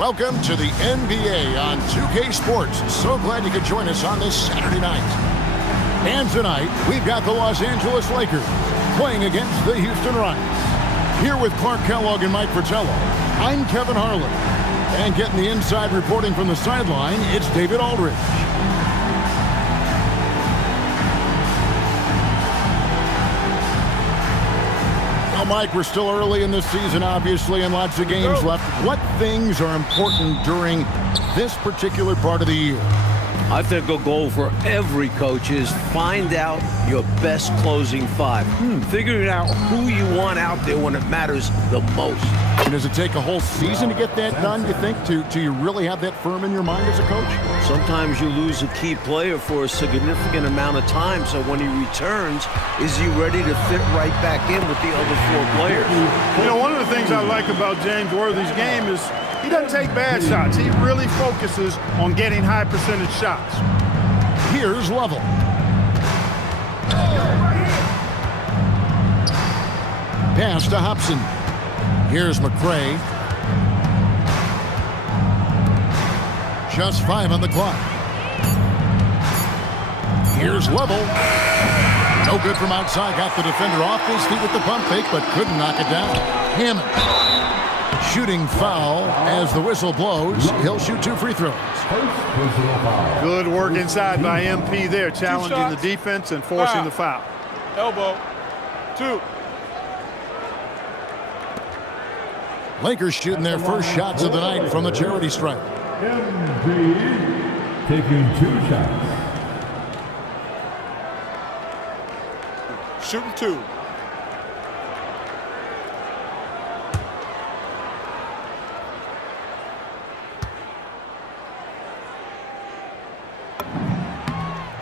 Welcome to the NBA on 2K Sports. So glad you could join us on this Saturday night. And tonight, we've got the Los Angeles Lakers playing against the Houston Rockets. Here with Clark Kellogg and Mike Fratello, I'm Kevin Harlan. And getting the inside reporting from the sideline, it's David Aldridge. Mike, we're still early in the season, obviously, and lots of games left. What things are important during this particular part of the year? I think a goal for every coach is find out your best closing five. Figuring out who you want out there when it matters the most. And does it take a whole season to get that done, you think, to you really have that firm in your mind as a coach? Sometimes you lose a key player for a significant amount of time, so when he returns, is he ready to fit right back in with the other four players? You know, one of the things I like about James Worthy's game is he doesn't take bad shots. He really focuses on getting high percentage shots. Here's Lovell. Pass to Hobson. Here's McRae. Just 5 on the clock. Here's Lovell. No good from outside. Got the defender off his feet with the pump fake, but couldn't knock it down. Hammond. Shooting foul as the whistle blows. He'll shoot 2 free throws. Good work inside by MP there, challenging the defense and forcing the foul. Elbow. 2. Lakers shooting their first shots of the night from the charity stripe. MP taking 2 shots. Shooting 2.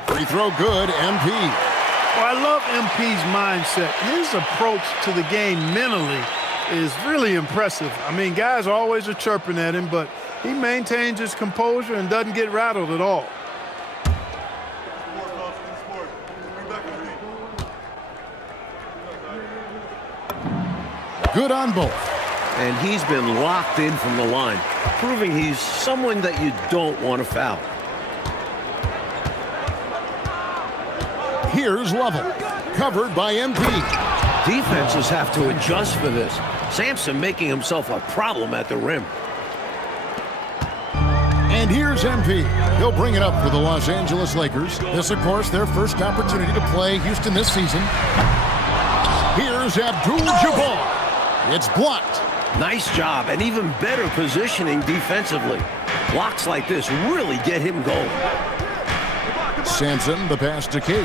Free throw good, MP. Well, I love MP's mindset. His approach to the game mentally is really impressive. I mean, guys always are chirping at him, but he maintains his composure and doesn't get rattled at all. Good on both. And he's been locked in from the line, proving he's someone that you don't want to foul. Here's Lovell, covered by MP. Defenses have to adjust for this. Sampson making himself a problem at the rim. And here's MP. He'll bring it up for the Los Angeles Lakers. This, of course, their first opportunity to play Houston this season. Here's Abdul-Jabbar. It's blocked. Nice job, and even better positioning defensively. Blocks like this really get him going. Sampson, the pass to Cage.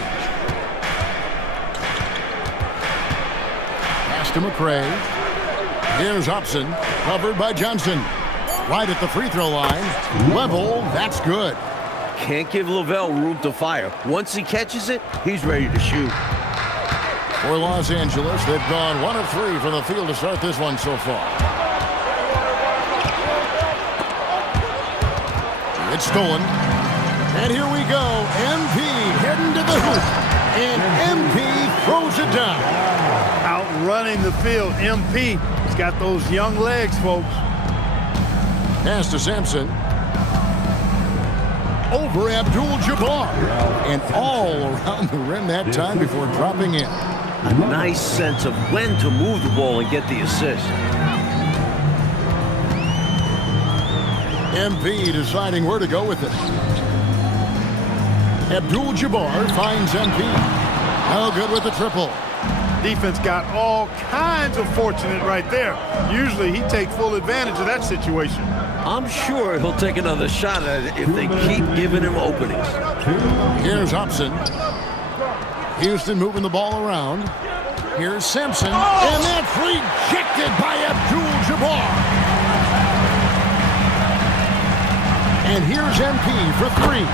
Pass to McRae. Here's Hobson, covered by Johnson. Right at the free throw line. Level, that's good. Can't give Lavelle room to fire. Once he catches it, he's ready to shoot. For Los Angeles, they've gone 1 of 3 from the field to start this one so far. It's stolen. And here we go. MP heading to the hoop. And MP throws it down. Outrunning the field. MP. He's got those young legs, folks. Pass to Sampson. Over Abdul-Jabbar. And all around the rim that time before dropping in. A nice sense of when to move the ball and get the assist. MP deciding where to go with it. Abdul-Jabbar finds MP. No good with the triple. Defense got all kinds of fortunate right there. Usually he takes full advantage of that situation. I'm sure he'll take another shot at it if they keep giving him openings. Here's Hobson. Houston moving the ball around. Here's Sampson. And that's rejected by Abdul-Jabbar. And here's MP for 3.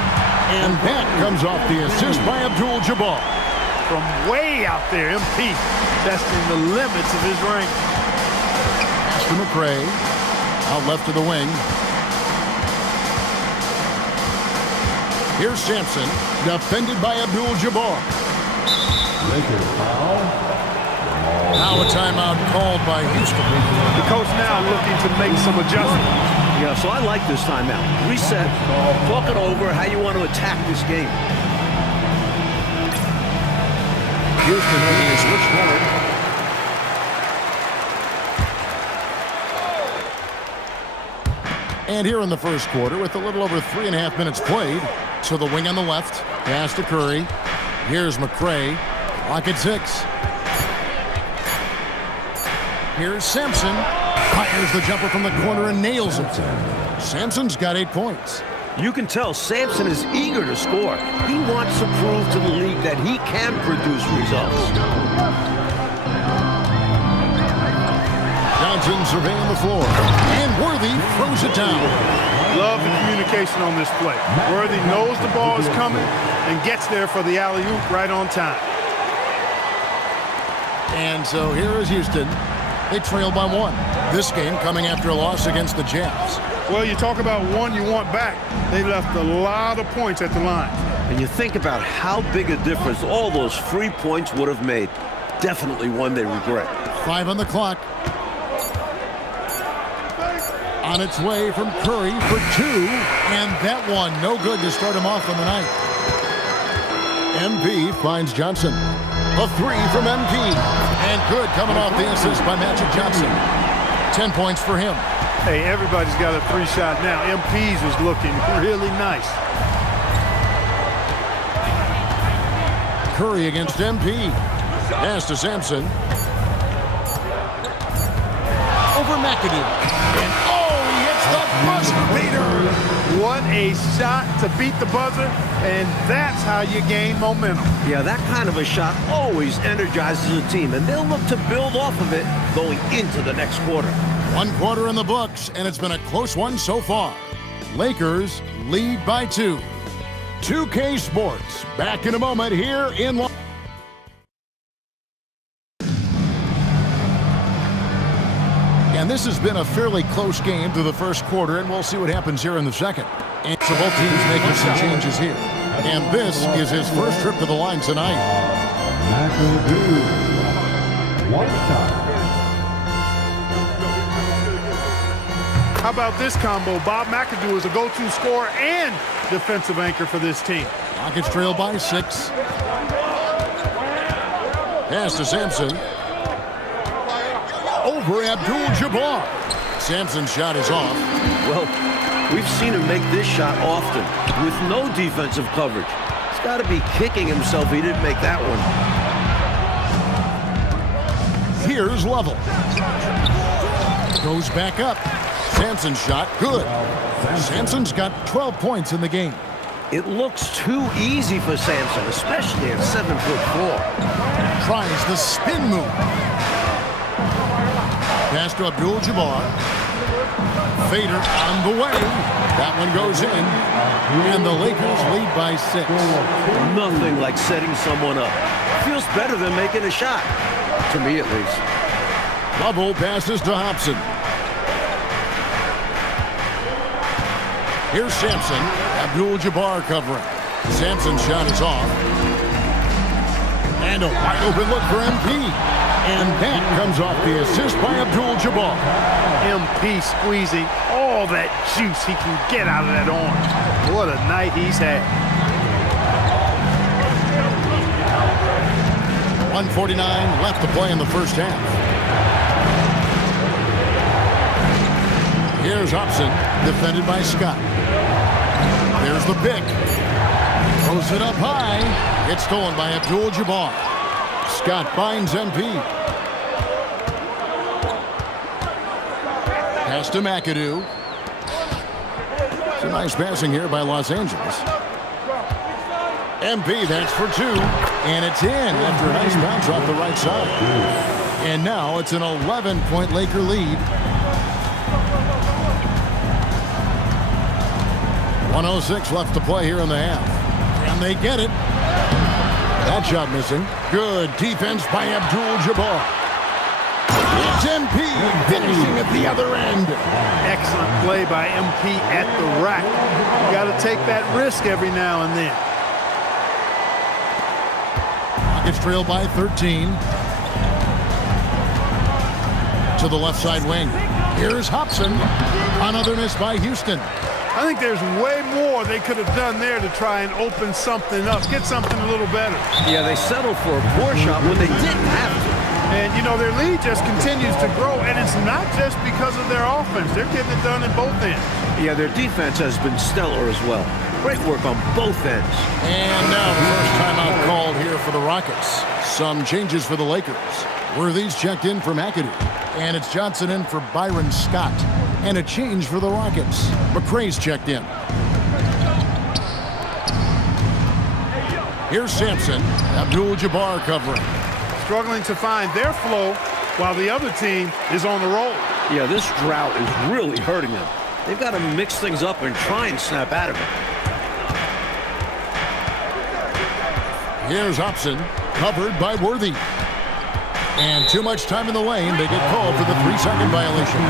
And that comes off the assist by Abdul-Jabbar. From way out there, MP testing the limits of his range. Pass to McRae. Out left to the wing. Here's Sampson, defended by Abdul-Jabbar. Lakers foul. Now a timeout called by Houston. The coach now looking to make some adjustments. Yeah, so I like this timeout. Reset, talk it over how you want to attack this game. Houston making a switch forward. And here in the first quarter, with a little over 3.5 minutes played, to the wing on the left, pass to Curry. Here's McRae, clock at 6. Here's Sampson, fires the jumper from the corner and nails it. Sampson's got 8 points. You can tell Sampson is eager to score. He wants to prove to the league that he can produce results. Johnson surveying the floor, and Worthy throws it down. Love the communication on this play. Worthy knows the ball is coming and gets there for the alley-oop right on time. And so here is Houston. They trail by 1. This game coming after a loss against the Jazz. Well, you talk about one you want back. They left a lot of points at the line. And you think about how big a difference all those free points would have made. Definitely one they regret. 5 on the clock. On its way from Curry for 2, and that one no good to start him off on the night. MP finds Johnson. A 3 from MP, and good coming off the assist by Magic Johnson. 10 points for him. Hey, everybody's got a 3-shot now. MP's is looking really nice. Curry against MP. Pass to Sampson. Over McAdoo. And he hits the buzzer beater. What a shot to beat the buzzer, and that's how you gain momentum. Yeah, that kind of a shot always energizes a team, and they'll look to build off of it going into the next quarter. 1 quarter in the books, and it's been a close one so far. Lakers lead by 2. 2K Sports, back in a moment here in Los Angeles. And this has been a fairly close game through the first quarter, and we'll see what happens here in the second. And so both teams making some changes here. And this is his first trip to the line tonight. McAdoo. 1 shot. How about this combo? Bob McAdoo is a go-to scorer and defensive anchor for this team. Rockets trail by 6. Pass to Sampson. Over Abdul-Jabbar. Sampson's shot is off. Well, we've seen him make this shot often with no defensive coverage. He's got to be kicking himself he didn't make that one. Here's Lovell. Goes back up. Sampson's shot, good. Sampson's got 12 points in the game. It looks too easy for Sampson, especially at 7'4". Tries the spin move. Pass to Abdul-Jabbar. Fader on the way. That one goes in. And the Lakers lead by 6. Nothing like setting someone up. Feels better than making a shot. To me, at least. Lovell passes to Hobson. Here's Sampson. Abdul-Jabbar covering. Sampson's shot is off. And a wide open look for MP. And that comes off the assist by Abdul-Jabbar. MP squeezing all that juice he can get out of that arm. What a night he's had. 1:49 left to play in the first half. Here's Hobson, defended by Scott. There's the pick. Throws it up high. It's stolen by Abdul-Jabbar. Scott finds MP. Pass to McAdoo. Some nice passing here by Los Angeles. MP, that's for 2. And it's in after a nice bounce off the right side. And now it's an 11-point Laker lead. 1:06 left to play here in the half. And they get it. That shot missing. Good defense by Abdul-Jabbar. It's MP finishing at the other end. Excellent play by MP at the rack. You got to take that risk every now and then. Rockets trail by 13. To the left side wing. Here's Hobson. Another miss by Houston. I think there's way more they could have done there to try and open something up, get something a little better. Yeah, they settled for a poor shot when they didn't have to. And, you know, their lead just continues to grow, and it's not just because of their offense. They're getting it done in both ends. Yeah, their defense has been stellar as well. Great work on both ends. And now the first timeout called here for the Rockets. Some changes for the Lakers. Worthy's checked in for McAdoo. And it's Johnson in for Byron Scott. And a change for the Rockets. McRae's checked in. Here's Sampson. Abdul-Jabbar covering. Struggling to find their flow while the other team is on the roll. Yeah, this drought is really hurting them. They've got to mix things up and try and snap out of it. Here's Hobson, covered by Worthy. And too much time in the lane. They get called for the 3-second violation.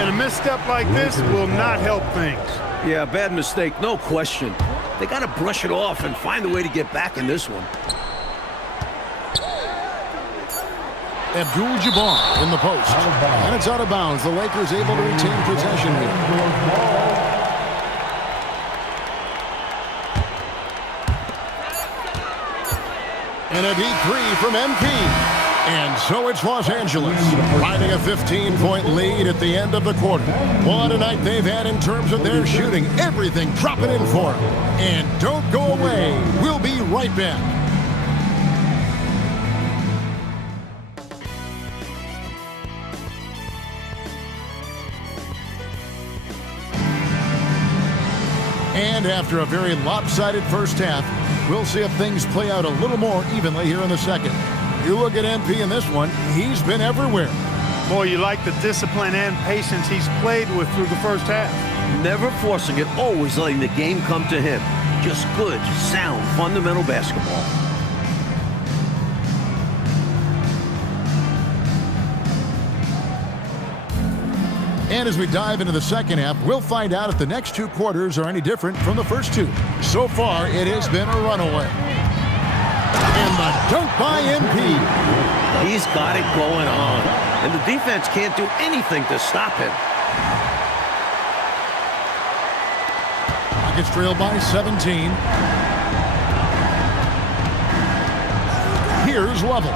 And a misstep like this will not help things. Yeah, bad mistake, no question. They got to brush it off and find a way to get back in this one. Abdul-Jabbar in the post. And it's out of bounds. The Lakers able to retain possession here. And a deep 3 from MP. And so it's Los Angeles riding a 15-point lead at the end of the quarter. What a night they've had in terms of their shooting. Everything dropping in for them. And don't go away. We'll be right back. And after a very lopsided first half, we'll see if things play out a little more evenly here in the second. You look at MP in this one, he's been everywhere. Boy, you like the discipline and patience he's played with through the first half. Never forcing it, always letting the game come to him. Just good, sound, fundamental basketball. And as we dive into the second half, we'll find out if the next 2 quarters are any different from the first 2. So far, it has been a runaway. And the dunk by MP. He's got it going on. And the defense can't do anything to stop him. Rockets trail by 17. Here's Level.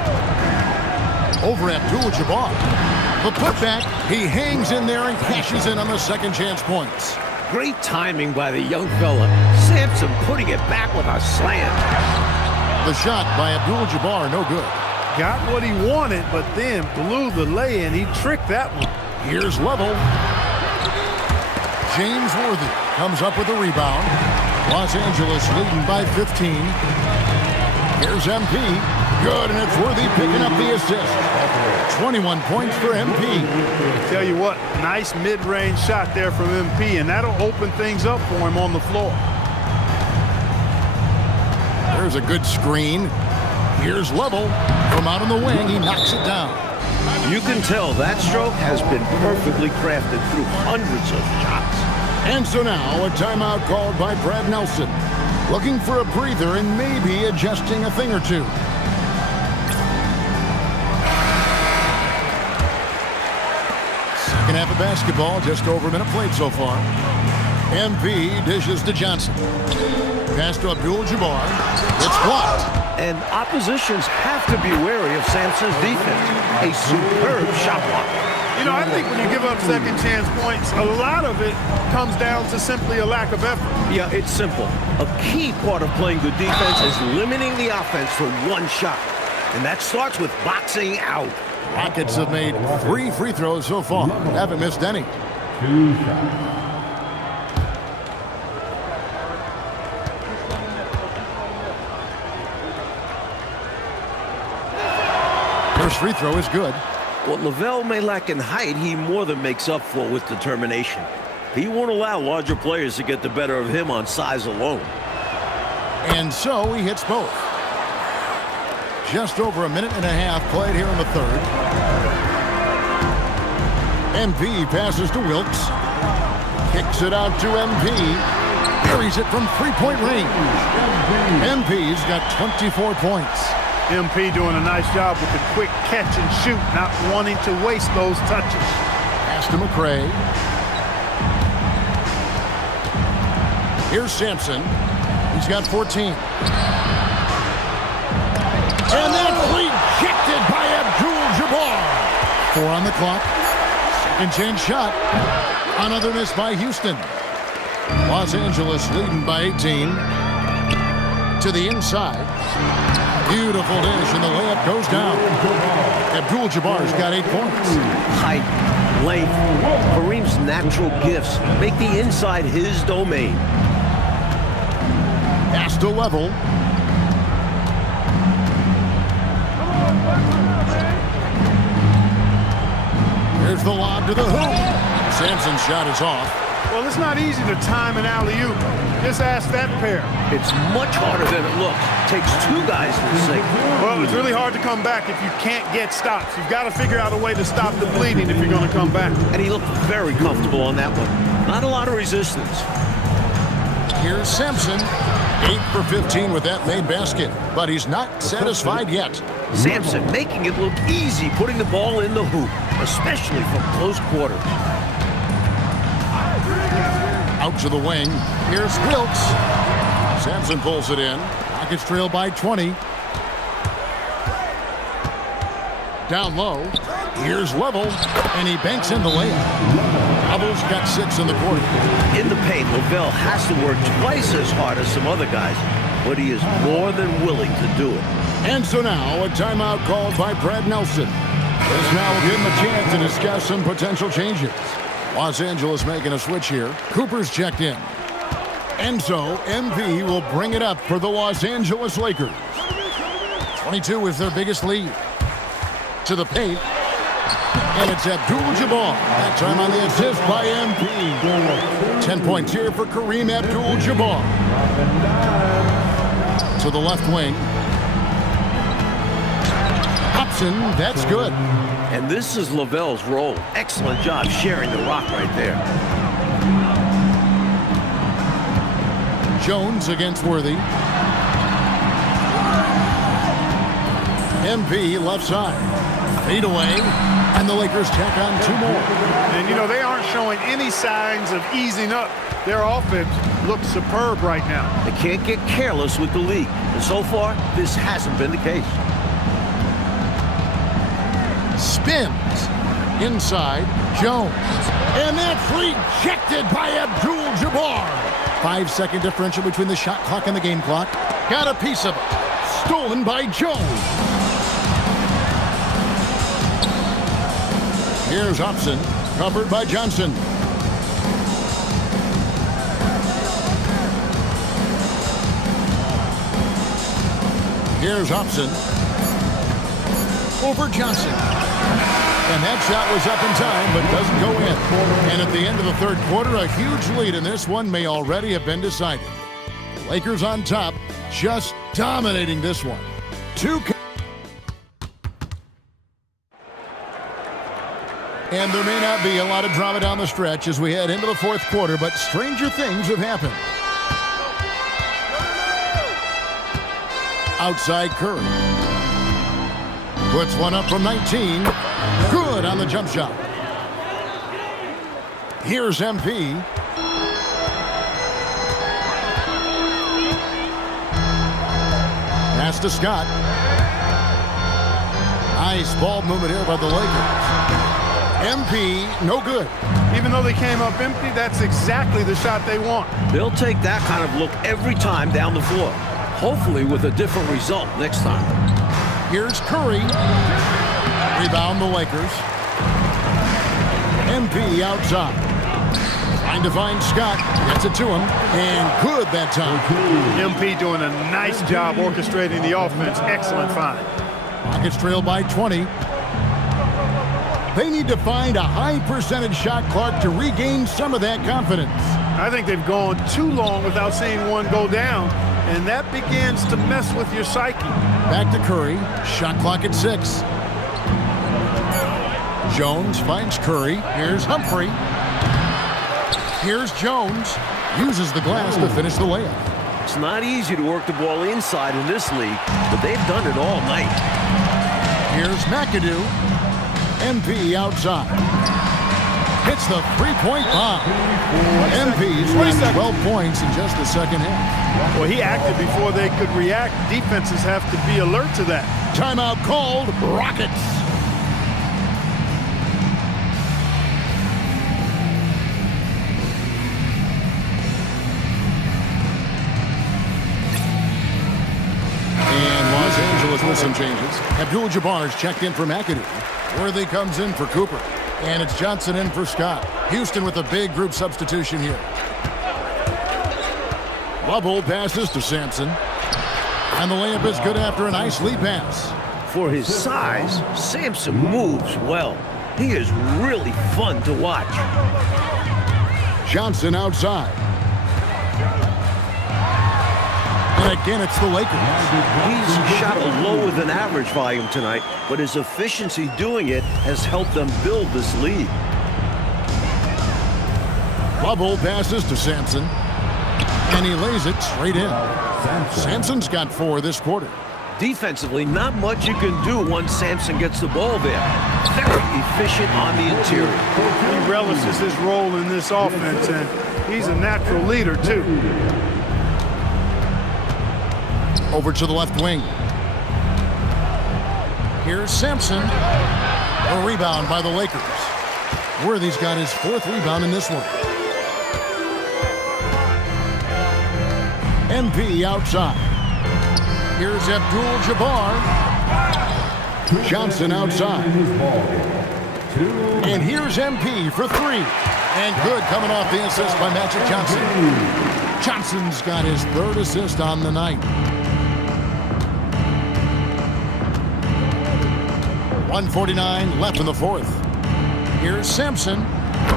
Over Abdul-Jabbar. The putback, he hangs in there and cashes in on the second chance points. Great timing by the young fella. Sampson putting it back with a slam. The shot by Abdul-Jabbar, no good. Got what he wanted, but then blew the lay-in. He tricked that one. Here's Level. James Worthy comes up with the rebound. Los Angeles leading by 15. Here's MP. Good, and it's Worthy picking up the assist. 21 points for MP. Tell you what, nice mid-range shot there from MP, and that'll open things up for him on the floor. There's a good screen. Here's Level. From out on the wing, he knocks it down. You can tell that stroke has been perfectly crafted through hundreds of shots. And so now, a timeout called by Brad Nelson. Looking for a breather and maybe adjusting a thing or two. Second half of basketball, just over a minute played so far. MP dishes to Johnson. Pass to Abdul-Jabbar. It's blocked. And oppositions have to be wary of Sampson's defense. A superb shot block. You know, I think when you give up second chance points, a lot of it comes down to simply a lack of effort. Yeah, it's simple. A key part of playing good defense is limiting the offense to one shot. And that starts with boxing out. Rockets have made 3 free throws so far. Haven't missed any. 2 shots. First free throw is good. What Lavelle may lack in height, he more than makes up for with determination. He won't allow larger players to get the better of him on size alone. And so he hits both. Just over a minute and a half played here in the third. MP passes to Wilkes. Kicks it out to MP. Buries it from three-point range. MP's got 24 points. MP doing a nice job with the quick catch and shoot, not wanting to waste those touches. Pass to McRae. Here's Sampson. He's got 14. And that's rejected by Abdul-Jabbar. 4 on the clock. Second chance shot. Another miss by Houston. Los Angeles leading by 18. To the inside. Beautiful dish, and the layup goes down. Abdul-Jabbar's got 8 points. Height, length, Kareem's natural gifts make the inside his domain. Pass to Level. Here's the lob to the hoop. Sampson's shot is off. Well, it's not easy to time an alley-oop. Just ask that pair. It's much harder than it looks. Takes 2 guys to sink. Well, it's really hard to come back if you can't get stops. You've got to figure out a way to stop the bleeding if you're going to come back. And he looked very comfortable on that one. Not a lot of resistance. Here's Sampson. 8 for 15 with that made basket, but he's not satisfied yet. Sampson making it look easy putting the ball in the hoop, especially from close quarters. Out to the wing. Here's Wilkes. Sampson pulls it in. Rockets trail by 20. Down low. Here's Level, and he banks in the layup. Level's got 6 in the quarter. In the paint, Lavelle has to work twice as hard as some other guys, but he is more than willing to do it. And so now, a timeout called by Brad Nelson. This now will give him a chance to discuss some potential changes. Los Angeles making a switch here. Cooper's checked in. And so, MP will bring it up for the Los Angeles Lakers. 22 is their biggest lead. To the paint. And it's Abdul-Jabbar. That time on the assist by MP. 10 points here for Kareem Abdul-Jabbar. To the left wing. Hobson, that's good. And this is Lavelle's role. Excellent job sharing the rock right there. Jones against Worthy. MP left side. Fade away. And the Lakers tack on 2 more. And, you know, they aren't showing any signs of easing up. Their offense looks superb right now. They can't get careless with the lead. And so far, this hasn't been the case. spins. Inside, Jones. And that's rejected by Abdul-Jabbar. 5-second differential between the shot clock and the game clock. Got a piece of it. Stolen by Jones. Here's Hobson. Covered by Johnson. Here's Hobson. Over Johnson. And that shot was up in time, but doesn't go in. And at the end of the third quarter, a huge lead in this one may already have been decided. The Lakers on top, just dominating this one. And there may not be a lot of drama down the stretch as we head into the fourth quarter, but stranger things have happened. Outside Curry. Puts one up from 19. Good on the jump shot. Here's MP. Pass to Scott. Nice ball movement here by the Lakers. MP, no good. Even though they came up empty, that's exactly the shot they want. They'll take that kind of look every time down the floor. Hopefully with a different result next time. Here's Curry. Rebound the Lakers. MP outside. Trying to find Scott. Gets it to him. And good that time. MP doing a nice job orchestrating the offense. Excellent find. Rockets trail by 20. They need to find a high percentage shot clock to regain some of that confidence. I think they've gone too long without seeing one go down, and that begins to mess with your psyche. Back to Curry. Shot clock at 6. Jones finds Curry. Here's Humphrey. Here's Jones. Uses the glass to finish the layup. It's not easy to work the ball inside in this league, but they've done it all night. Here's McAdoo. MP outside. Hits the three-point bomb. MP's got 12 points in just the second half. Well, he acted before they could react. Defenses have to be alert to that. Timeout called. Rockets. And Los Angeles with some changes. Abdul-Jabbar's checked in for McAdoo. Worthy comes in for Cooper. And it's Johnson in for Scott. Houston with a big group substitution here. Lovell passes to Sampson. And the layup is good after a nice lead pass. For his size, Sampson moves well. He is really fun to watch. Johnson outside. And again, it's the Lakers. He's shot a lower than average volume tonight, but his efficiency doing it has helped them build this lead. Lovell passes to Sampson. And he lays it straight in. Sampson's got 4 this quarter. Defensively, not much you can do once Sampson gets the ball there. Very efficient on the interior. He relishes his role in this offense, and he's a natural leader, too. Over to the left wing. Here's Sampson. A rebound by the Lakers. Worthy's got his 4th rebound in this one. MP outside. Here's Abdul-Jabbar. Johnson outside. And here's MP for 3. And good coming off the assist by Magic Johnson. Johnson's got his 3rd assist on the night. 1:49 left in the 4th. Here's Sampson.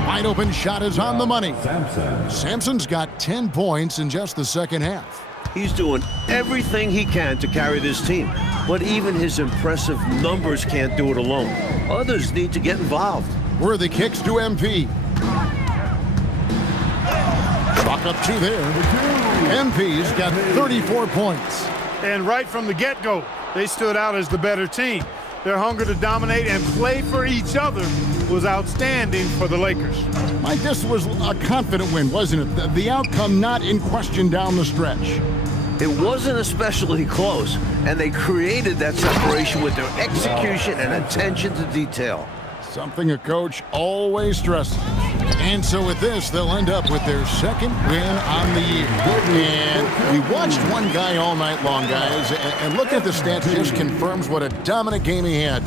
Wide open shot is on the money. Sampson's got 10 points in just the second half. He's doing everything he can to carry this team, but even his impressive numbers can't do it alone. Others need to get involved. Worthy kicks to MP. Chalk up 2 there. MP's got 34 points. And right from the get-go, they stood out as the better team. Their hunger to dominate and play for each other was outstanding for the Lakers. Mike, this was a confident win, wasn't it? The outcome not in question down the stretch. It wasn't especially close, and they created that separation with their execution and attention to detail. Something a coach always stresses. And so with this, they'll end up with their second win on the year. And we watched one guy all night long, guys, and looking at the stats just confirms what a dominant game he had.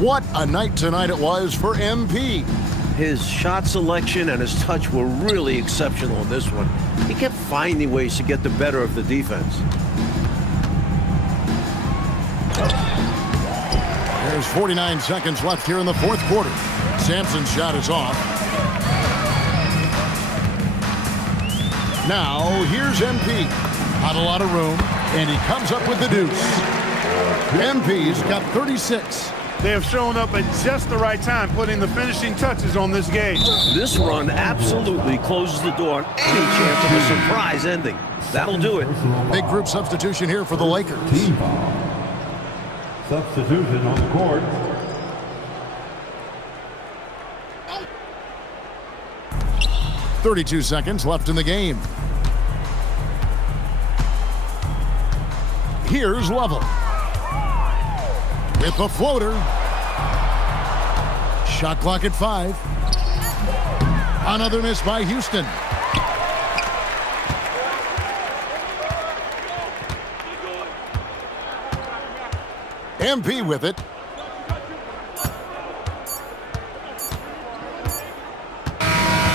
What a night tonight it was for MP. His shot selection and his touch were really exceptional in this one. He kept finding ways to get the better of the defense. There's 49 seconds left here in the fourth quarter. Sampson's shot is off. Now, here's MP. Not a lot of room, and he comes up with the deuce. MP's got 36. They have shown up at just the right time, putting the finishing touches on this game. This run absolutely closes the door on any chance of a surprise ending. That'll do it. Big group substitution here for the Lakers. Team foul. Substitution on the court. .32 seconds left in the game. Here's Lovell. With the floater. Shot clock at 5. Another miss by Houston. MP with it.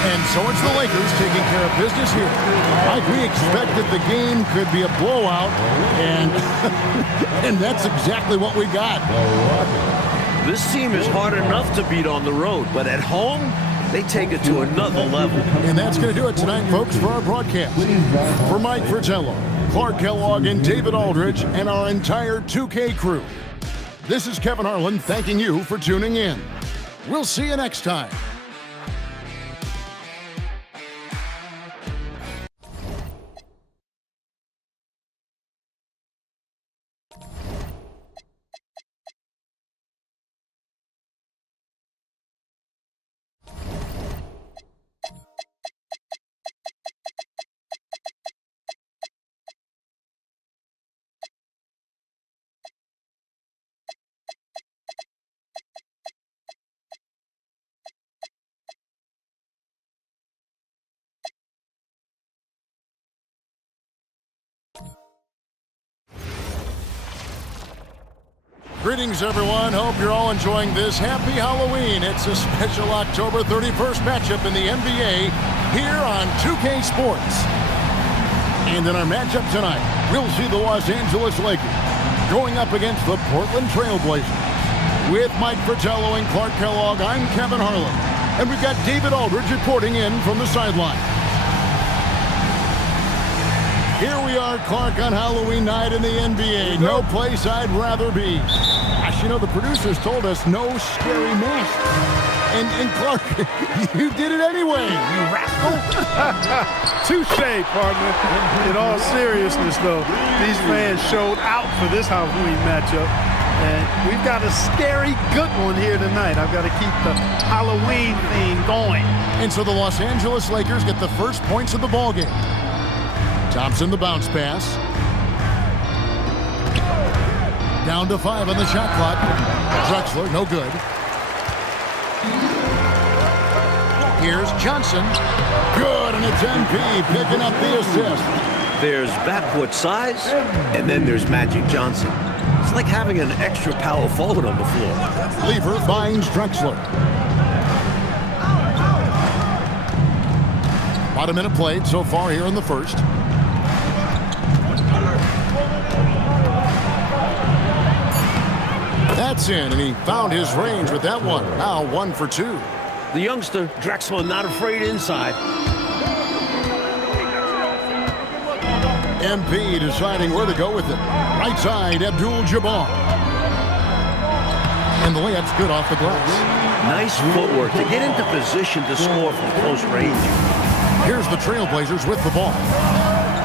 And so it's the Lakers taking care of business here. Like we expected, the game could be a blowout, and and that's exactly what we got. This team is hard enough to beat on the road, but at home, they take it to another level. And that's going to do it tonight, folks, for our broadcast. For Mike Fratello, Clark Kellogg, and David Aldridge, and our entire 2K crew, this is Kevin Harlan thanking you for tuning in. We'll see you next time. Greetings, everyone. Hope you're all enjoying this. Happy Halloween. It's a special October 31st matchup in the NBA here on 2K Sports. And in our matchup tonight, we'll see the Los Angeles Lakers going up against the Portland Trail Blazers. With Mike Fratello and Clark Kellogg, I'm Kevin Harlan. And we've got David Aldridge reporting in from the sideline. Here we are, Clark, on Halloween night in the NBA. No place I'd rather be. Gosh, you know, the producers told us no scary masks. And Clark, you did it anyway, you rascal. Touche, partner. In all seriousness, though, these fans showed out for this Halloween matchup. And we've got a scary good one here tonight. I've got to keep the Halloween theme going. And so the Los Angeles Lakers get the first points of the ballgame. Thompson, the bounce pass. Down to 5 on the shot clock. Drexler, no good. Here's Johnson. Good, and it's MP picking up the assist. There's backcourt size, and then there's Magic Johnson. It's like having an extra power forward on the floor. Lever finds Drexler. About a minute played so far here in the first. That's in, and he found his range with that one. Now 1 for 2. The youngster, Drexler, not afraid inside. MP deciding where to go with it. Right side, Abdul-Jabbar. And the layup's good off the glass. Nice footwork to get into position to score from close range. Here's the Trailblazers with the ball.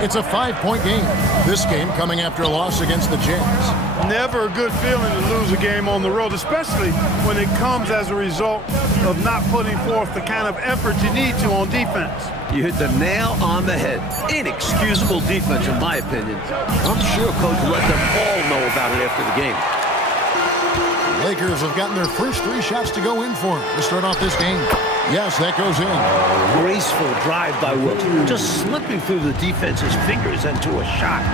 It's a 5-point game. This game coming after a loss against the Jazz. Never a good feeling to lose a game on the road, especially when it comes as a result of not putting forth the kind of effort you need to on defense. You hit the nail on the head. Inexcusable defense, in my opinion. I'm sure Coach let them all know about it after the game. Lakers have gotten their first 3 shots to go in for them to start off this game. Yes, that goes in. Graceful drive by Wilt, just slipping through the defense's fingers into a shot.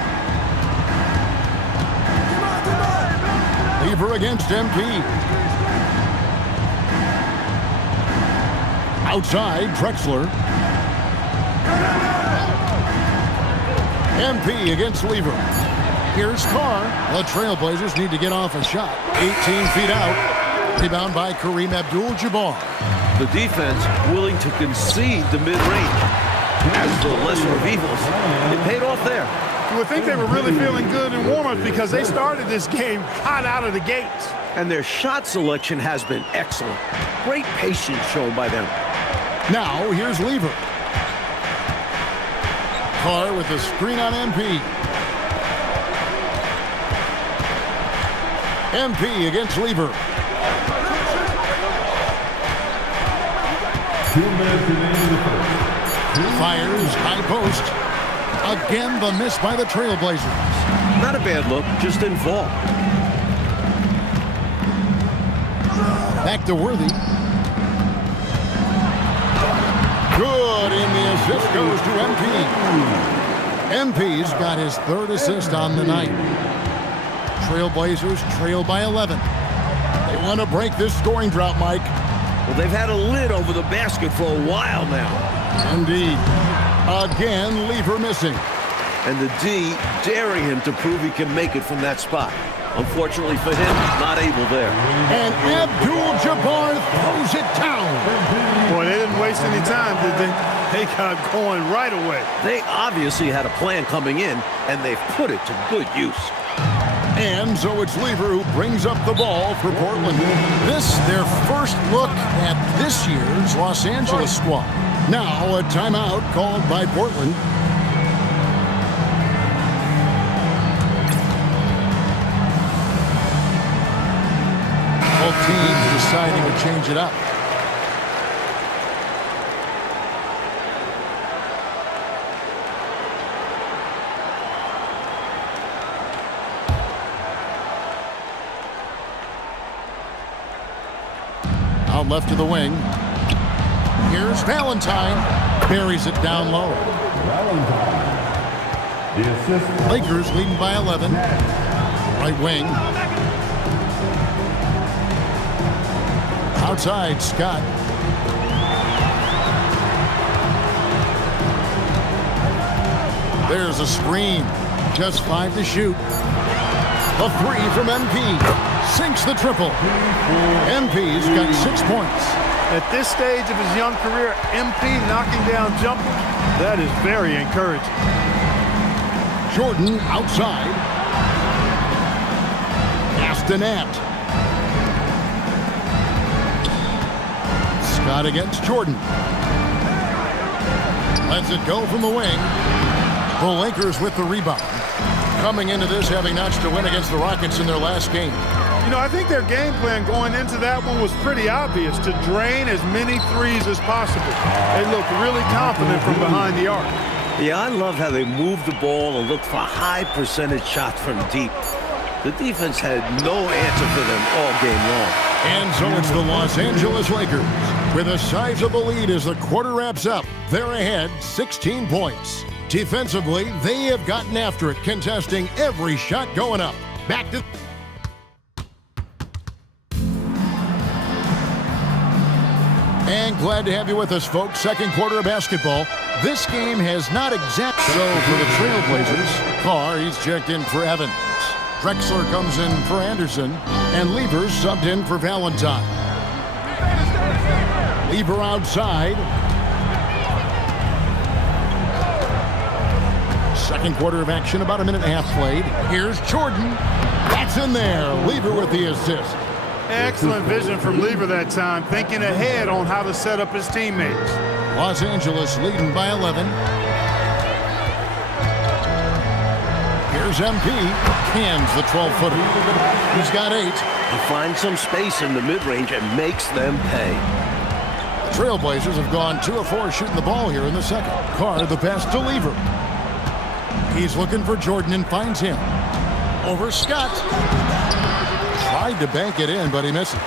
Lever against MP. Outside, Drexler. MP against Lever. Here's Carr. The Trailblazers need to get off a shot. 18 feet out. Rebound by Kareem Abdul-Jabbar. The defense willing to concede the mid-range. As the lesser of evils, it paid off there. You would think they were really feeling good in warm-ups because they started this game hot out of the gates. And their shot selection has been excellent. Great patience shown by them. Now, here's Lever. Carr with the screen on MP. MP against Lever. 2 minutes remaining in the first. Fires, high post. Again, the miss by the Trailblazers. Not a bad look, just didn't fall. Back to Worthy. Good, and the assist goes to MP. MP's got his 3rd assist on the night. Trailblazers trail by 11. They want to break this scoring drought, Mike. Well, they've had a lid over the basket for a while now. Indeed. Again, Lever missing. And the D daring him to prove he can make it from that spot. Unfortunately for him, not able there. And Abdul-Jabbar throws it down. Boy, they didn't waste any time, did they? They got going right away. They obviously had a plan coming in, and they've put it to good use. And so it's Lever who brings up the ball for Portland. This, their first look at this year's Los Angeles squad. Now a timeout called by Portland. Both teams deciding to change it up. Out left to the wing. Here's Valentine. Buries it down low. Valentine. The assist. Lakers leading by 11. Right wing. Outside, Scott. There's a screen. Just 5 to shoot. A 3 from MP. Sinks the triple. MP's got 6 points. At this stage of his young career, MP knocking down jumpers, that is very encouraging. Jordan outside. Castanet. Scott against Jordan. Lets it go from the wing. The Lakers with the rebound. Coming into this having notched a win against the Rockets in their last game. You know, I think their game plan going into that one was pretty obvious, to drain as many threes as possible. They looked really confident from behind the arc. Yeah, I love how they moved the ball and looked for high percentage shots from deep. The defense had no answer for them all game long. And so it's the Los Angeles Lakers with a sizable lead as the quarter wraps up. They're ahead 16 points. Defensively, they have gotten after it, contesting every shot going up. Back to... And glad to have you with us, folks. Second quarter of basketball. This game has not exact. So for the Trailblazers, Carr, he's checked in for Evans. Drexler comes in for Anderson, and Lever subbed in for Valentine. Lever outside. Second quarter of action, about a minute and a half played. Here's Jordan. That's in there. Lever with the assist. Excellent vision from Lever that time, thinking ahead on how to set up his teammates. Los Angeles leading by 11. Here's Here's MP. Cans the 12-footer. He's got 8. He finds some space in the mid-range and makes them pay. The Trailblazers have gone 2 of 4 shooting the ball here in the second. Carr the pass to Lever. He's looking for Jordan and finds him. Over Scott. Tried to bank it in, but he misses.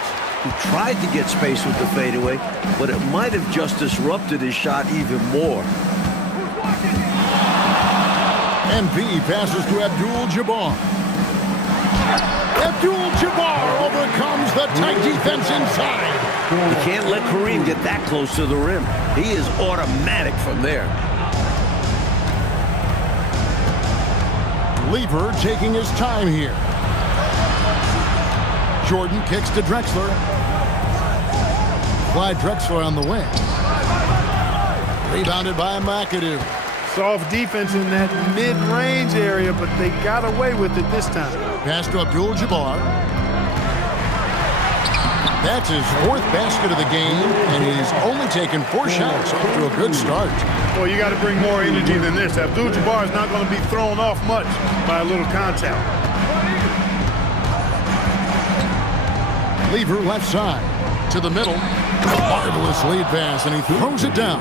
He tried to get space with the fadeaway, but it might have just disrupted his shot even more. MP passes to Abdul-Jabbar. Abdul-Jabbar overcomes the tight defense inside. You can't let Kareem get that close to the rim. He is automatic from there. Lever taking his time here. Jordan kicks to Drexler. Clyde Drexler on the wing. Rebounded by McAdoo. Soft defense in that mid-range area, but they got away with it this time. Pass to Abdul-Jabbar. That's his 4th basket of the game, and he's only taken 4 shots off to a good start. Well, you got to bring more energy than this. Abdul-Jabbar is not going to be thrown off much by a little contact. Lever left side to the middle. Marvelous lead pass, and he throws it down.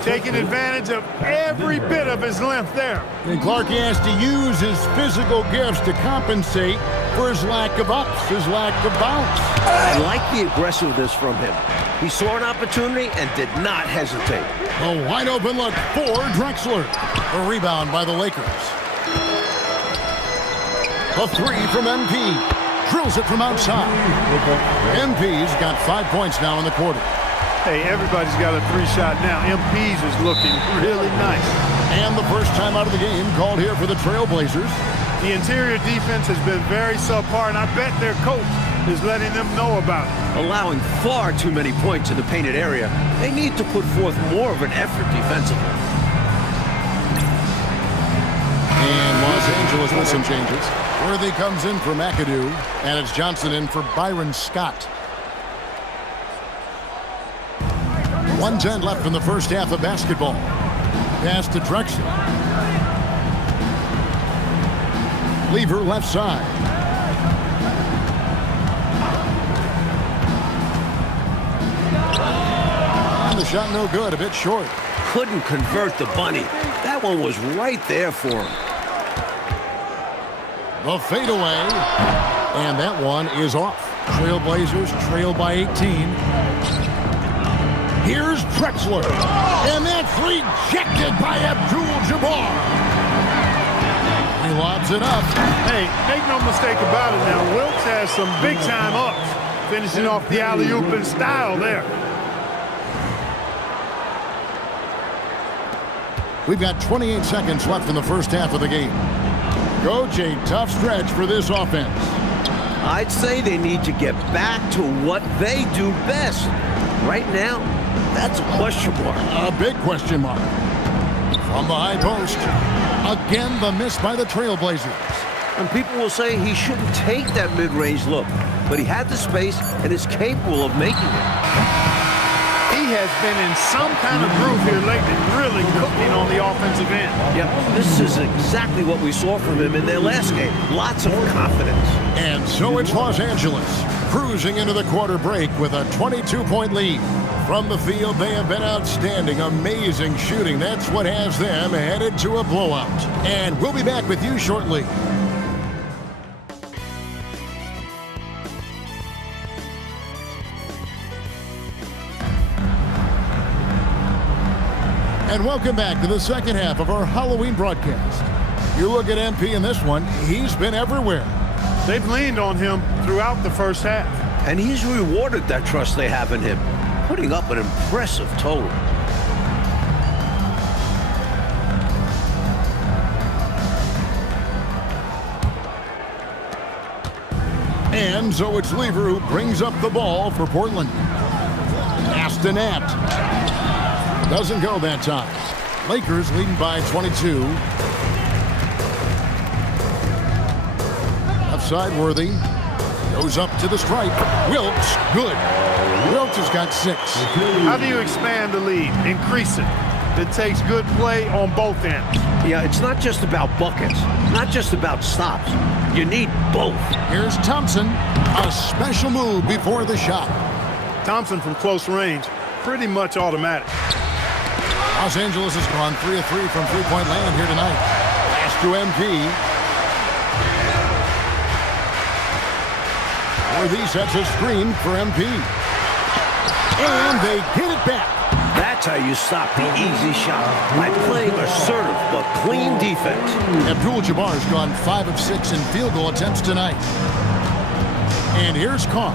Taking advantage of every bit of his length there. And Clarkie has to use his physical gifts to compensate for his lack of ups, his lack of bounce. I like the aggressiveness from him. He saw an opportunity and did not hesitate. A wide open look for Drexler. A rebound by the Lakers. A 3 from MP. Drills it from outside. MP's got 5 points now in the quarter. Hey, everybody's got a 3-shot now. MP's is looking really nice. And the first time out of the game called here for the Trailblazers. The interior defense has been very subpar, and I bet their coach is letting them know about it. Allowing far too many points in the painted area, they need to put forth more of an effort defensively. And Los Angeles with some changes. Worthy comes in for McAdoo, and it's Johnson in for Byron Scott. 1:10 left in the first half of basketball. Pass to Drexler. Lever left side. And the shot no good, a bit short. Couldn't convert the bunny. That one was right there for him. The fadeaway. And that one is off. Trailblazers trail by 18. Here's Drexler. And that's rejected by Abdul-Jabbar. He lobs it up. Hey, make no mistake about it now. Wilkes has some big-time ups, finishing off the alley-oop in style there. We've got 28 seconds left in the first half of the game. Coach, a tough stretch for this offense. I'd say they need to get back to what they do best. Right now, that's a question mark. A big question mark. From the high post. Again, the miss by the Trailblazers. And people will say he shouldn't take that mid-range look, but he had the space and is capable of making it. He has been in some kind of groove here lately, really cooking on the offensive end. Yep, this is exactly what we saw from him in their last game. Lots of confidence. And so it's Los Angeles, cruising into the quarter break with a 22-point lead. From the field, they have been outstanding, amazing shooting. That's what has them headed to a blowout. And we'll be back with you shortly. And welcome back to the second half of our Halloween broadcast. You look at MP in this one, he's been everywhere. They've leaned on him throughout the first half. And he's rewarded that trust they have in him, putting up an impressive total. And so it's Lever who brings up the ball for Portland. Pass to Nat. Doesn't go that time. Lakers leading by 22. Left side, Worthy. Goes up to the stripe. Wilkes, good. Wilkes has got 6. How do you expand the lead? Increase it. that takes good play on both ends. Yeah, it's not just about buckets, not just about stops. You need both. Here's Thompson. A special move before the shot. Thompson from close range, pretty much automatic. Los Angeles has gone 3 of 3 from three-point land here tonight. Pass to MP. Worthy sets a screen for MP. And they get it back. That's how you stop the easy shot, by playing assertive but clean defense. Abdul-Jabbar's gone 5 of 6 in field goal attempts tonight. And here's Carr.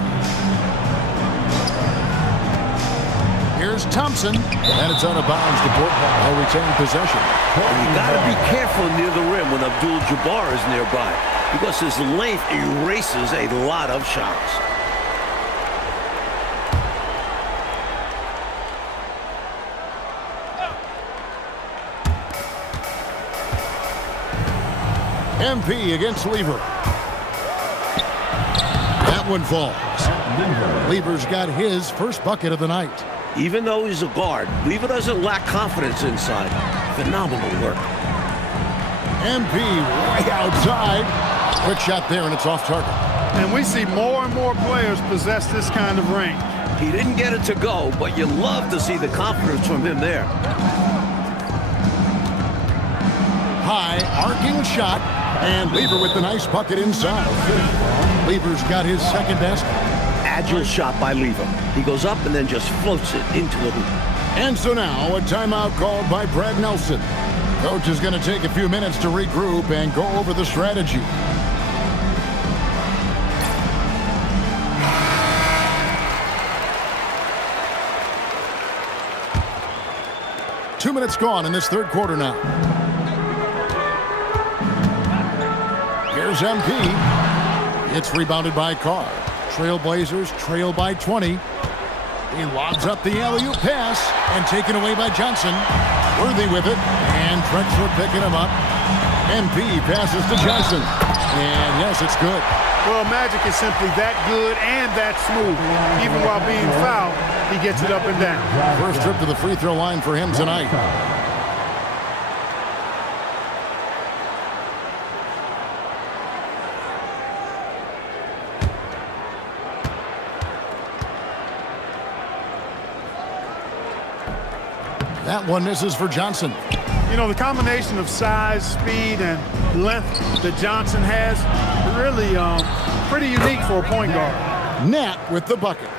Here's Thompson. And it's out of bounds to Portland. They'll retain possession. And you got to be careful near the rim when Abdul-Jabbar is nearby, because his length erases a lot of shots. MP against Lever. That one falls. Lever's got his first bucket of the night. Even though he's a guard, Lever doesn't lack confidence inside. Phenomenal work. MP way outside. Quick shot there, and it's off target. And we see more and more players possess this kind of range. He didn't get it to go, but you love to see the confidence from him there. High arcing shot, and Lever with the nice bucket inside. Lever's got his second basket. Agile shot by Lever. He goes up and then just floats it into the hoop. And so now a timeout called by Brad Nelson. Coach is going to take a few minutes to regroup and go over the strategy. Two minutes gone in this third quarter now. Here's MP. It's rebounded by Carr. Trailblazers trail by 20. He lobs up the alley-oop pass and taken away by Johnson. Worthy with it, and Drexler picking him up. MP passes to Johnson. And yes, it's good. Well, Magic is simply that good and that smooth. Even while being fouled, he gets it up and down. First trip to the free throw line for him tonight. That one misses for Johnson. You know, the combination of size, speed, and length that Johnson has, really pretty unique for a point guard. Nat with the bucket.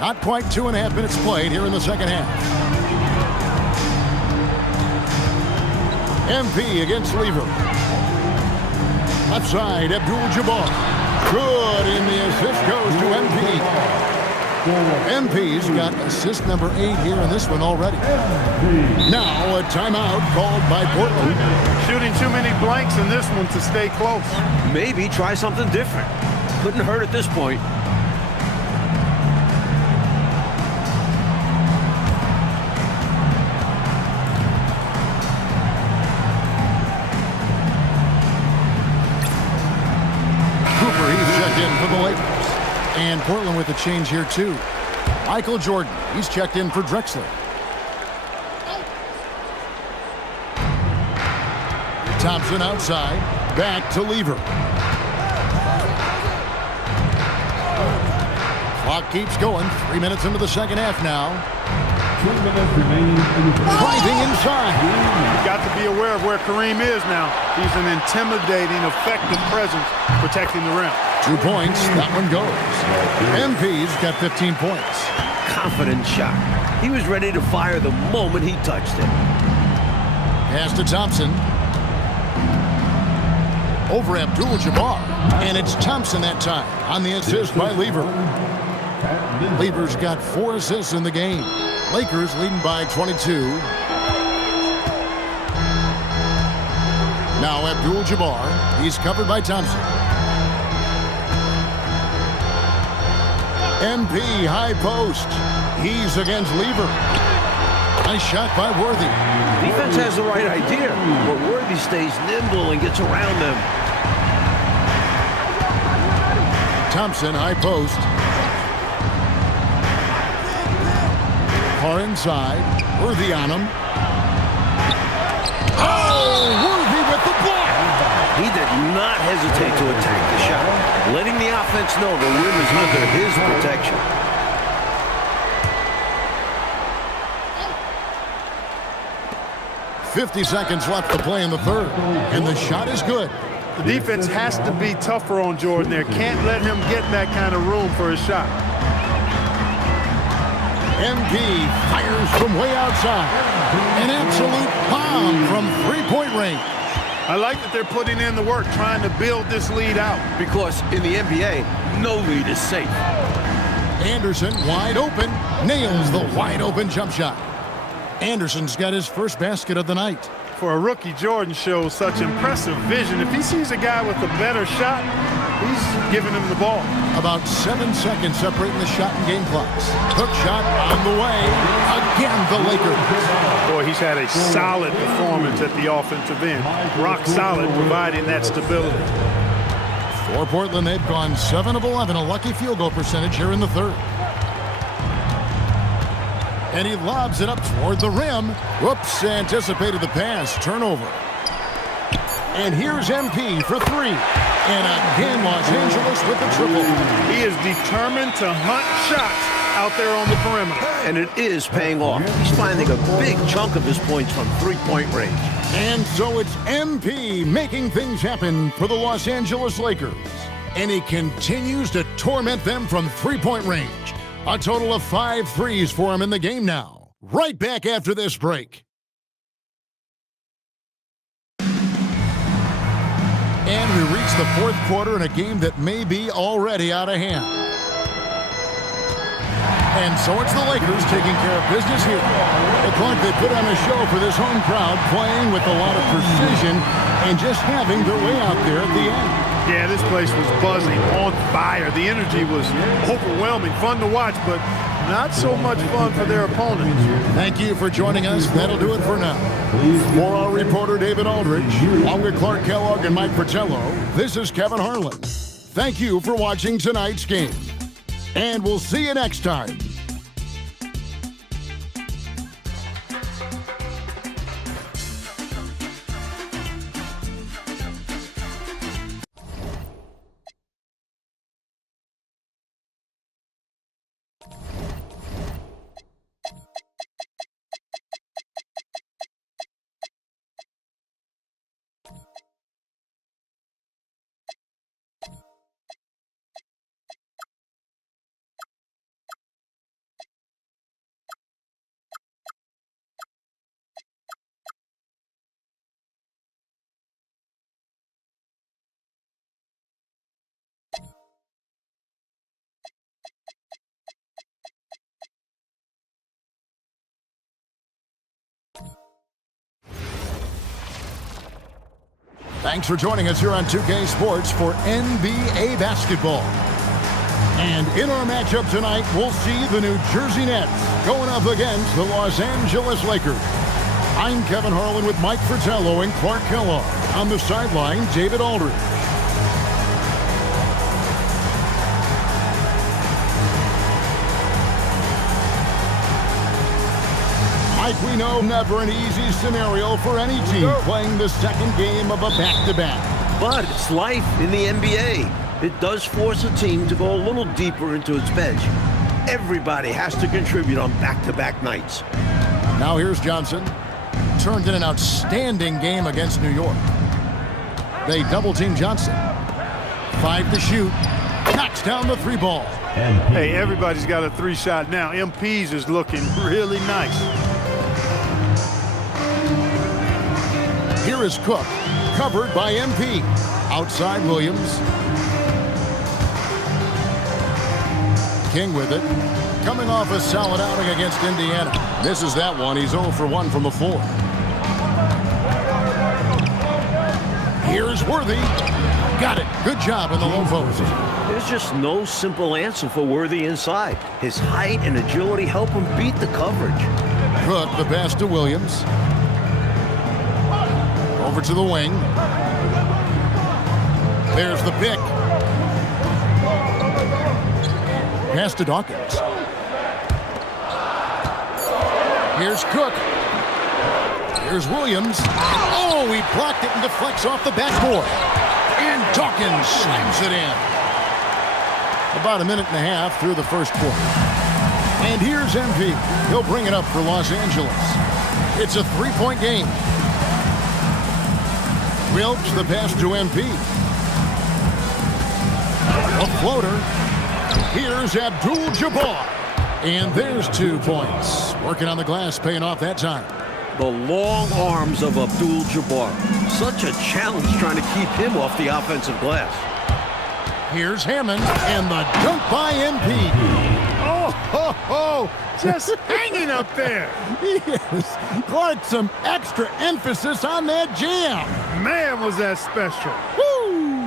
Not quite 2.5 minutes played here in the second half. MP against Lever. Left side, Abdul-Jabbar. Good, and the assist goes to MP. MP's got assist number 8 here in this one already. Now a timeout called by Portland. Shooting too many blanks in this one to stay close. Maybe try something different. Couldn't hurt at this point. Cooper, he's checked in for the Lakers. And Portland with a change here, too. Michael Jordan, he's checked in for Drexler. Thompson outside, back to Lever. Clock keeps going, 3 minutes into the second half now. 2 minutes remaining in the first. Driving inside. You've got to be aware of where Kareem is now. He's an intimidating, effective presence protecting the rim. 2 points, that one goes. MP's got 15 points. Confident shot. He was ready to fire the moment he touched it. Pass to Thompson. Over Abdul-Jabbar. And it's Thompson that time on the assist by Lever. Lever's got 4 assists in the game. Lakers leading by 22. Now Abdul-Jabbar. He's covered by Thompson. MP high post. He's against Lever. Nice shot by Worthy. Defense has the right idea, but Worthy stays nimble and gets around them. Thompson high post. Far inside. Worthy on him. Oh, Worthy with the block. He did not hesitate to attack the shot, letting the offense know the rim is under his protection. .50 seconds left to play in the third, and the shot is good. The defense has to be tougher on Jordan there. Can't let him get in that kind of room for his shot. MP fires from way outside. An absolute bomb from three-point range. I like that they're putting in the work, trying to build this lead out. Because in the NBA, no lead is safe. Anderson wide open, nails the wide open jump shot. Anderson's got his first basket of the night. For a rookie, Jordan shows such impressive vision. If he sees a guy with a better shot, he's giving him the ball. About 7 seconds separating the shot and game clocks. Hook shot on the way. Again, the Lakers. Boy, he's had a solid performance at the offensive end. Rock solid, providing that stability. For Portland, they've gone 7 of 11, a lucky field goal percentage here in the third. And he lobs it up toward the rim. Whoops, anticipated the pass. Turnover. And here's MP for three. And again, Los Angeles with the triple. He is determined to hunt shots out there on the perimeter. And it is paying off. He's finding a big chunk of his points from three-point range. And so it's MP making things happen for the Los Angeles Lakers. And he continues to torment them from three-point range. A total of 5 threes for him in the game now. Right back after this break. And we reach the fourth quarter in a game that may be already out of hand. And so it's the Lakers taking care of business here. The Clark, they put on a show for this home crowd, playing with a lot of precision and just having their way out there at the end. Yeah, this place was buzzing, on fire. The energy was overwhelming, fun to watch, but not so much fun for their opponents. Thank you for joining us. That'll do it for now. For our reporter, David Aldridge, along with Clark Kellogg and Mike Fratello, this is Kevin Harlan. Thank you for watching tonight's game. And we'll see you next time. Thanks for joining us here on 2K Sports for NBA basketball. And in our matchup tonight, we'll see the New Jersey Nets going up against the Los Angeles Lakers. I'm Kevin Harlan with Mike Fratello and Clark Kellogg. On the sideline, David Aldridge. Like we know, never an easy scenario for any team playing the second game of a back-to-back. But it's life in the NBA. It does force a team to go a little deeper into its bench. Everybody has to contribute on back-to-back nights. Now here's Johnson. Turned in an outstanding game against New York. They double-team Johnson. 5 to shoot. Knocks down the three ball. Hey, everybody's got a three-shot now. MP's is looking really nice. Here is Cook, covered by MP. Outside Williams. King with it. Coming off a solid outing against Indiana. Misses that one. He's 0 for 1 from the floor. Here's Worthy. Got it. Good job in the low post. There's just no simple answer for Worthy inside. His height and agility help him beat the coverage. Cook, the pass to Williams. Over to the wing. There's the pick. Pass to Dawkins. Here's Cook. Here's Williams. Oh, he blocked it and deflects off the backboard. And Dawkins slams it in. About a minute and a half through the first quarter. And here's MP. He'll bring it up for Los Angeles. It's a three-point game. Wilkes the pass to MP. A floater. Here's Abdul-Jabbar. And there's 2 points. Working on the glass, paying off that time. The long arms of Abdul-Jabbar. Such a challenge trying to keep him off the offensive glass. Here's Hammond, and the dunk by MP. Oh, ho, ho. Just hanging up there. Yes, Clark, some extra emphasis on that jam. Man, was that special. Woo!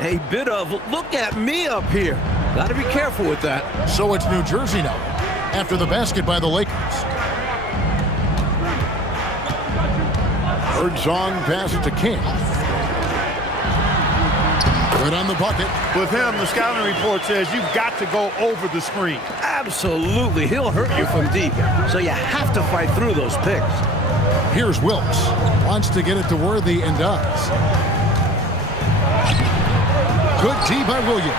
A bit of, look at me up here. Got to be careful with that. So it's New Jersey now, after the basket by the Lakers. Birdsong pass to King. Good on the bucket. With him, the scouting report says you've got to go over the screen. Absolutely. He'll hurt you from deep. So you have to fight through those picks. Here's Wilkes. Wants to get it to Worthy and does. Good D by Williams.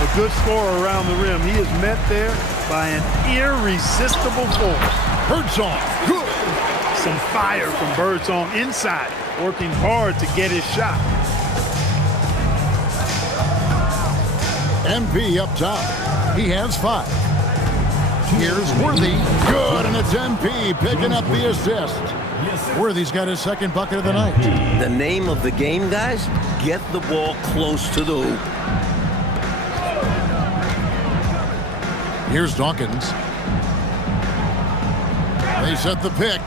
A good scorer around the rim. He is met there by an irresistible force. Birdsong. Good. Some fire from Birdsong inside, working hard to get his shot. MP up top. He has 5. Here's Worthy. Good, and it's MP picking up the assist. Worthy's got his second bucket of the night. The name of the game, guys, get the ball close to the hoop. Here's Dawkins. They set the pick.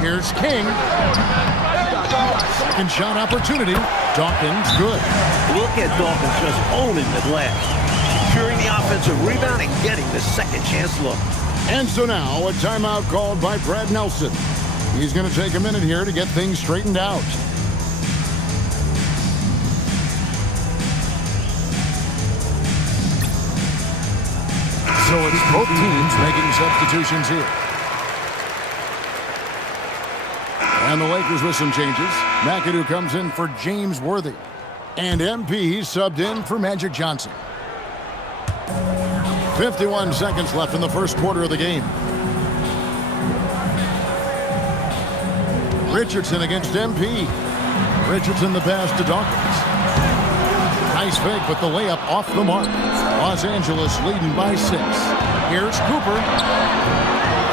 Here's King. Second shot opportunity. Dawkins, good. Look at Dawkins just owning the glass. Securing the offensive rebound and getting the second chance look. And so now, a timeout called by Brad Nelson. He's going to take a minute here to get things straightened out. So it's both teams making substitutions here. And the Lakers with some changes. McAdoo comes in for James Worthy. And MP subbed in for Magic Johnson. 51 seconds left in the first quarter of the game. Richardson against MP. Richardson the pass to Dawkins. Nice fake, but the layup off the mark. Los Angeles leading by 6. Here's Cooper.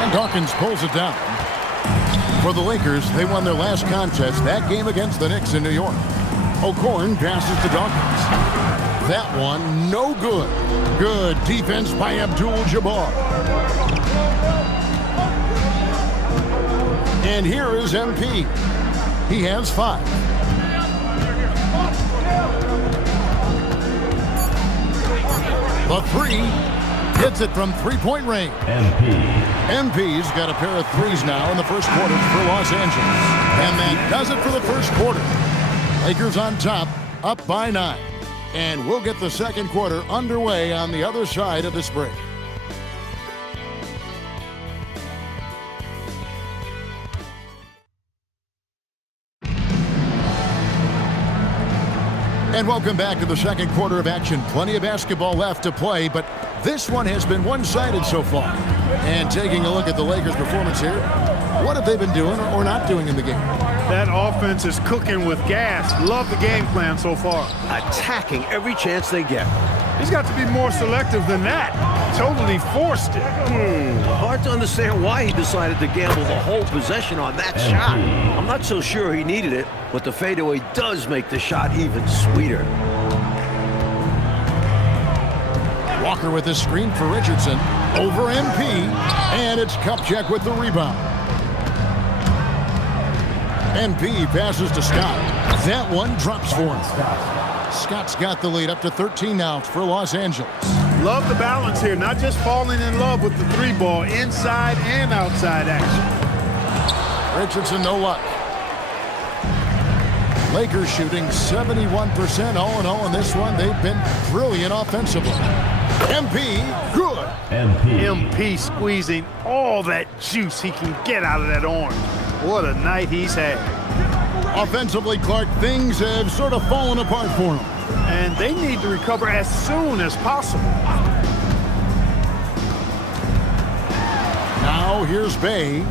And Dawkins pulls it down. For the Lakers, they won their last contest, that game against the Knicks in New York. O'Korn passes to Dawkins. That one, no good. Good defense by Abdul-Jabbar. And here is MP. He has 5. The 3 hits it from three-point range. MP's got a pair of threes now in the first quarter for Los Angeles. And that does it for the first quarter. Lakers on top, up by 9. And we'll get the second quarter underway on the other side of this break. And welcome back to the second quarter of action. Plenty of basketball left to play, but this one has been one-sided so far. And taking a look at the Lakers' performance here, what have they been doing or not doing in the game? That offense is cooking with gas. Love the game plan so far. Attacking every chance they get. He's got to be more selective than that. Totally forced it. Hard to understand why he decided to gamble the whole possession on that shot. I'm not so sure he needed it, but the fadeaway does make the shot even sweeter. Walker with this screen for Richardson. Over MP, and it's Kupchak with the rebound. MP passes to Scott. That one drops for him. Scott's got the lead up to 13 now for Los Angeles. Love the balance here, not just falling in love with the 3-ball, inside and outside action. Richardson, no luck. Lakers shooting 71% all in all in this one. They've been brilliant offensively. MP, good. MP squeezing all that juice he can get out of that orange. What a night he's had. Offensively, Clark, things have sort of fallen apart for him. And they need to recover as soon as possible. Now here's Bay.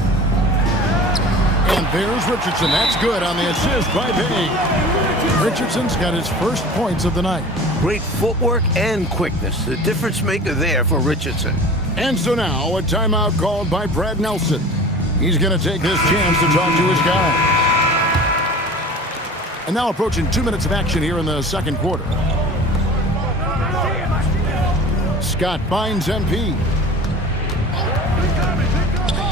And there's Richardson. That's good on the assist by Bay. Richardson's got his first points of the night. Great footwork and quickness. The difference maker there for Richardson. And so now a timeout called by Brad Nelson. He's going to take this chance to talk to his guy. And now approaching 2 minutes of action here in the second quarter. Scott finds MP.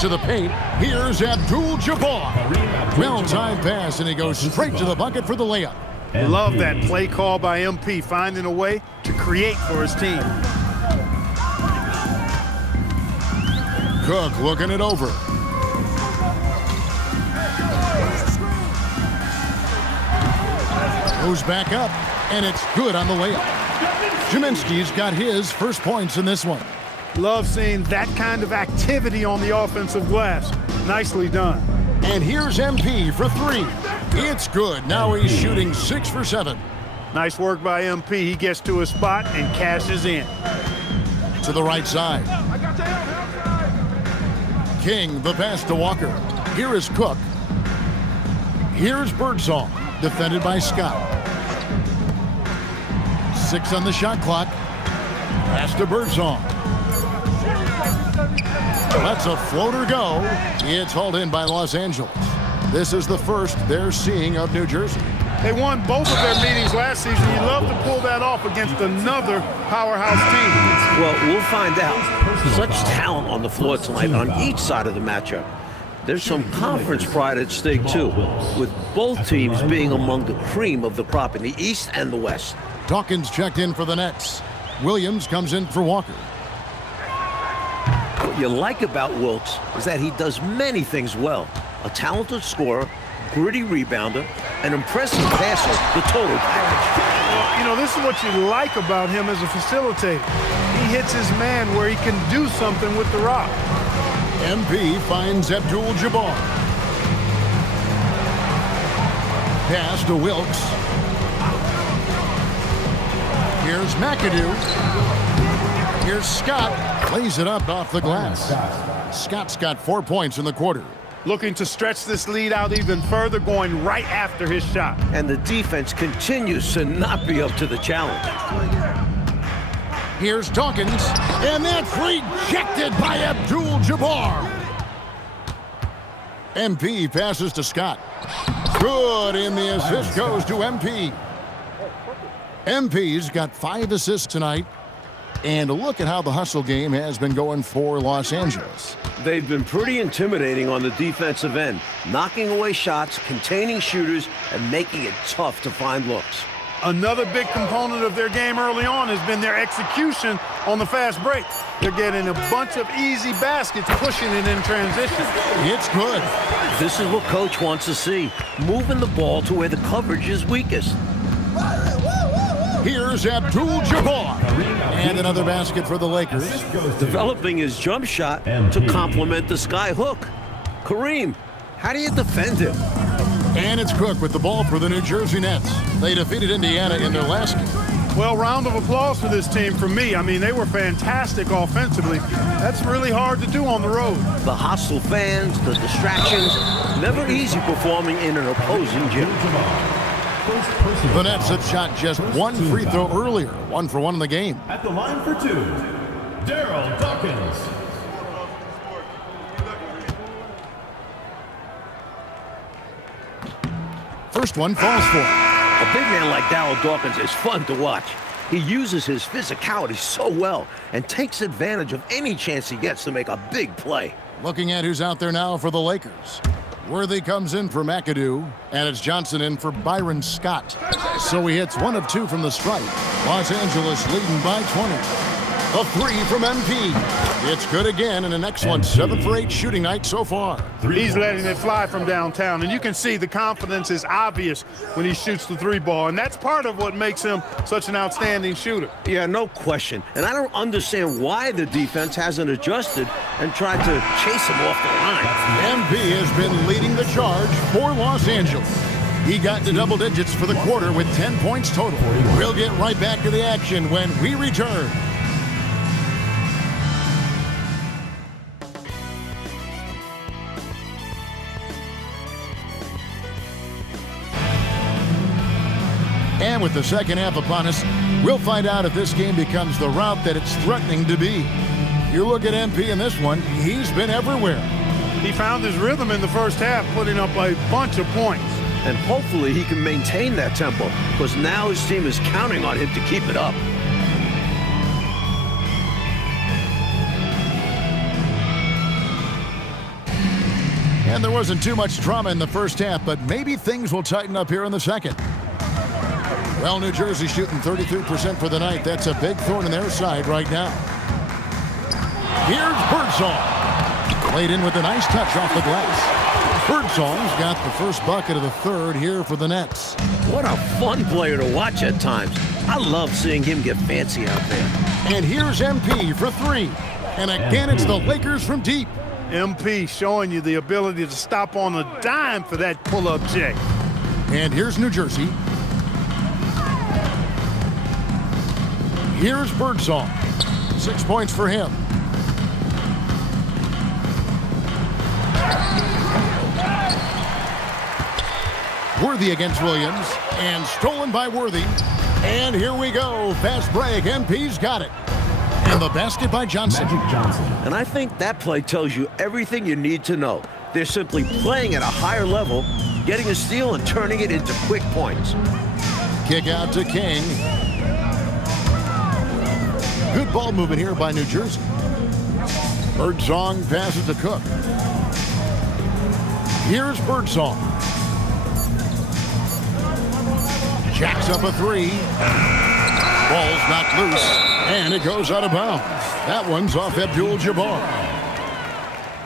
To the paint. Here's Abdul-Jabbar. Well-timed pass, and he goes straight to the bucket for the layup. Love that play call by MP, finding a way to create for his team. Cook looking it over. Goes back up, and it's good on the layup. Kaminsky's got his first points in this one. Love seeing that kind of activity on the offensive glass. Nicely done. And here's MP for three. It's good. Now he's shooting 6 for 7. Nice work by MP. He gets to his spot and cashes in. To the right side. King, the pass to Walker. Here is Cook. Here's Birdsall, defended by Scott. 6 on the shot clock. Pass to Birdsall. Lets a floater go. It's hauled in by Los Angeles. This is the first they're seeing of New Jersey. They won both of their meetings last season. You love to pull that off against another powerhouse team. Well, we'll find out. Such talent on the floor tonight on each side of the matchup. There's some conference pride at stake, too, with both teams being among the cream of the crop in the East and the West. Dawkins checked in for the Nets. Williams comes in for Walker. What you like about Wilkes is that he does many things well. A talented scorer, gritty rebounder, an impressive passer, the total package. You know, this is what you like about him as a facilitator. He hits his man where he can do something with the rock. MP finds Abdul-Jabbar. Pass to Wilkes. Here's McAdoo. Here's Scott. Plays it up off the glass. Scott's got 4 points in the quarter. Looking to stretch this lead out even further, going right after his shot. And the defense continues to not be up to the challenge. Here's Dawkins, and that's rejected by Abdul-Jabbar. MP passes to Scott. Good, and the assist goes to MP. MP's got 5 assists tonight. And look at how the hustle game has been going for Los Angeles. They've been pretty intimidating on the defensive end, knocking away shots, containing shooters, and making it tough to find looks. Another big component of their game early on has been their execution on the fast break. They're getting a bunch of easy baskets, pushing it in transition. It's good. This is what Coach wants to see, moving the ball to where the coverage is weakest. Here's Abdul-Jabbar. And another basket for the Lakers. Developing his jump shot to complement the sky hook. Kareem, how do you defend him? And it's Cook with the ball for the New Jersey Nets. They defeated Indiana in their last game. Well, round of applause for this team from me. I mean, they were fantastic offensively. That's really hard to do on the road. The hostile fans, the distractions, never easy performing in an opposing gym. The Nets have shot just 1 free throw earlier. 1 for 1 in the game. At the line for 2, Daryl Dawkins. First one falls for him. A big man like Daryl Dawkins is fun to watch. He uses his physicality so well and takes advantage of any chance he gets to make a big play. Looking at who's out there now for the Lakers. Worthy comes in for McAdoo, and it's Johnson in for Byron Scott. So he hits 1 of 2 from the stripe. Los Angeles leading by 20. A three from MP. It's good again, and an excellent 7 for 8 shooting night so far. He's letting it fly from downtown, and you can see the confidence is obvious when he shoots the three ball, and that's part of what makes him such an outstanding shooter. Yeah, no question. And I don't understand why the defense hasn't adjusted and tried to chase him off the line. MP has been leading the charge for Los Angeles. He got to double digits for the quarter with 10 points total. We'll get right back to the action when we return. And with the second half upon us, we'll find out if this game becomes the route that it's threatening to be. You look at MP in this one, he's been everywhere. He found his rhythm in the first half, putting up a bunch of points. And hopefully he can maintain that tempo, because now his team is counting on him to keep it up. And there wasn't too much drama in the first half, but maybe things will tighten up here in the second. Well, New Jersey shooting 33% for the night. That's a big thorn in their side right now. Here's Birdsong. Played in with a nice touch off the glass. Birdsong's got the first bucket of the third here for the Nets. What a fun player to watch at times. I love seeing him get fancy out there. And here's MP for three. And again, it's the Lakers from deep. MP showing you the ability to stop on a dime for that pull-up J. And here's New Jersey. Here's Birdsong. 6 points for him. Worthy against Williams. And stolen by Worthy. And here we go. Fast break. MP's got it. And the basket by Johnson. Magic Johnson. And I think that play tells you everything you need to know. They're simply playing at a higher level, getting a steal and turning it into quick points. Kick out to King. Good ball movement here by New Jersey. Birdsong passes to Cook. Here's Birdsong. Jacks up a three. Ball's knocked loose, and it goes out of bounds. That one's off Abdul-Jabbar.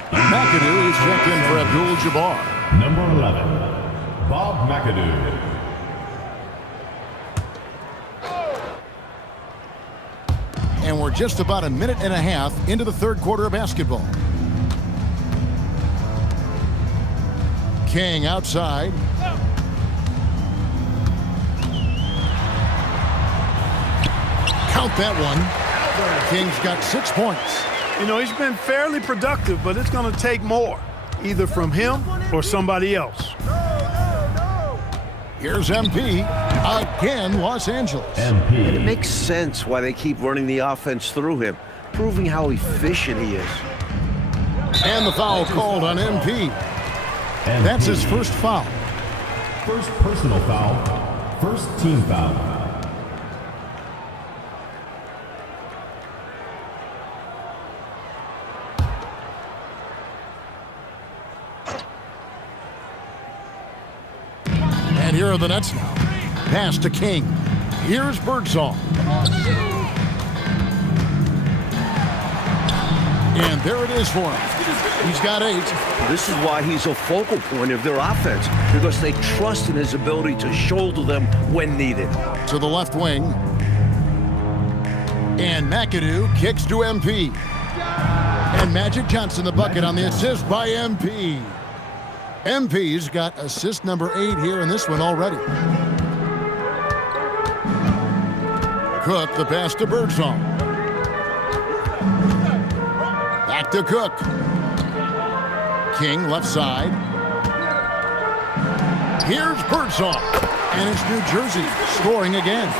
McAdoo is checked in for Abdul-Jabbar. Number 11, Bob McAdoo. And we're just about a minute and a half into the third quarter of basketball. King outside. Count that one. King's got 6 points. You know, he's been fairly productive, but it's going to take more, either from him or somebody else. Here's MP. Again, Los Angeles. It MP. makes sense why they keep running the offense through him, proving how efficient he is. And the foul called on MP. That's his first foul. First personal foul. First team foul. And here are the Nets now. Pass to King. Here's Birdsong. And there it is for him. He's got 8. This is why he's a focal point of their offense, because they trust in his ability to shoulder them when needed. To the left wing. And McAdoo kicks to MP. And Magic Johnson the bucket on the assist by MP. MP's got assist number 8 here in this one already. Cook, the pass to Birdsong. Back to Cook. King, left side. Here's Birdsong. And it's New Jersey scoring again.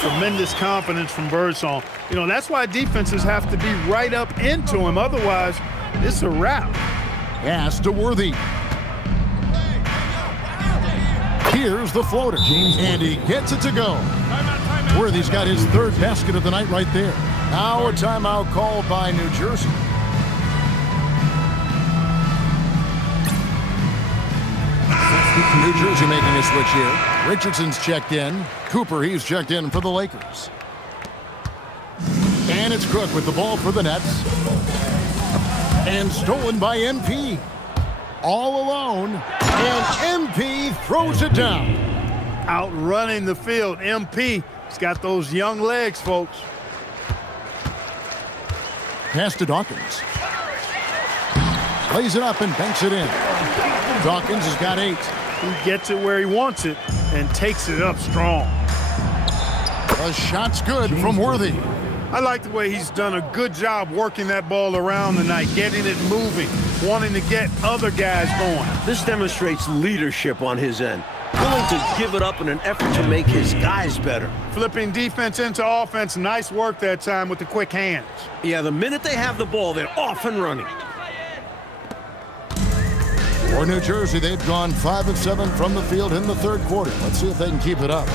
Tremendous confidence from Birdsong. You know, that's why defenses have to be right up into him. Otherwise, it's a wrap. Pass to Worthy. Here's the floater. And he gets it to go. Worthy's got his third basket of the night right there. Now a timeout called by New Jersey. New Jersey making a switch here. Richardson's checked in. Cooper, he's checked in for the Lakers. And it's Cook with the ball for the Nets. And stolen by MP. All alone. And MP throws it down. Outrunning the field. MP. He's got those young legs, folks. Pass to Dawkins. Plays it up and banks it in. Dawkins has got 8. He gets it where he wants it and takes it up strong. The shot's good from Worthy. I like the way he's done a good job working that ball around tonight, getting it moving, wanting to get other guys going. This demonstrates leadership on his end. Willing to give it up in an effort to make his guys better. Flipping defense into offense. Nice work that time with the quick hands. Yeah, the minute they have the ball, they're off and running. For New Jersey, they've gone 5 of 7 from the field in the third quarter. Let's see if they can keep it up.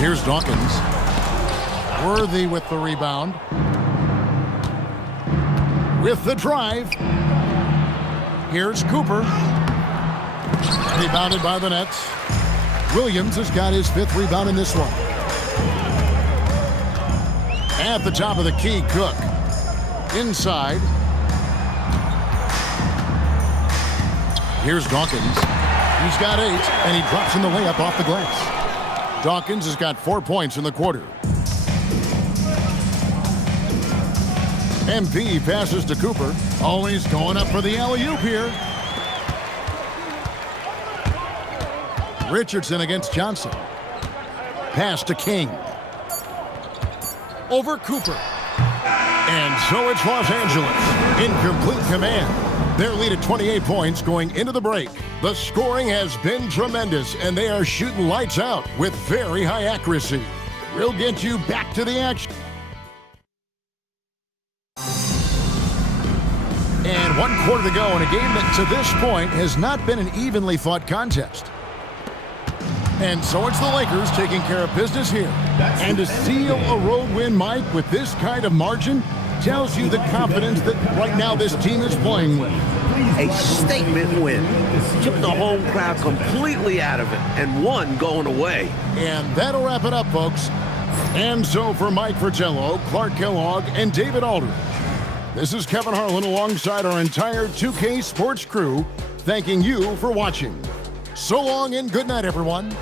Here's Dawkins. Worthy with the rebound. With the drive. Here's Cooper. Rebounded by the Nets. Williams has got his 5th rebound in this one. At the top of the key, Cook. Inside. Here's Dawkins. He's got 8, and he drops in the layup off the glass. Dawkins has got 4 points in the quarter. MP passes to Cooper. Always going up for the alley-oop here. Richardson against Johnson. Pass to King. Over Cooper. And so it's Los Angeles in complete command. Their lead at 28 points going into the break. The scoring has been tremendous, and they are shooting lights out with very high accuracy. We'll get you back to the action. And 1 quarter to go in a game that to this point has not been an evenly fought contest. And so it's the Lakers taking care of business here. And to seal a road win, Mike, with this kind of margin tells you the confidence that right now this team is playing with. A statement win. Took the home crowd completely out of it and won going away. And that'll wrap it up, folks. And so for Mike Fratello, Clark Kellogg, and David Aldridge, this is Kevin Harlan alongside our entire 2K Sports crew, thanking you for watching. So long and good night, everyone.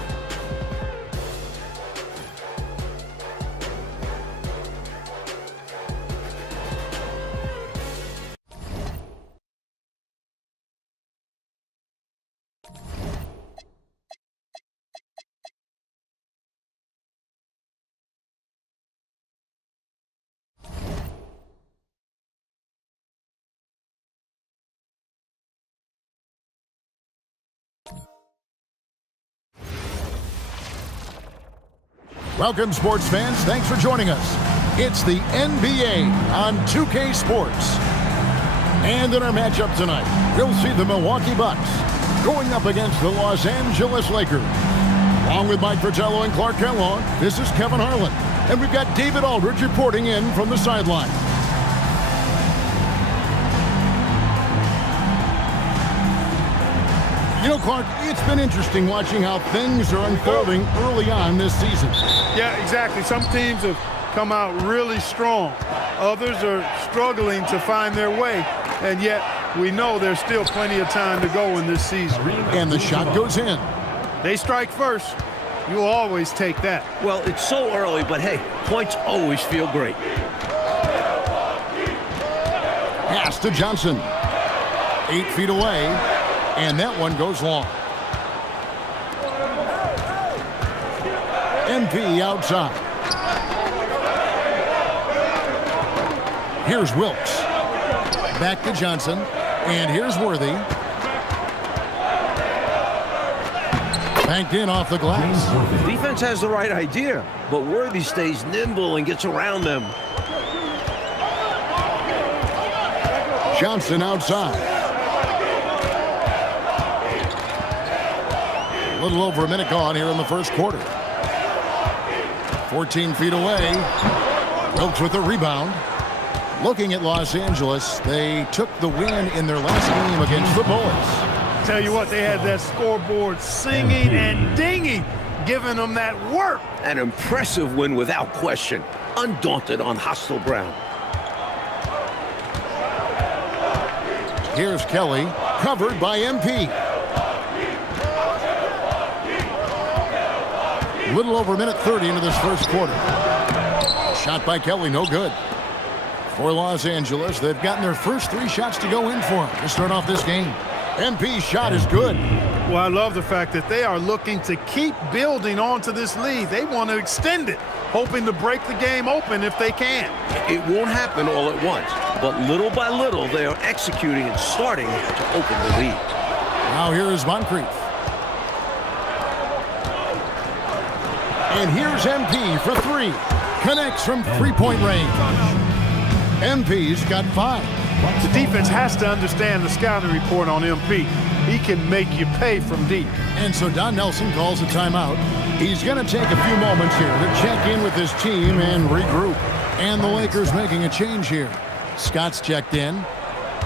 Welcome, sports fans. Thanks for joining us. It's the NBA on 2K Sports. And in our matchup tonight, we'll see the Milwaukee Bucks going up against the Los Angeles Lakers. Along with Mike Fratello and Clark Kellogg, this is Kevin Harlan. And we've got David Aldridge reporting in from the sideline. You know, Clark, it's been interesting watching how things are unfolding early on this season. Yeah, exactly. Some teams have come out really strong. Others are struggling to find their way. And yet, we know there's still plenty of time to go in this season. And the shot goes in. They strike first. You'll always take that. Well, it's so early, but hey, points always feel great. Pass to Johnson. 8 feet away. And that one goes long. MP outside. Here's Wilkes. Back to Johnson. And here's Worthy. Banked in off the glass. Defense has the right idea, but Worthy stays nimble and gets around them. Johnson outside. A little over a minute gone here in the first quarter. 14 feet away. Wilkes with the rebound. Looking at Los Angeles, they took the win in their last game against the Bullets. Tell you what, they had that scoreboard singing and dinging. giving them that work. An impressive win without question. Undaunted on hostile ground. Here's Kelly, covered by MP. Little over a minute 30 into this first quarter. Shot by Kelly, no good. For Los Angeles, they've gotten their first 3 shots to go in for them to start off this game. MP's shot is good. Well, I love the fact that they are looking to keep building onto this lead. They want to extend it, hoping to break the game open if they can. It won't happen all at once, but little by little, they are executing and starting to open the lead. Now here is Moncrief. And here's MP for 3. Connects from 3-point range. MP's got 5. The defense has to understand the scouting report on MP. He can make you pay from deep. And so Don Nelson calls a timeout. He's going to take a few moments here to check in with his team and regroup. And the Lakers making a change here. Scott's checked in.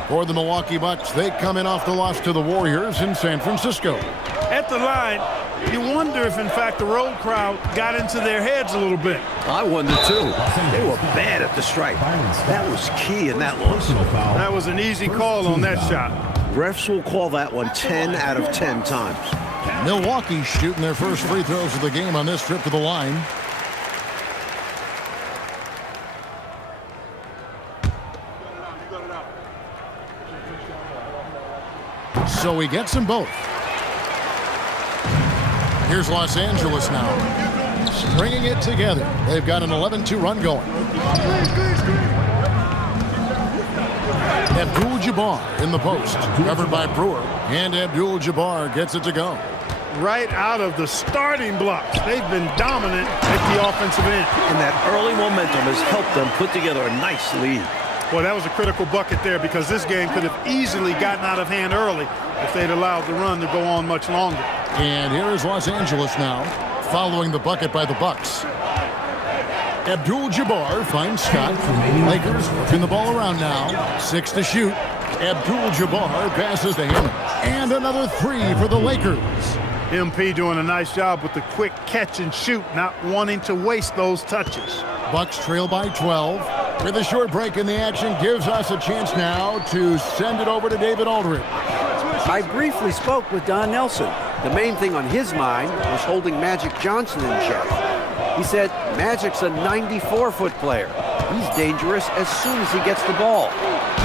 For the Milwaukee Bucks, they come in off the loss to the Warriors in San Francisco. At the line, you wonder if, in fact, the road crowd got into their heads a little bit. I wonder, too. They were bad at the stripe. That was key in that loss. That was an easy call on that shot. Refs will call that one 10 out of 10 times. Milwaukee shooting their first free throws of the game on this trip to the line. So he gets them both. Here's Los Angeles now, stringing it together. They've got an 11-2 run going. Abdul-Jabbar in the post, covered by Brewer. And Abdul-Jabbar gets it to go. Right out of the starting blocks. They've been dominant at the offensive end. And that early momentum has helped them put together a nice lead. Well, that was a critical bucket there because this game could have easily gotten out of hand early if they'd allowed the run to go on much longer. And here is Los Angeles now, following the bucket by the Bucks. Abdul-Jabbar finds Scott. Lakers working the ball around now. 6 to shoot. Abdul-Jabbar passes to him. And another 3 for the Lakers. MP doing a nice job with the quick catch and shoot, not wanting to waste those touches. Bucks trail by 12. With a short break in the action, gives us a chance now to send it over to David Aldridge. I briefly spoke with Don Nelson. The main thing on his mind was holding Magic Johnson in check. He said Magic's a 94-foot player. He's dangerous as soon as he gets the ball,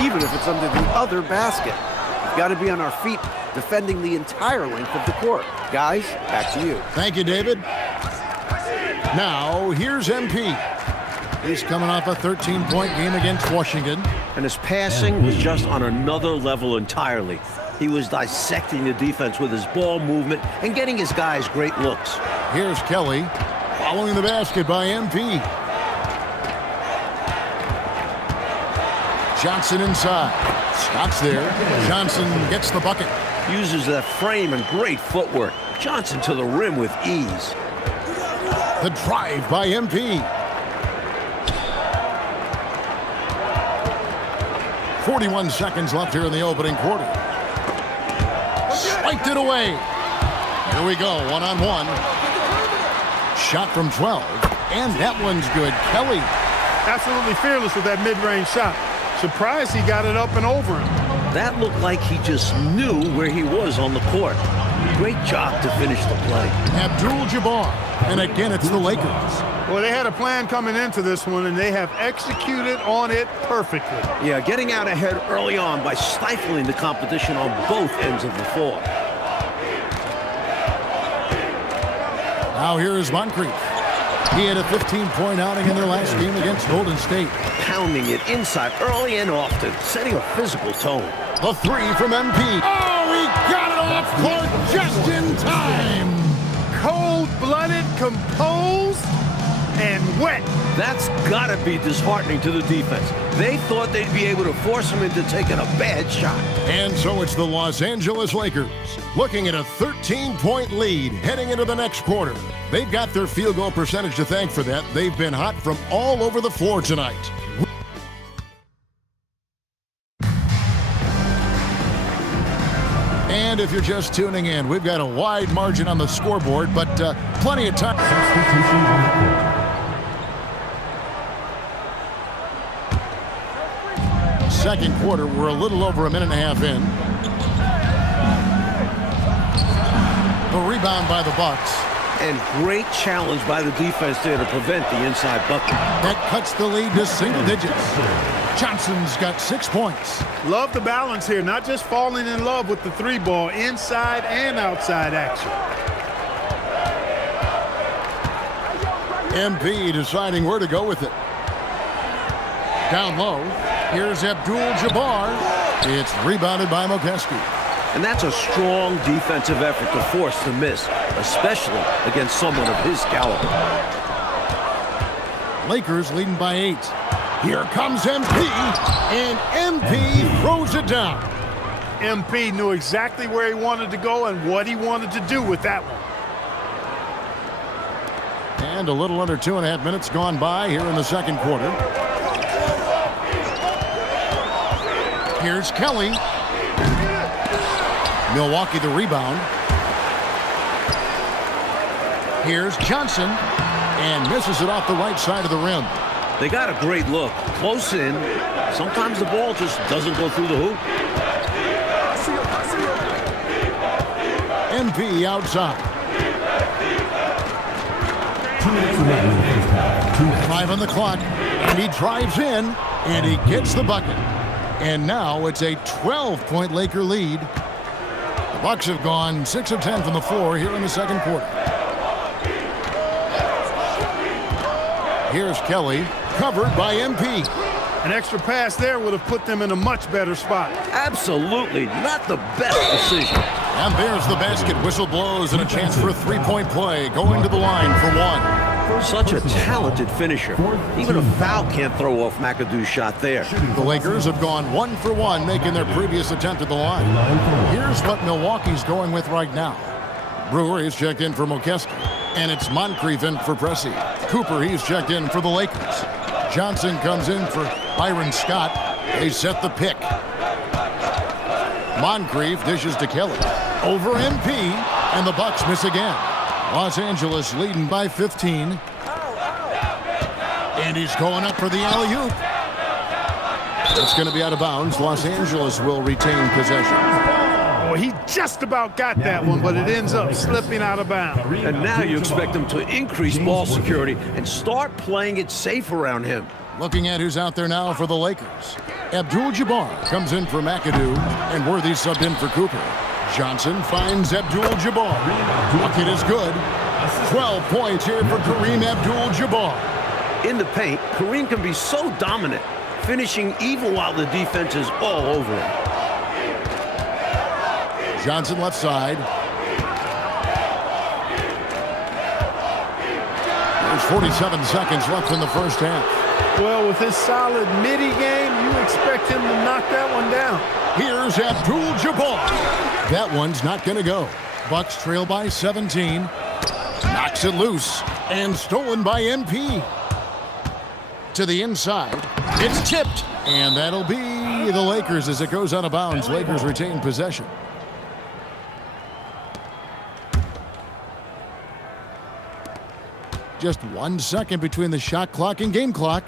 even if it's under the other basket. We've got to be on our feet defending the entire length of the court. Guys, back to you. Thank you, David. Now, here's MP. He's coming off a 13-point game against Washington. And his passing was just on another level entirely. He was dissecting the defense with his ball movement and getting his guys great looks. Here's Kelly, following the basket by MP. Johnson inside. Scott's there. Johnson gets the bucket. Uses that frame and great footwork. Johnson to the rim with ease. The drive by MP. 41 seconds left here in the opening quarter. Spiked it away. Here we go, one-on-one. Shot from 12, and that one's good. Kelly. Absolutely fearless with that mid-range shot. Surprised he got it up and over him. That looked like he just knew where he was on the court. Great job to finish the play. Abdul-Jabbar, and again it's the Lakers. Well, they had a plan coming into this one, and they have executed on it perfectly. Yeah, getting out ahead early on by stifling the competition on both ends of the floor. Now here is Moncrief. He had a 15-point outing in their last game against Golden State. Pounding it inside early and often, setting a physical tone. The 3 from MP. Oh, he got it off court just in time. Cold-blooded, composed, and wet. That's gotta be disheartening to the defense. They thought they'd be able to force him into taking a bad shot. And so it's the Los Angeles Lakers looking at a 13-point lead heading into the next quarter. They've got their field goal percentage to thank for that. They've been hot from all over the floor tonight. And if you're just tuning in, we've got a wide margin on the scoreboard, but plenty of time. Substitution on the court. Second quarter, we're a little over a minute and a half in. The rebound by the Bucks. And great challenge by the defense there to prevent the inside bucket. That cuts the lead to single digits. Johnson's got 6 points. Love the balance here, not just falling in love with the three ball, inside and outside action. MP deciding where to go with it. Down low, here's Abdul-Jabbar. It's rebounded by Mokeski. And that's a strong defensive effort to force the miss, especially against someone of his caliber. Lakers leading by 8. Here comes MP, and MP throws it down. MP knew exactly where he wanted to go and what he wanted to do with that one. And a little under 2.5 minutes gone by here in the second quarter. Here's Kelly. Milwaukee the rebound. Here's Johnson, and misses it off the right side of the rim. They got a great look. Close in. Sometimes the ball just doesn't go through the hoop. MP outside. 2 minutes remaining in the first half. 2 minutes. 5 on the clock, and he drives in, and he gets the bucket. And now it's a 12-point Laker lead. The Bucks have gone 6 of 10 from the floor here in the second quarter. Here's Kelly, covered by MP. An extra pass there would have put them in a much better spot. Absolutely not the best decision. And there's the basket. Whistle blows and a chance for a three-point play. Going to the line for one. Such a talented finisher. Even a foul can't throw off McAdoo's shot there. The Lakers have gone 1 for 1, making their previous attempt at the line. Here's what Milwaukee's going with right now. Brewer is checked in for Mokeski. And it's Moncrief in for Pressey. Cooper, he's checked in for the Lakers. Johnson comes in for Byron Scott. They set the pick. Moncrief dishes to Kelly. Over MP, and the Bucks miss again. Los Angeles leading by 15. And he's going up for the alley-oop. It's going to be out of bounds. Los Angeles will retain possession. Oh, he just about got that one, but it ends up slipping out of bounds. And now you expect them to increase ball security and start playing it safe around him. Looking at who's out there now for the Lakers. Abdul-Jabbar comes in for McAdoo, and Worthy subbed in for Cooper. Johnson finds Abdul-Jabbar. Bucket is good. 12 points here for Kareem Abdul-Jabbar. In the paint, Kareem can be so dominant, finishing even while the defense is all over him. Johnson left side. There's 47 seconds left in the first half. Well, with his solid midi game, you expect him to knock that one down. Here's Abdul-Jabbar. That one's not going to go. Bucks trail by 17. Knocks it loose. And stolen by MP. To the inside. It's tipped. And that'll be the Lakers as it goes out of bounds. Lakers retain possession. Just 1 second between the shot clock and game clock.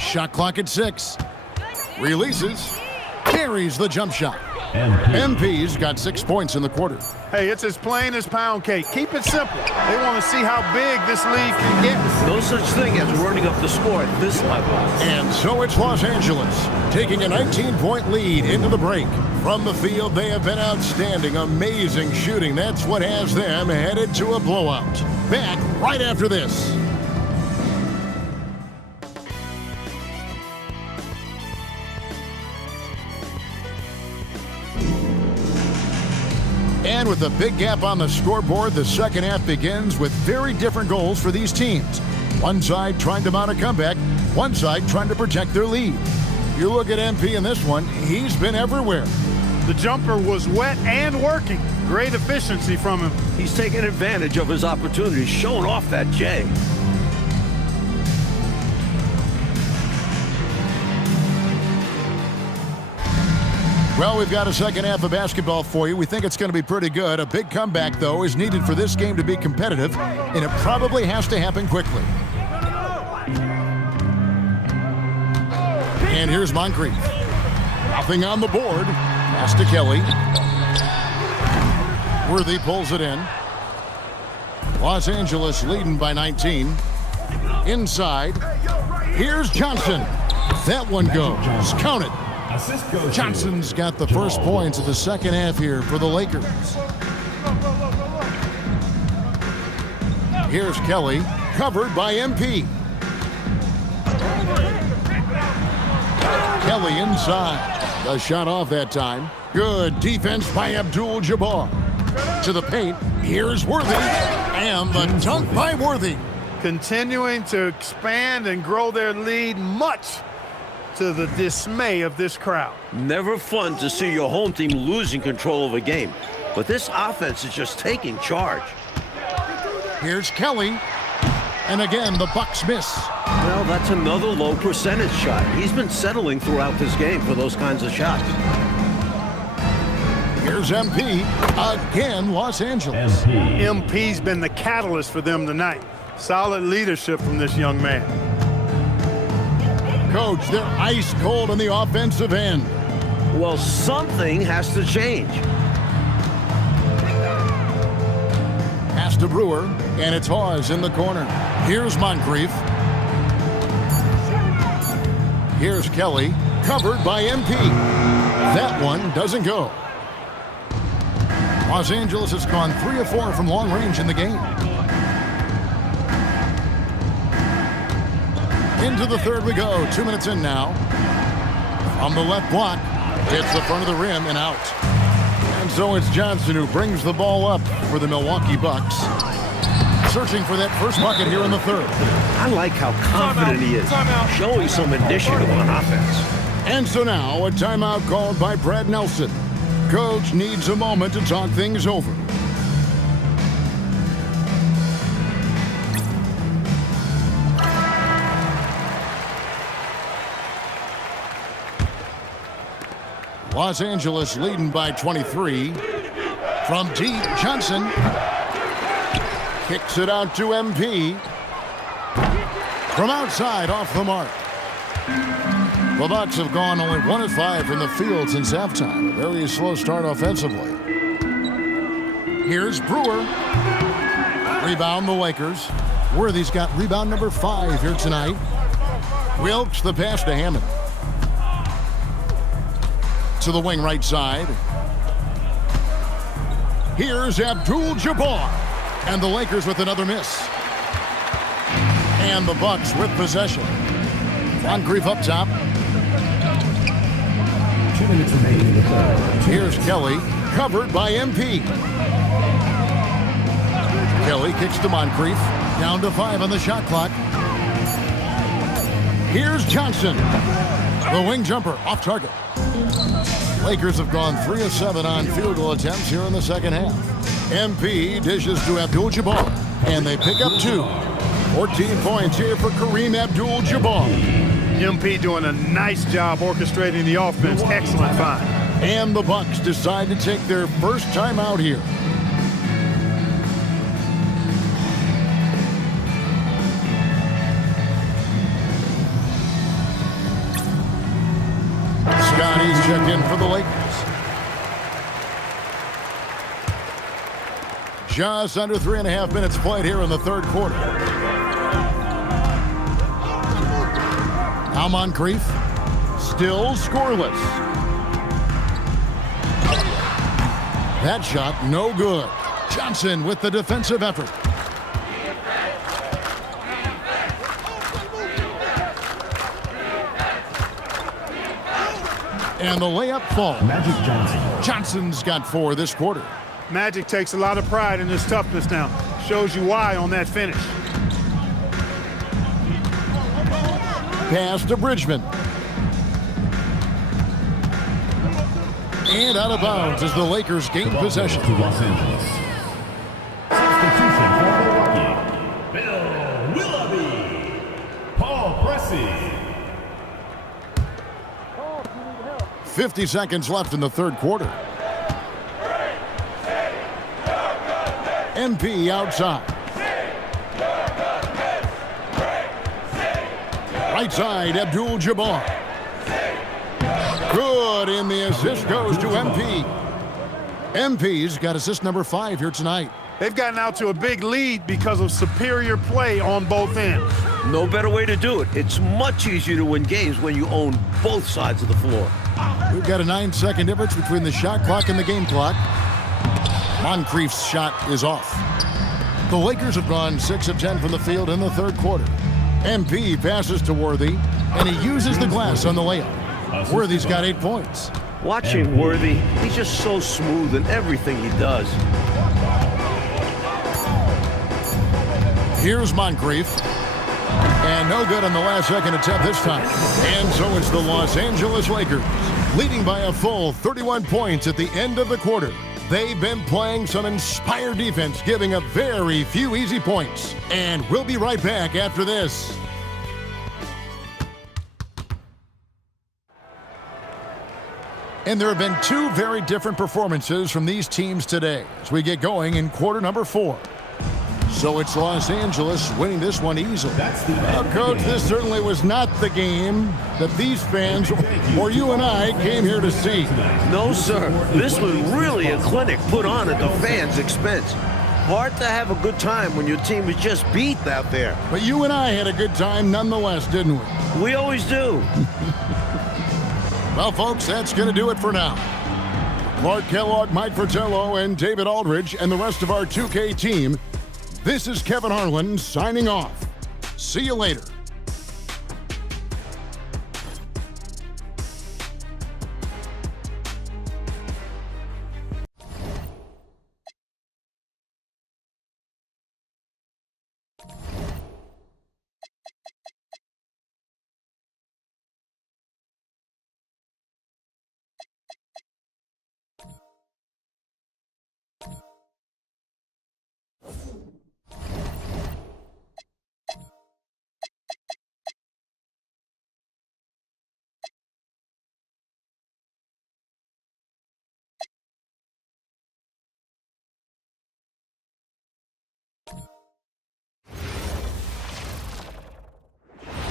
Shot clock at 6. Releases. Carries the jump shot. MP's got 6 points in the quarter. Hey, it's as plain as pound cake. Keep it simple. They want to see how big this league can get. No such thing as running up the score at this level. And so it's Los Angeles taking a 19-point lead into the break. From the field, they have been outstanding. Amazing shooting. That's what has them headed to a blowout. Back right after this. And with a big gap on the scoreboard, the second half begins with very different goals for these teams. One side trying to mount a comeback, one side trying to protect their lead. You look at MP in this one, he's been everywhere. The jumper was wet and working. Great efficiency from him. He's taking advantage of his opportunity, showing off that J. Well, we've got a second half of basketball for you. We think it's going to be pretty good. A big comeback, though, is needed for this game to be competitive, and it probably has to happen quickly. And here's Moncrief. Nothing on the board. Pass to Kelly. Worthy pulls it in. Los Angeles leading by 19. Inside. Here's Johnson. That one goes. Count it. Johnson's got the first points of the second half here for the Lakers. Here's Kelly, covered by MP. Kelly inside. A shot off that time. Good defense by Abdul-Jabbar. To the paint, here's Worthy. And the dunk by Worthy. Continuing to expand and grow their lead, much to the dismay of this crowd. Never fun to see your home team losing control of a game, but this offense is just taking charge. Here's Kelly, and again the Bucks miss. Well, that's another low percentage shot. He's been settling throughout this game for those kinds of shots. Here's MP, again Los Angeles. MP's been the catalyst for them tonight. Solid leadership from this young man. Coach, they're ice cold on the offensive end. Well, something has to change. Pass to Brewer, and it's Hawes in the corner. Here's Moncrief. Here's Kelly, covered by MP. That one doesn't go. Los Angeles has gone 3 of 4 from long range in the game. Into the third we go. 2 minutes in now. From the left block, hits the front of the rim and out. And so it's Johnson who brings the ball up for the Milwaukee Bucks. Searching for that first bucket here in the third. I like how confident he is, showing some initiative on offense. And so now a timeout called by Brad Nelson. Coach needs a moment to talk things over. Los Angeles leading by 23. From deep, Johnson kicks it out to MP. From outside, off the mark. The Bucks have gone only 1 of 5 from the field since halftime. A very slow start offensively. Here's Brewer. Rebound the Lakers. Worthy's got rebound number 5 here tonight. Wilkes the pass to Hammond. To the wing right side. Here's Abdul-Jabbar. And the Lakers with another miss. And the Bucks with possession. Moncrief up top. 2 minutes remaining in the third. Here's Kelly, covered by MP. Kelly kicks to Moncrief. Down to 5 on the shot clock. Here's Johnson. The wing jumper off target. Lakers have gone 3 of 7 on field goal attempts here in the second half. MP dishes to Abdul-Jabbar, and they pick up 2. 14 points here for Kareem Abdul-Jabbar. MP doing a nice job orchestrating the offense. Excellent find. And the Bucks decide to take their first time out here. Scotty's checked in for the Lakers. Just under 3.5 minutes played here in the third quarter. Now Moncrief, still scoreless. That shot no good. Johnson with the defensive effort. And the layup falls. Magic Johnson. Johnson's got 4 this quarter. Magic takes a lot of pride in his toughness now. Shows you why on that finish. Pass to Bridgman. And out of bounds as the Lakers gain possession. To Los Angeles. Substitution for Milwaukee. Bill Willoughby. Paul Pressey. 50 seconds left in the third quarter. MP outside. Right side, Abdul-Jabbar. Good, and the assist goes to MP. MP's got assist number 5 here tonight. They've gotten out to a big lead because of superior play on both ends. No better way to do it. It's much easier to win games when you own both sides of the floor. We've got a 9-second difference between the shot clock and the game clock. Moncrief's shot is off. The Lakers have gone 6 of 10 from the field in the third quarter. MP passes to Worthy, and he uses the glass on the layup. Worthy's got 8 points. Watching Worthy, he's just so smooth in everything he does. Here's Moncrief. And no good on the last second attempt this time. And so it's the Los Angeles Lakers, leading by a full 31 points at the end of the quarter. They've been playing some inspired defense, giving up very few easy points. And we'll be right back after this. And there have been 2 very different performances from these teams today as we get going in quarter number 4. So it's Los Angeles winning this one easily. Well, Coach, this certainly was not the game that these fans or you and I came here to see. No, sir. This was really a clinic put on at the fans' expense. Hard to have a good time when your team was just beat out there. But you and I had a good time nonetheless, didn't we? We always do. Well, folks, that's going to do it for now. Clark Kellogg, Mike Fratello, and David Aldridge, and the rest of our 2K team, this is Kevin Harlan signing off. See you later.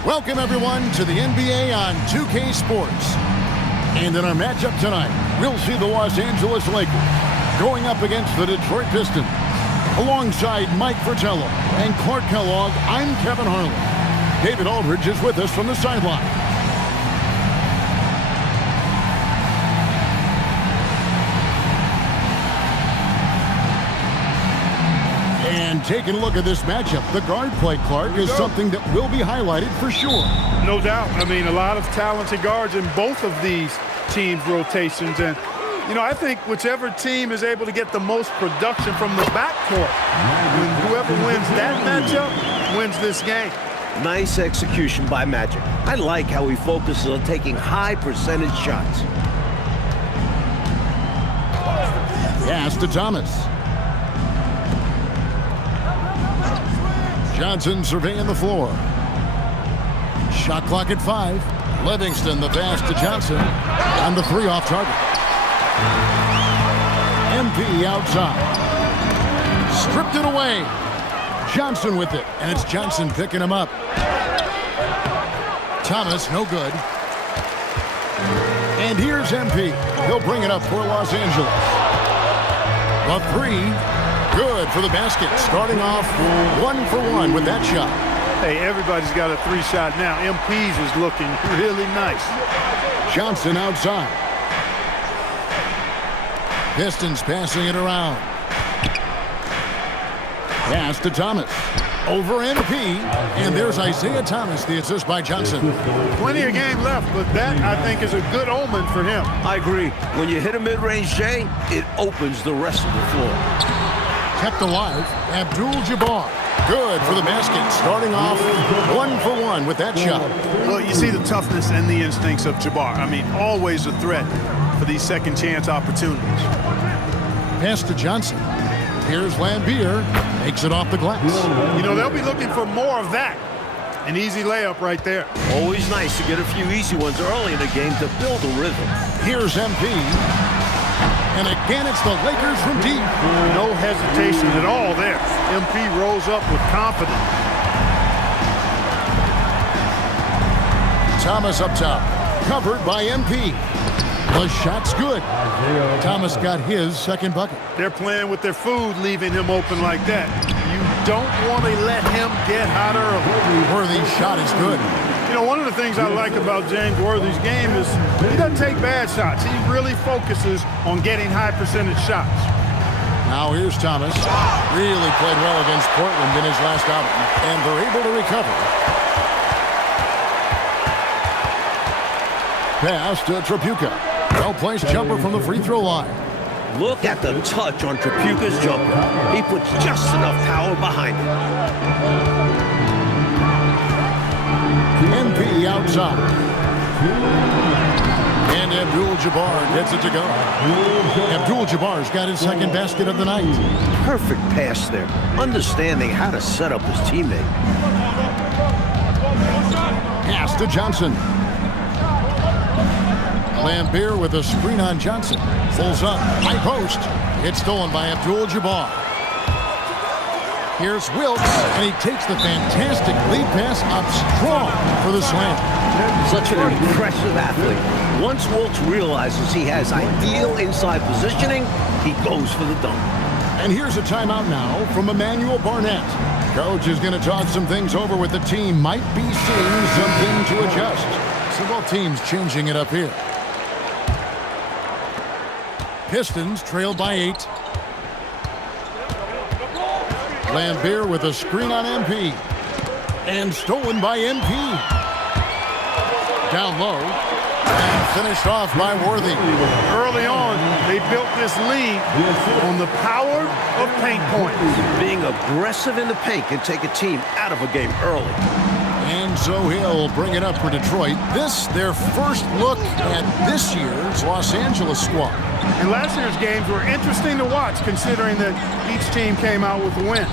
Welcome, everyone, to the NBA on 2K Sports. And in our matchup tonight, we'll see the Los Angeles Lakers going up against the Detroit Pistons. Alongside Mike Fratello and Clark Kellogg, I'm Kevin Harlan. David Aldridge is with us from the sideline. And taking a look at this matchup, the guard play, Clark, is something that will be highlighted for sure. No doubt. I mean, a lot of talented guards in both of these teams' rotations. And, you know, I think whichever team is able to get the most production from the backcourt, and whoever wins that matchup wins this game. Nice execution by Magic. I like how he focuses on taking high percentage shots. Pass to Thomas. Johnson surveying the floor. Shot clock at 5. Livingston the pass to Johnson. On the 3 off target. MP outside. Stripped it away. Johnson with it. And it's Johnson picking him up. Thomas no good. And here's MP. He'll bring it up for Los Angeles. A 3. Good for the basket, starting off 1 for 1 with that shot. Hey, everybody's got a 3-shot now. MP's is looking really nice. Johnson outside. Pistons passing it around. Pass to Thomas. Over MP, and there's Isaiah Thomas, the assist by Johnson. Plenty of game left, but that, I think, is a good omen for him. I agree. When you hit a mid-range J, it opens the rest of the floor. Kept alive, Abdul-Jabbar. Good for the basket, starting off 1 for 1 with that shot. Well, you see the toughness and the instincts of Jabbar. I mean, always a threat. for these second chance opportunities. Pass to Johnson. Here's Lambier. Makes it off the glass. You know, they'll be looking for more of that. An easy layup right there. Always nice to get a few easy ones early in the game to build a rhythm. Here's MP. And again, it's the Lakers from deep. No hesitation at all there. MP rolls up with confidence. Thomas up top. Covered by MP. The shot's good. Thomas got his second bucket. They're playing with their food, leaving him open like that. You don't want to let him get hot early. Worthy's shot is good. You know, one of the things I like about James Worthy's game is he doesn't take bad shots. He really focuses on getting high percentage shots. Now here's Thomas. Really played well against Portland in his last outing, and they're able to recover. Pass to Tripucka. Well-placed jumper from the free throw line. Look at the touch on Tripucka's jumper. He puts just enough power behind it. MP outside. And Abdul-Jabbar gets it to go. Abdul-Jabbar's got his second basket of the night. Perfect pass there. Understanding how to set up his teammate. Pass to Johnson. Lambier with a screen on Johnson. Pulls up. High post. It's stolen by Abdul-Jabbar. Here's Wilkes, and he takes the fantastic lead pass up strong for the slam. Such an impressive athlete. Once Wilkes realizes he has ideal inside positioning, he goes for the dunk. And here's a timeout now from Emmanuel Barnett. Coach is going to talk some things over with the team. Might be seeing something to adjust. So both teams changing it up here. Pistons trail by 8. Lambier with a screen on MP. And stolen by MP. Down low. And finished off by Worthy. Early on, they built this lead on the power of paint points. Being aggressive in the paint can take a team out of a game early. And so he'll bring it up for Detroit. This, their first look at this year's Los Angeles squad. And last year's games were interesting to watch, considering that each team came out with a win.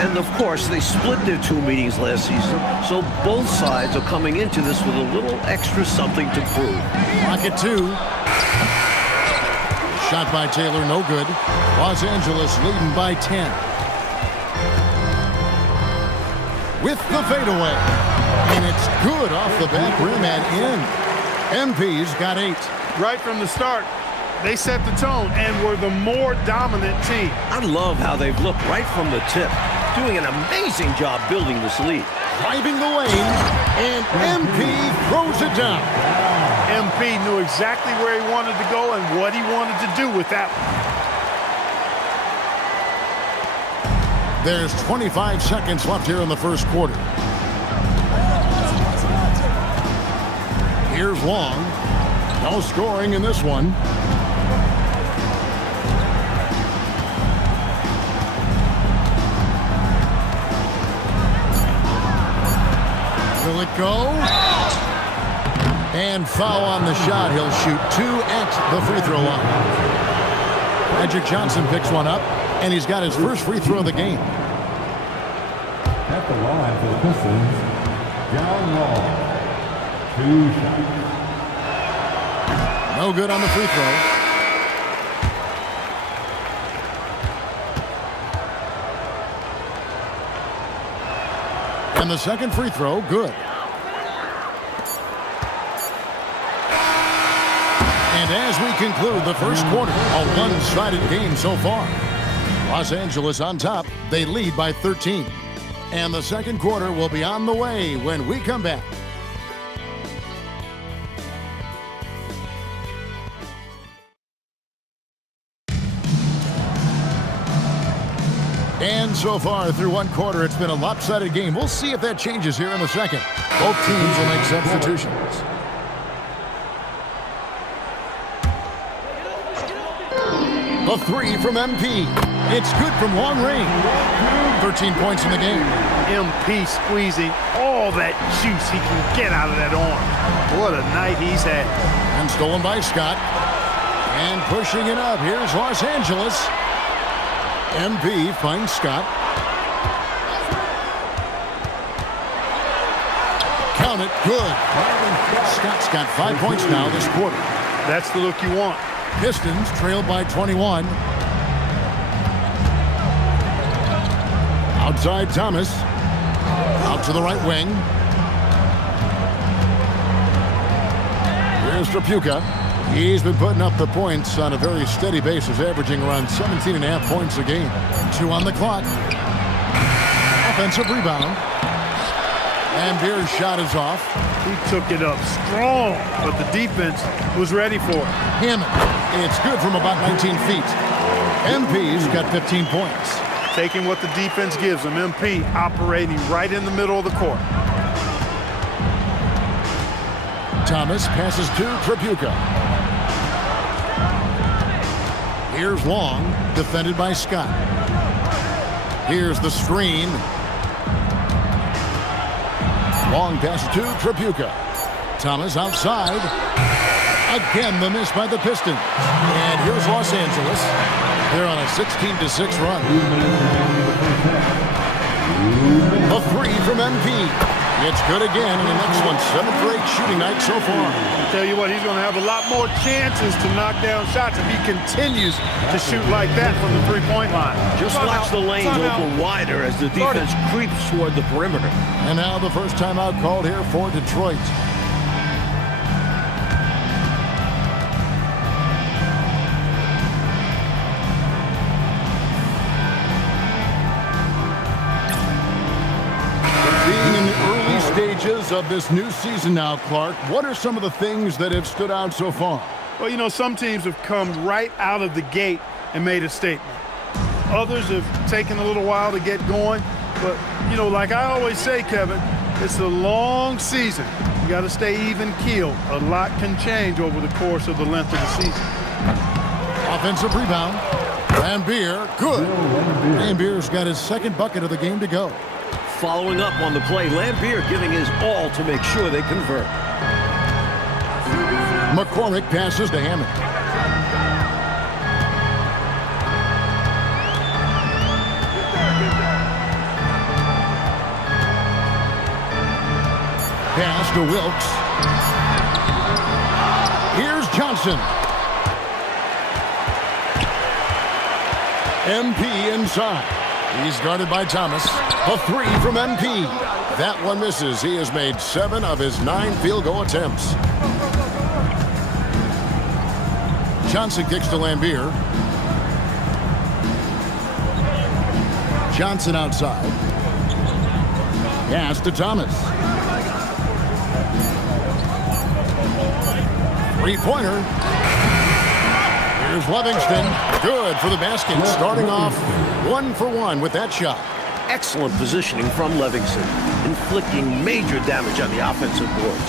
And of course, they split their 2 meetings last season, so both sides are coming into this with a little extra something to prove. Pocket 2. Shot by Taylor, no good. Los Angeles leading by 10. With the fadeaway. And it's good off the back rim and in. MP's got 8. Right from the start, they set the tone and were the more dominant team. I love how they've looked right from the tip, doing an amazing job building this lead. Driving the lane, and MP throws it down. MP knew exactly where he wanted to go and what he wanted to do with that one. There's 25 seconds left here in the first quarter. Here's Long. No scoring in this one. Will it go? And foul on the shot. He'll shoot 2 at the free throw line. Magic Johnson picks one up, and he's got his first free throw of the game. At the line for the Pistons, John Wall. 2 shots. No good on the free throw. And the second free throw, good. And as we conclude the first quarter, a one-sided game so far. Los Angeles on top. They lead by 13. And the second quarter will be on the way when we come back. And so far through one quarter, it's been a lopsided game. We'll see if that changes here in the second. Both teams will make substitutions. The 3 from MP. It's good from long range. 13 points in the game. MP squeezing all that juice he can get out of that arm. What a night he's had. And stolen by Scott. And pushing it up. Here's Los Angeles. MP finds Scott. Count it. Good. Scott's got 5 points now this quarter. That's the look you want. Pistons trailed by 21. Outside Thomas. Out to the right wing. Here's Tripucka. He's been putting up the points on a very steady basis, averaging around 17.5 points a game. 2 on the clock. Offensive rebound. And Beer's shot is off. He took it up strong, but the defense was ready for it. Hammond. It's good from about 19 feet. MP's got 15 points. Taking what the defense gives him. MP operating right in the middle of the court. Thomas passes to Tripucka. Here's Long, defended by Scott. Here's the screen. Long pass to Tripucka. Thomas outside. Again, the miss by the Pistons. And here's Los Angeles. They're on a 16-6 run. A 3 from MP. It's good again, and an excellent 7th for 8 shooting night so far. I'll tell you what, he's going to have a lot more chances to knock down shots if he continues to shoot like that from the three-point line. Just watch the lanes open wider as the defense creeps toward the perimeter. And now the first timeout called here for Detroit. Being in the early stages of this new season now, Clark, what are some of the things that have stood out so far? Well, you know, some teams have come right out of the gate and made a statement. Others have taken a little while to get going. But, you know, like I always say, Kevin, it's a long season. You got to stay even keeled. A lot can change over the course of the length of the season. Offensive rebound. Lambier, good. Lambier's got his second bucket of the game to go. Following up on the play, Lambier giving his all to make sure they convert. McCormick passes to Hammond. Pass to Wilkes. Here's Johnson. MP inside. He's guarded by Thomas. A 3 from MP. That one misses. He has made 7 of his 9 field goal attempts. Johnson kicks to Lambier. Johnson outside. Pass to Thomas. Three-pointer. Here's Livingston. Good for the basket. Starting off 1 for 1 with that shot. Excellent positioning from Livingston, inflicting major damage on the offensive boards.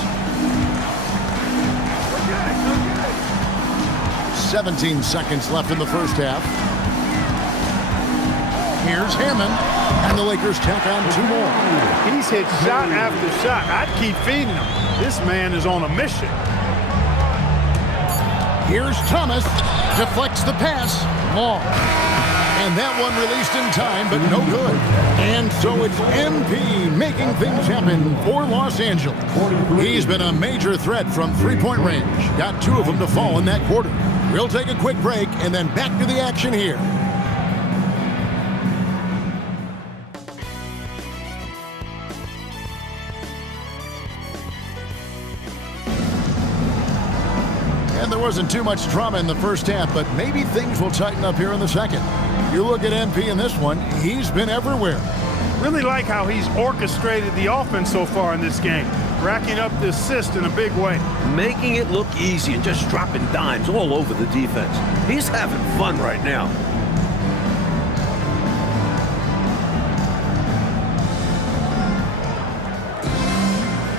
17 seconds left in the first half. Here's Hammond, and the Lakers tack on 2 more. He's hit shot after shot. I'd keep feeding him. This man is on a mission. Here's Thomas. Deflects the pass. Long. And that one released in time, but no good. And so it's MP making things happen for Los Angeles. He's been a major threat from three-point range. Got 2 of them to fall in that quarter. We'll take a quick break and then back to the action here. And there wasn't too much drama in the first half, but maybe things will tighten up here in the second. You look at MP in this one, he's been everywhere. Really like how he's orchestrated the offense so far in this game, racking up the assist in a big way. Making it look easy and just dropping dimes all over the defense. He's having fun right now.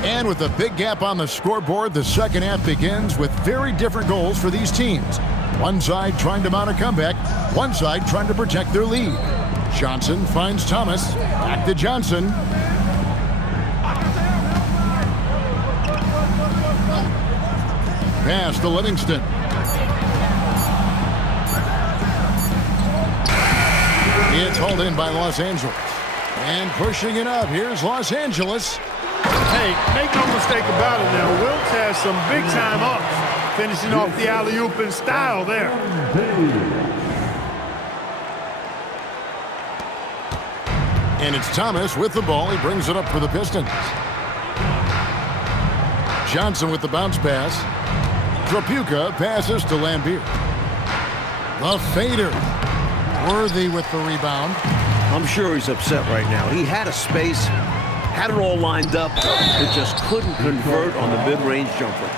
And with a big gap on the scoreboard, the second half begins with very different goals for these teams. One side trying to mount a comeback, one side trying to protect their lead. Johnson finds Thomas. Back to Johnson. Pass to Livingston. It's hauled in by Los Angeles. And pushing it up, here's Los Angeles. Hey, make no mistake about it now. Wilkes has some big-time ups, finishing off the alley-oop in style there. And it's Thomas with the ball. He brings it up for the Pistons. Johnson with the bounce pass. Trapuka passes to Lambier. The fader. Worthy with the rebound. I'm sure he's upset right now. He had a space, had it all lined up, but just couldn't convert on the mid-range jumper.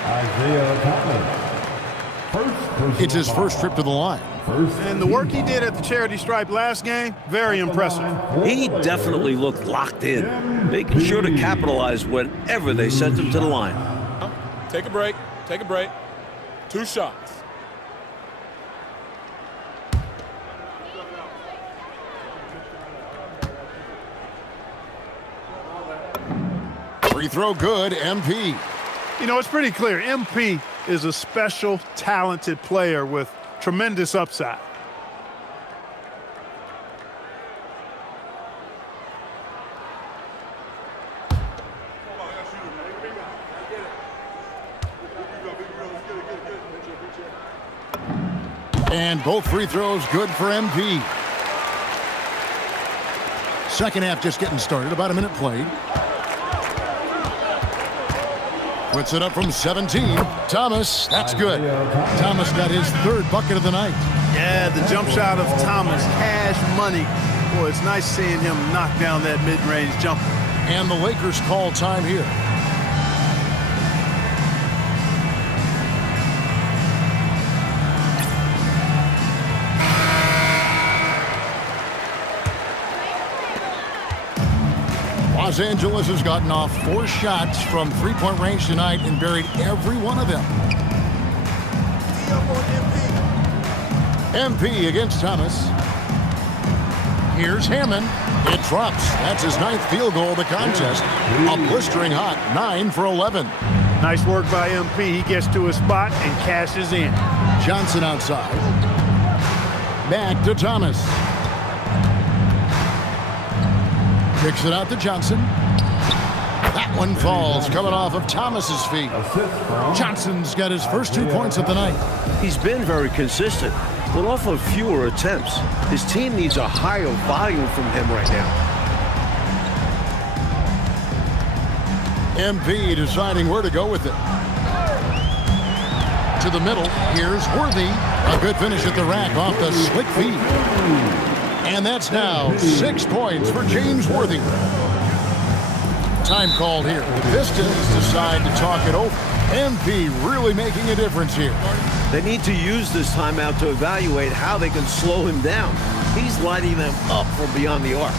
It's his first trip to the line. And the work he did at the charity stripe last game, very impressive. He definitely looked locked in, making sure to capitalize whenever they sent him to the line. Take a break. Take a break. 2 shots. Free throw good, MP. You know, it's pretty clear. MP is a special, talented player with tremendous upside. And both free throws good for MP. Second half just getting started, about a minute played. Puts it up from 17. Thomas, that's good. Thomas got his 3rd bucket of the night. Yeah, the jump shot of Thomas, cash money. Boy, it's nice seeing him knock down that mid-range jumper. And the Lakers call time here. Los Angeles has gotten off 4 shots from three-point range tonight and buried every one of them. MP against Thomas. Here's Hammond. It drops. That's his 9th field goal of the contest. A blistering hot 9 for 11. Nice work by MP. He gets to his spot and cashes in. Johnson outside. Back to Thomas. Kicks it out to Johnson. That one falls, coming off of Thomas's feet. Johnson's got his first 2 points of the night. He's been very consistent, but off of fewer attempts. His team needs a higher volume from him right now. MP deciding where to go with it. To the middle, here's Worthy. A good finish at the rack off the slick feed. And that's now 6 points for James Worthy. Time called here. The Pistons decide to talk it over. MP really making a difference here. They need to use this timeout to evaluate how they can slow him down. He's lighting them up from beyond the arc.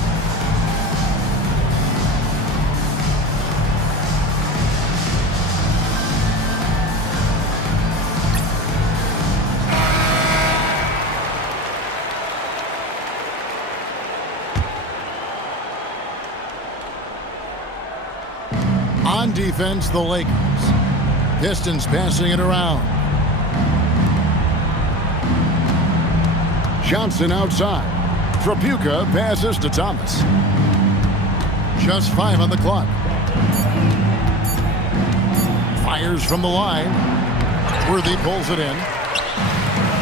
On defense, the Lakers. Pistons passing it around. Johnson outside. Trapuka passes to Thomas. Just 5 on the clock. Fires from the line. Worthy pulls it in.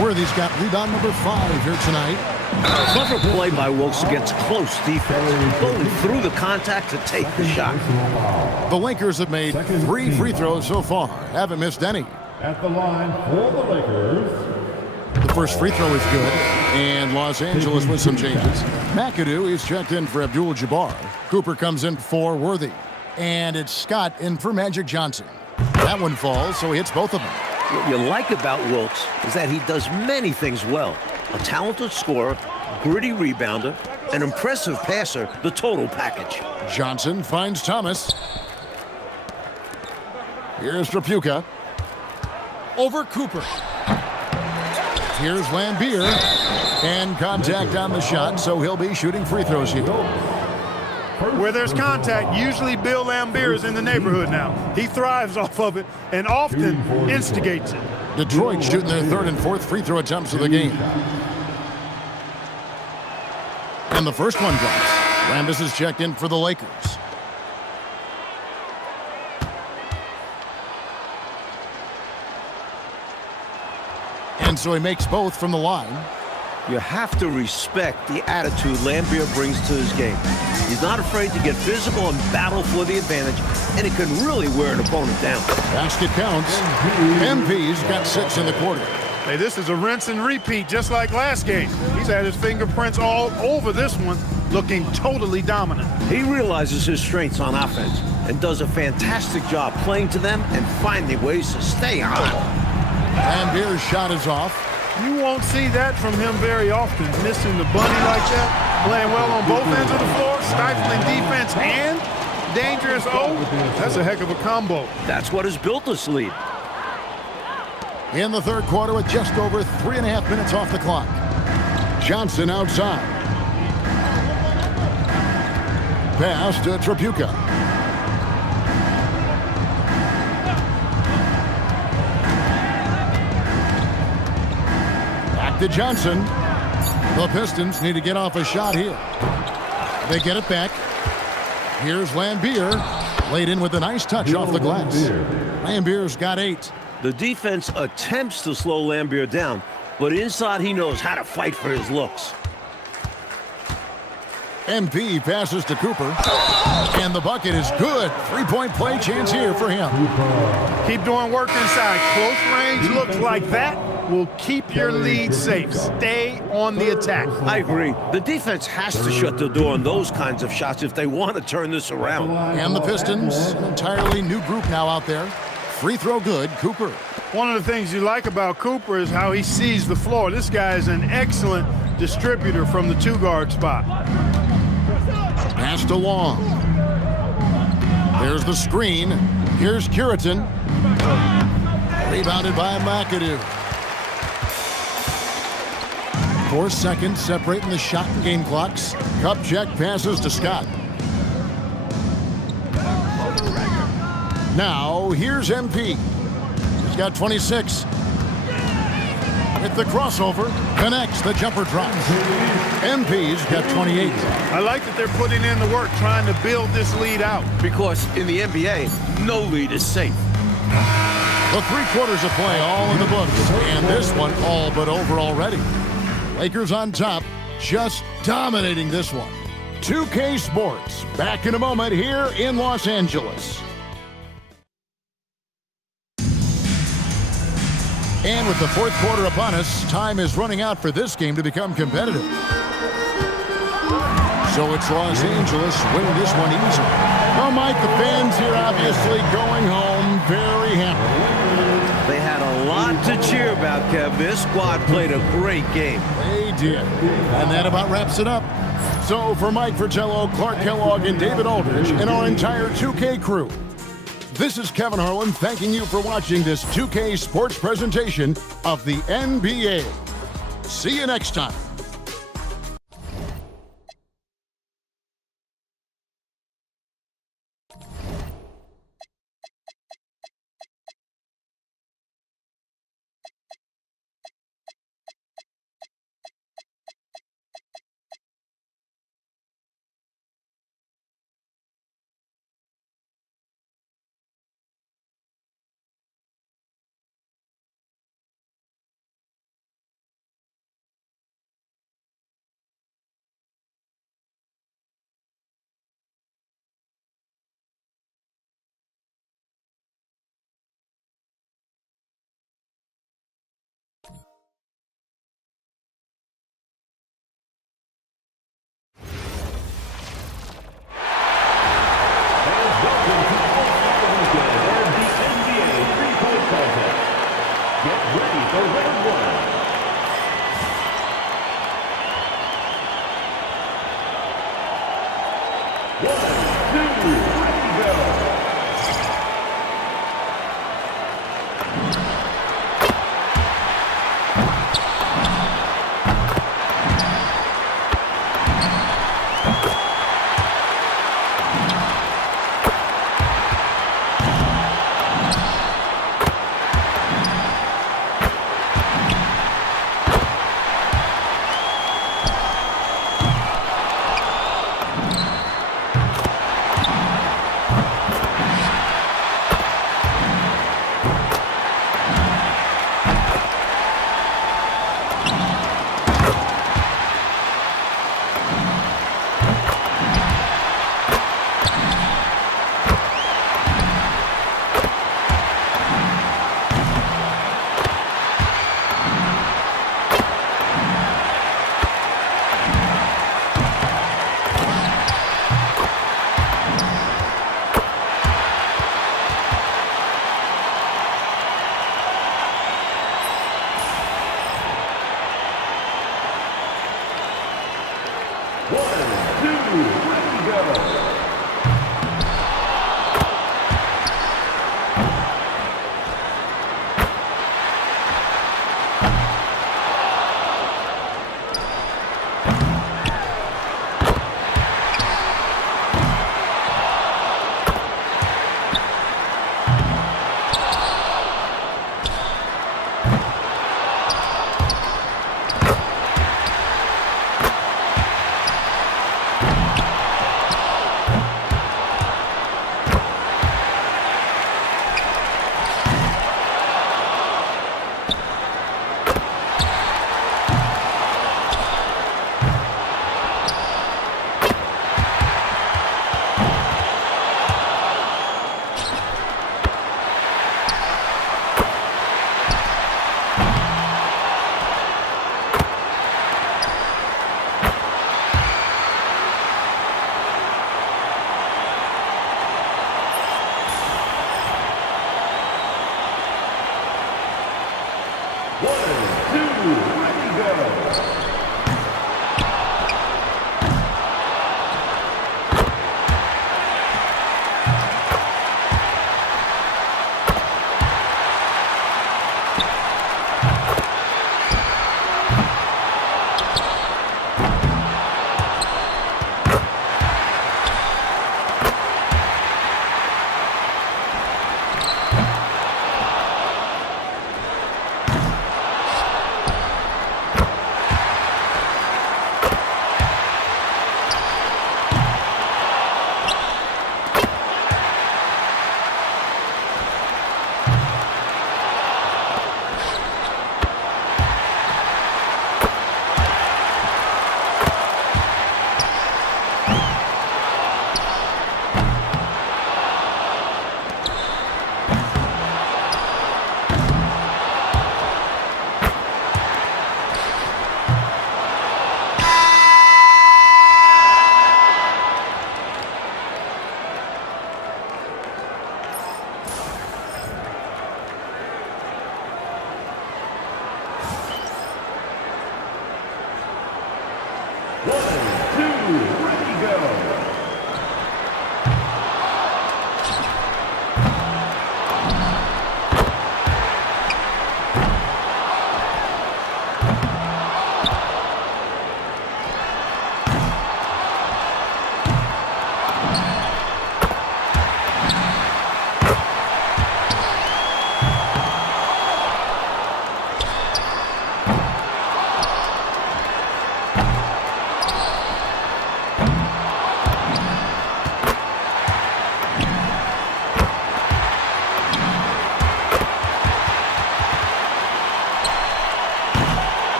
Worthy's got rebound number 5 here tonight. Clever play by Wilkes against close defense, going through the contact to take the shot. The Lakers have made 3 free throws so far. Haven't missed any. At the line for the Lakers. The first free throw is good, and Los Angeles with some changes. McAdoo is checked in for Abdul-Jabbar. Cooper comes in for Worthy. And it's Scott in for Magic Johnson. That one falls, so he hits both of them. What you like about Wilkes is that he does many things well. A talented scorer, gritty rebounder, an impressive passer, the total package. Johnson finds Thomas. Here's Trapuka. Over Cooper. Here's Lambier. And contact on the shot, so he'll be shooting free throws here. Where there's contact, usually Bill Lambier is in the neighborhood now. He thrives off of it and often instigates it. Detroit shooting their 3rd and 4th free throw attempts of the game. And the first one drops. Rambis is checked in for the Lakers. And so he makes both from the line. You have to respect the attitude Lambier brings to his game. He's not afraid to get physical and battle for the advantage, and it can really wear an opponent down. Basket counts. MP's got 6 in the quarter. Hey, this is a rinse and repeat, just like last game. He's had his fingerprints all over this one, looking totally dominant. He realizes his strengths on offense and does a fantastic job playing to them and finding ways to stay on. Lambier's shot is off. You won't see that from him very often, missing the bunny like that, playing well on both ends of the floor, stifling defense and dangerous O. That's a heck of a combo. That's what has built this lead. In the third quarter with just over 3.5 minutes off the clock. Johnson outside. Pass to Tripucka. Back to Johnson. The Pistons need to get off a shot here. They get it back. Here's Lambier. Laid in with a nice touch off the glass. Lambier's got 8. The defense attempts to slow Lambier down, but inside he knows how to fight for his looks. MP passes to Cooper. And the bucket is good. 3-point play chance here for him. Keep doing work inside. Close range looks like that will keep your lead safe. Stay on the attack. I agree. The defense has to shut the door on those kinds of shots if they want to turn this around. And the Pistons, an entirely new group now out there. Free throw good, Cooper. One of the things you like about Cooper is how he sees the floor. This guy is an excellent distributor from the 2-guard spot. Pass to Long. There's the screen. Here's Curitan. Rebounded by McAdoo. 4 seconds separating the shot and game clocks. Kupchak passes to Scott. Now, here's MP. He's got 26. With the crossover, connects, the jumper drops. MP's got 28. I like that they're putting in the work trying to build this lead out. Because in the NBA, no lead is safe. The 3 quarters of play all in the books, and this one all but over already. Lakers on top, just dominating this one. 2K Sports, back in a moment here in Los Angeles. And with the fourth quarter upon us, time is running out for this game to become competitive. So it's Los Angeles winning this one easily. Well, Mike, the fans here obviously going home very happy. They had a lot to cheer about, Kev. This squad played a great game. They did. And that about wraps it up. So for Mike Fratello, Clark Kellogg, and David Aldridge, and our entire 2K crew, this is Kevin Harlan thanking you for watching this 2K Sports presentation of the NBA. See you next time. Ricky Darrow.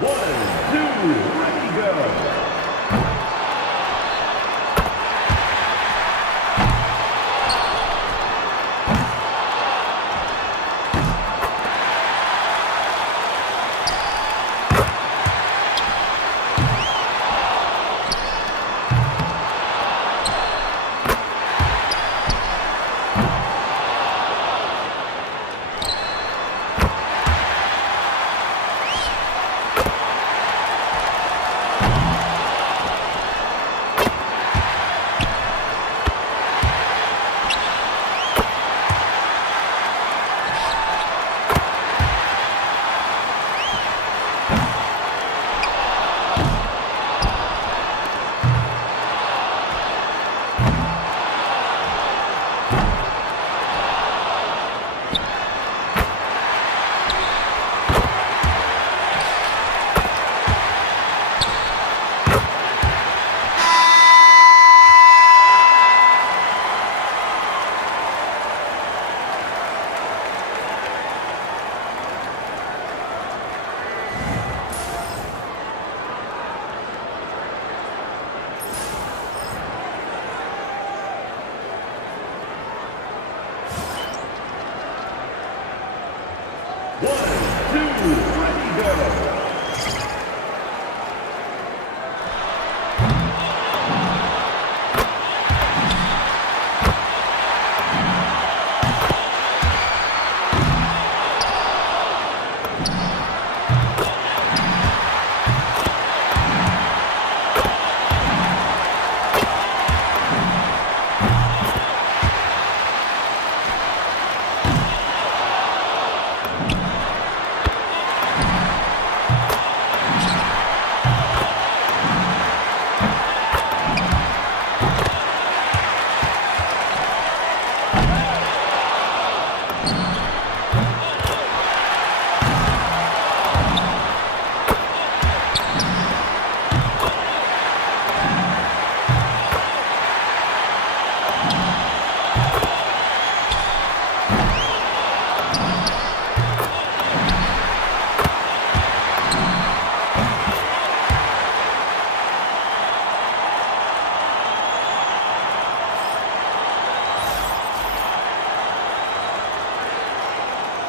1, 2, ready, go.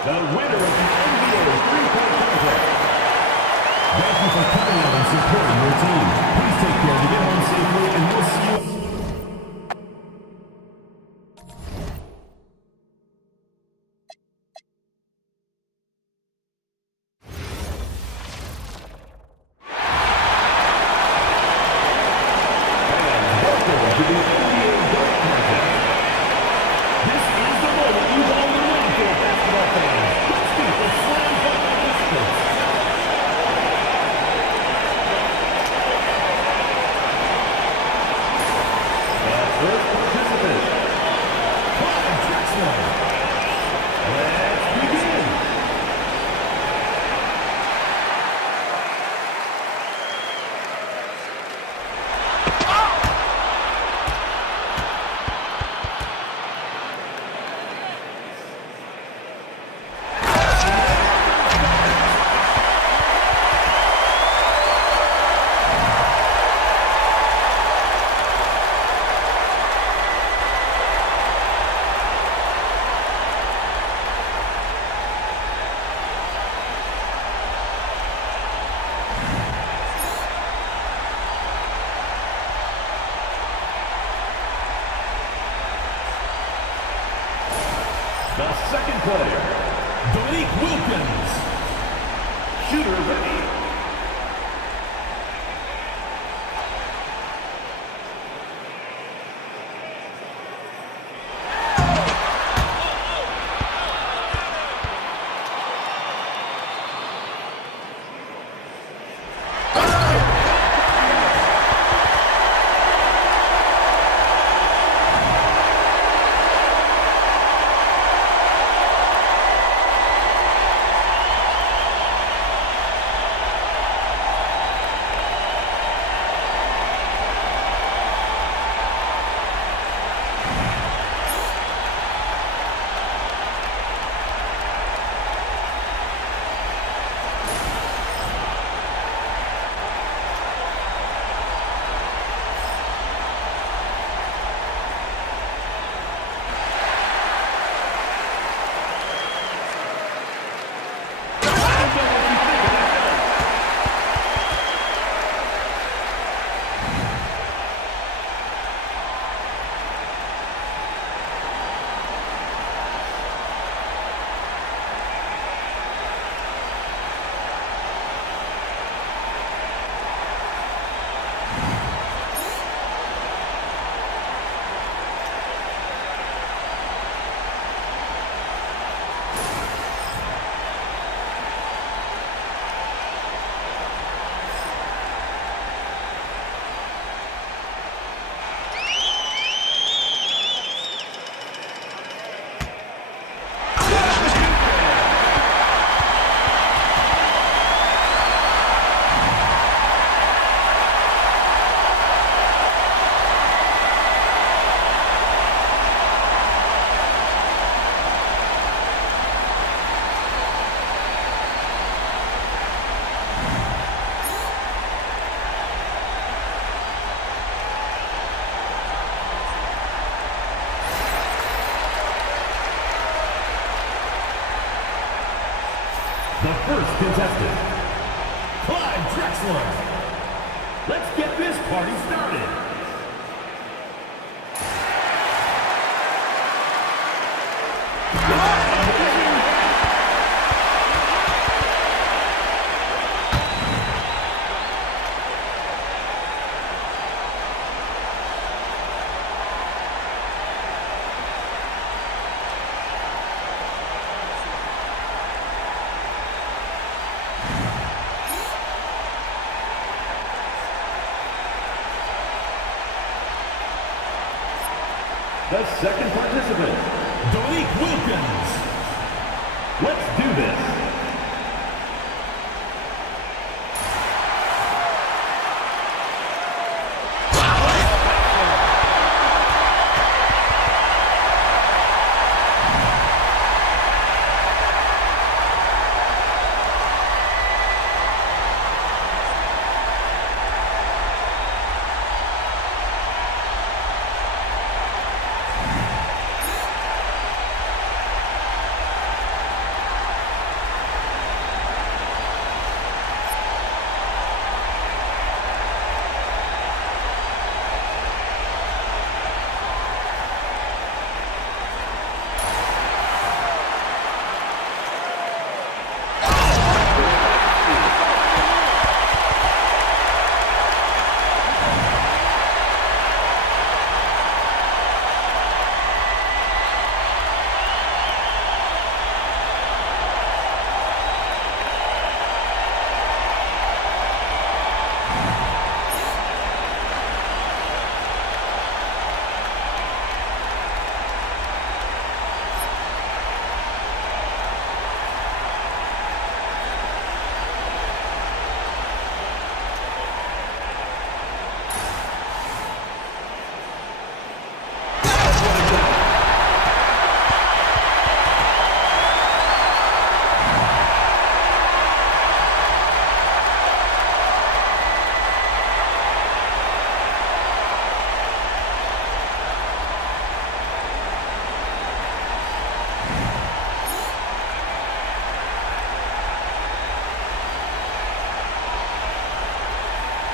The winner of the NBA three-point contest. Thank you for coming out and supporting your team. Please take care to get home safely, and we'll see you. The second player, Dominique Wilkins. Shooter ready. The first contestant, Clyde Drexler. Let's get this party started. The second participant, Dominique Wilkins. Let's do this.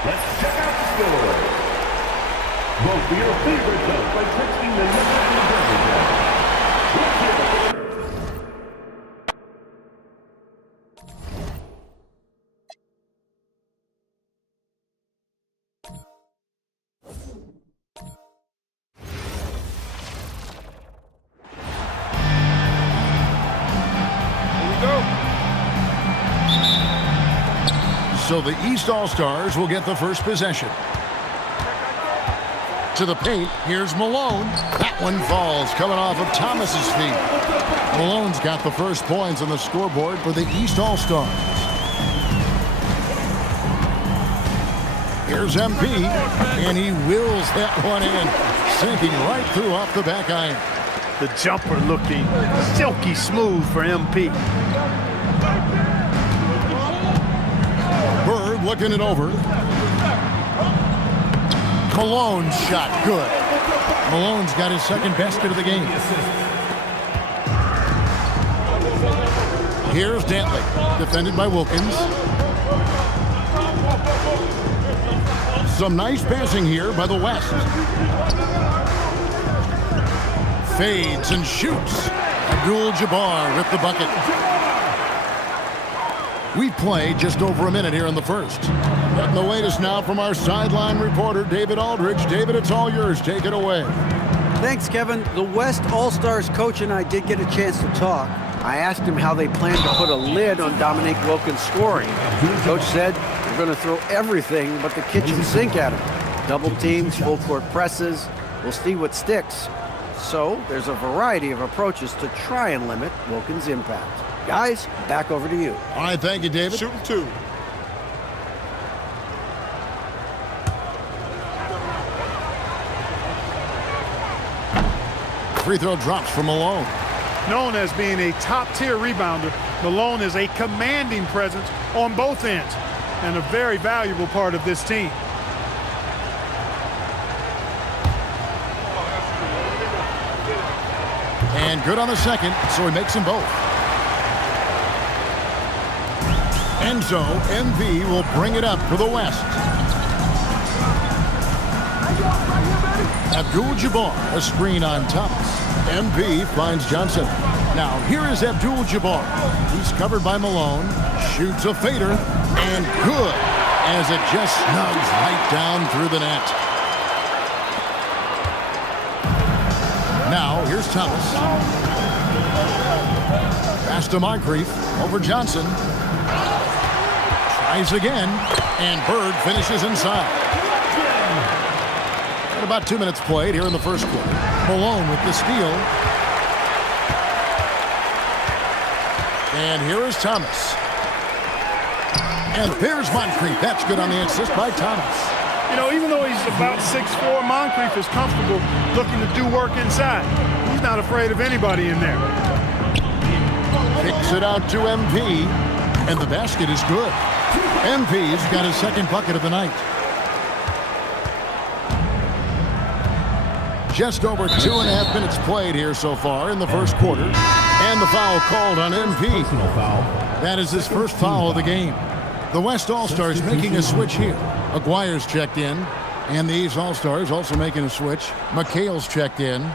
Let's check out the score. Vote for your favorite dunk by texting the number in the Let's hear it. So the East All-Stars will get the first possession. To the paint, here's Malone. That one falls, coming off of Thomas's feet. Malone's got the first points on the scoreboard for the East All-Stars. Here's MP, and he wills that one in, sinking right through off the back iron. The jumper looking silky smooth for MP. Bird looking it over. Malone's shot good. Malone's got his second basket of the game. Here's Dantley, defended by Wilkins. Some nice passing here by the West. Fades and shoots. Abdul-Jabbar with the bucket. We've played just over a minute here in the first. And the latest now from our sideline reporter, David Aldridge. David, it's all yours. Take it away. Thanks, Kevin. The West All-Stars coach and I did get a chance to talk. I asked him how they plan to put a lid on Dominique Wilkins' scoring. The coach said they're going to throw everything but the kitchen sink at him. Double teams, full court presses. We'll see what sticks. So there's a variety of approaches to try and limit Wilkins' impact. Guys, back over to you. All right, thank you, David. Shooting two. Free throw drops for Malone. Known as being a top-tier rebounder, Malone is a commanding presence on both ends and a very valuable part of this team. And good on the second, so he makes them both. And so MV will bring it up for the West. Abdul-Jabbar, a screen on Thomas. MV finds Johnson. Now here is Abdul-Jabbar. He's covered by Malone. Shoots a fader. And good, as it just snugs right down through the net. Now here's Thomas. Pass to Moncrief. Over Johnson. Tries again. And Bird finishes inside. At about 2 minutes played here in the first quarter. Malone with the steal. And here is Thomas. And there's Moncrief. That's good on the assist by Thomas. You know, even though he's about 6'4", Moncrief is comfortable looking to do work inside. He's not afraid of anybody in there. Kicks it out to MV. And the basket is good. MV's got his second bucket of the night. Just over 2.5 minutes played here so far in the first quarter. And the foul called on MV. That is his first foul of the game. The West All-Stars making a switch here. Aguirre's checked in. And the East All-Stars also making a switch. McHale's checked in.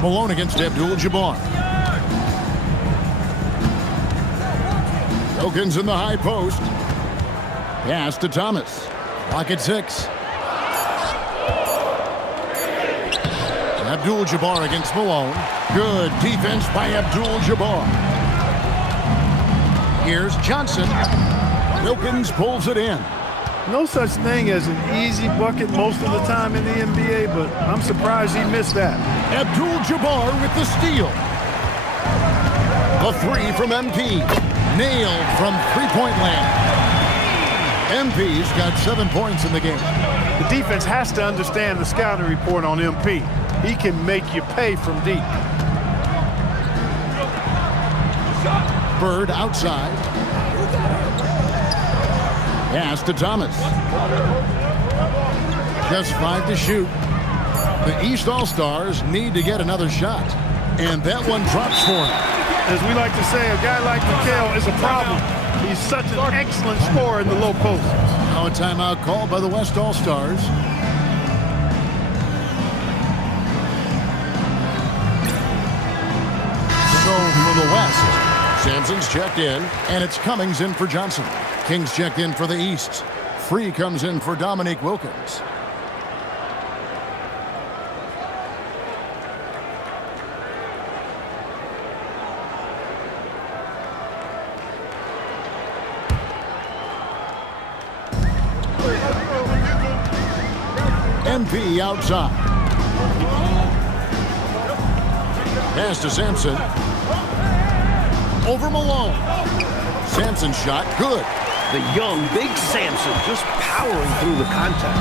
Malone against Abdul-Jabbar. Wilkins in the high post. Pass to Thomas. Clock at 6. Abdul-Jabbar against Malone. Good defense by Abdul-Jabbar. Here's Johnson. Wilkins pulls it in. No such thing as an easy bucket most of the time in the NBA, but I'm surprised he missed that. Abdul-Jabbar with the steal. The three from MP. Nailed from three-point land. MP's got 7 points in the game. The defense has to understand the scouting report on MP. He can make you pay from deep. Bird outside. Pass to Thomas. Just 5 to shoot. The East All-Stars need to get another shot. And that one drops for him. As we like to say, a guy like Mikal is a problem. He's such an excellent scorer in the low post. Now a timeout called by the West All-Stars. So for the West, Sampson's checked in, and it's Cummings in for Johnson. Kings checked in for the East. Free comes in for Dominique Wilkins. MP outside. Pass to Sampson. Over Malone. Sampson's shot, good. The young, big Sampson just powering through the contact.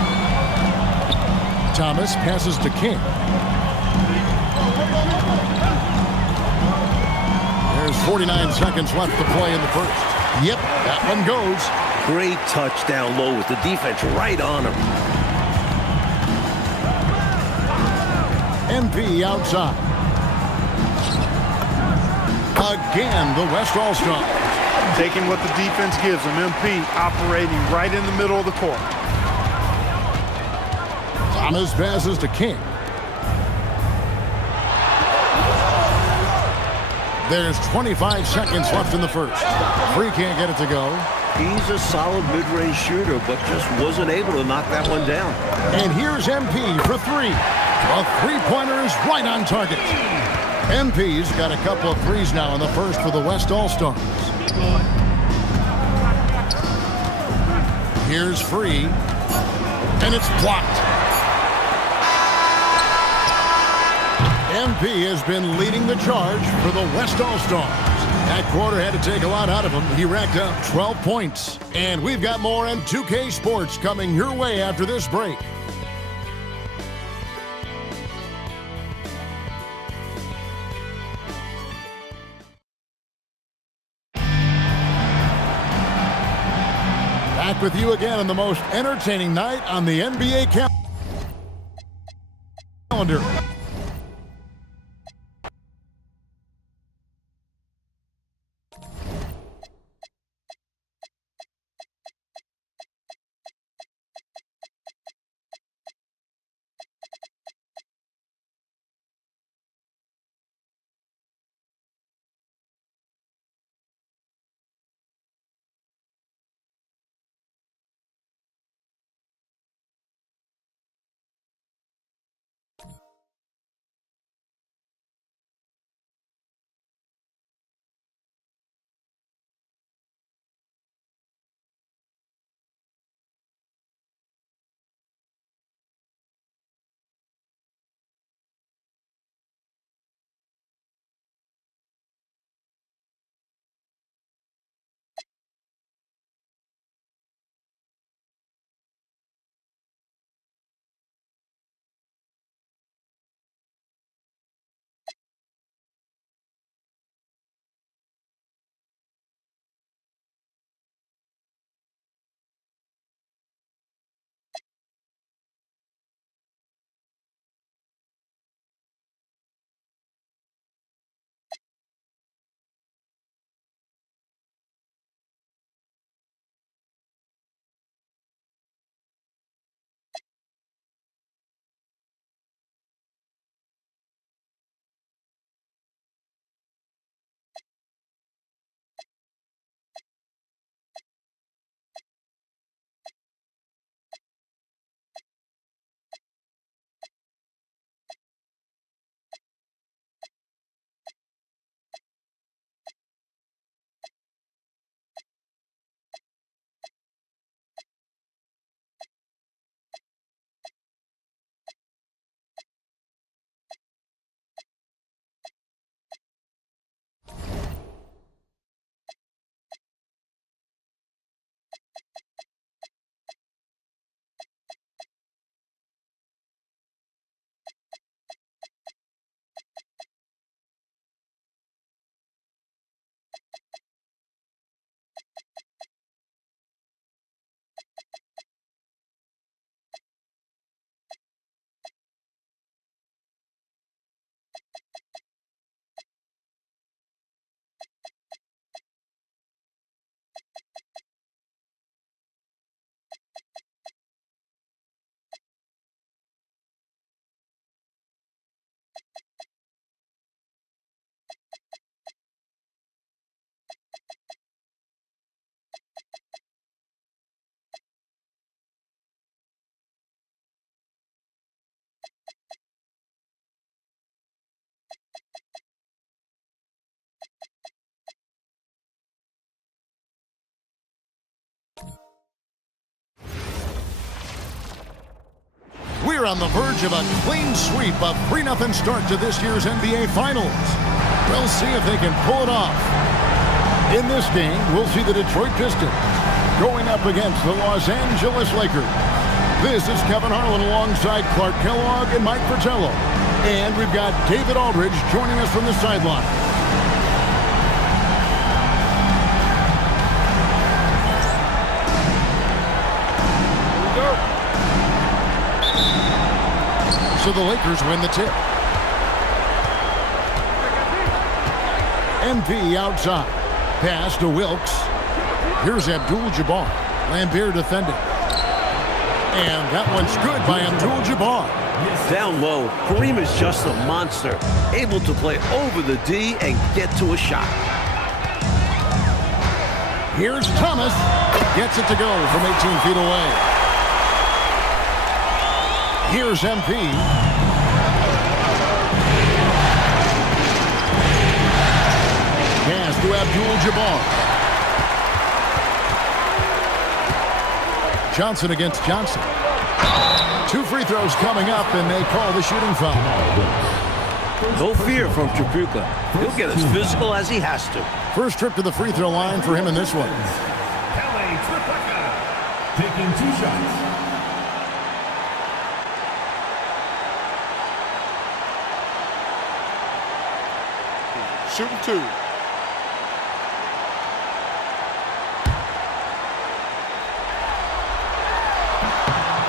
Thomas passes to King. There's 49 seconds left to play in the first. Yep, that one goes. Great touch down low with the defense right on him. MP outside. Again, the West All-Stars. Taking what the defense gives him. MP operating right in the middle of the court. Thomas passes to King. There's 25 seconds left in the first. Free can't get it to go. He's a solid mid-range shooter, but just wasn't able to knock that one down. And here's MP for 3. A three-pointer is right on target. MP's got a couple of threes now in the first for the West All-Stars. Here's Free. And it's blocked. MP has been leading the charge for the West All-Stars. That quarter had to take a lot out of him. He racked up 12 points. And we've got more on 2K Sports coming your way after this break. Back with you again on the most entertaining night on the NBA calendar. we're on the verge of a clean sweep, a 3-0 start to this year's NBA Finals. We'll see if they can pull it off. In this game, we'll see the Detroit Pistons going up against the Los Angeles Lakers. This is Kevin Harlan alongside Clark Kellogg and Mike Fratello. And we've got David Aldridge joining us from the sideline. So the Lakers win the tip. MP outside. Pass to Wilkes. Here's Abdul-Jabbar. Lambert defending. And that one's good by Abdul-Jabbar. Down low, Kareem is just a monster, able to play over the D and get to a shot. Here's Thomas. Gets it to go from 18 feet away. Here's MP. Pass to Abdul-Jabbar. Johnson against Johnson. 2 free throws coming up, and they call the shooting foul. No fear from Tripucka. He'll get as physical as he has to. First trip to the free throw line for him in this one. Kelly Tripucka taking 2 shots. Shooting 2.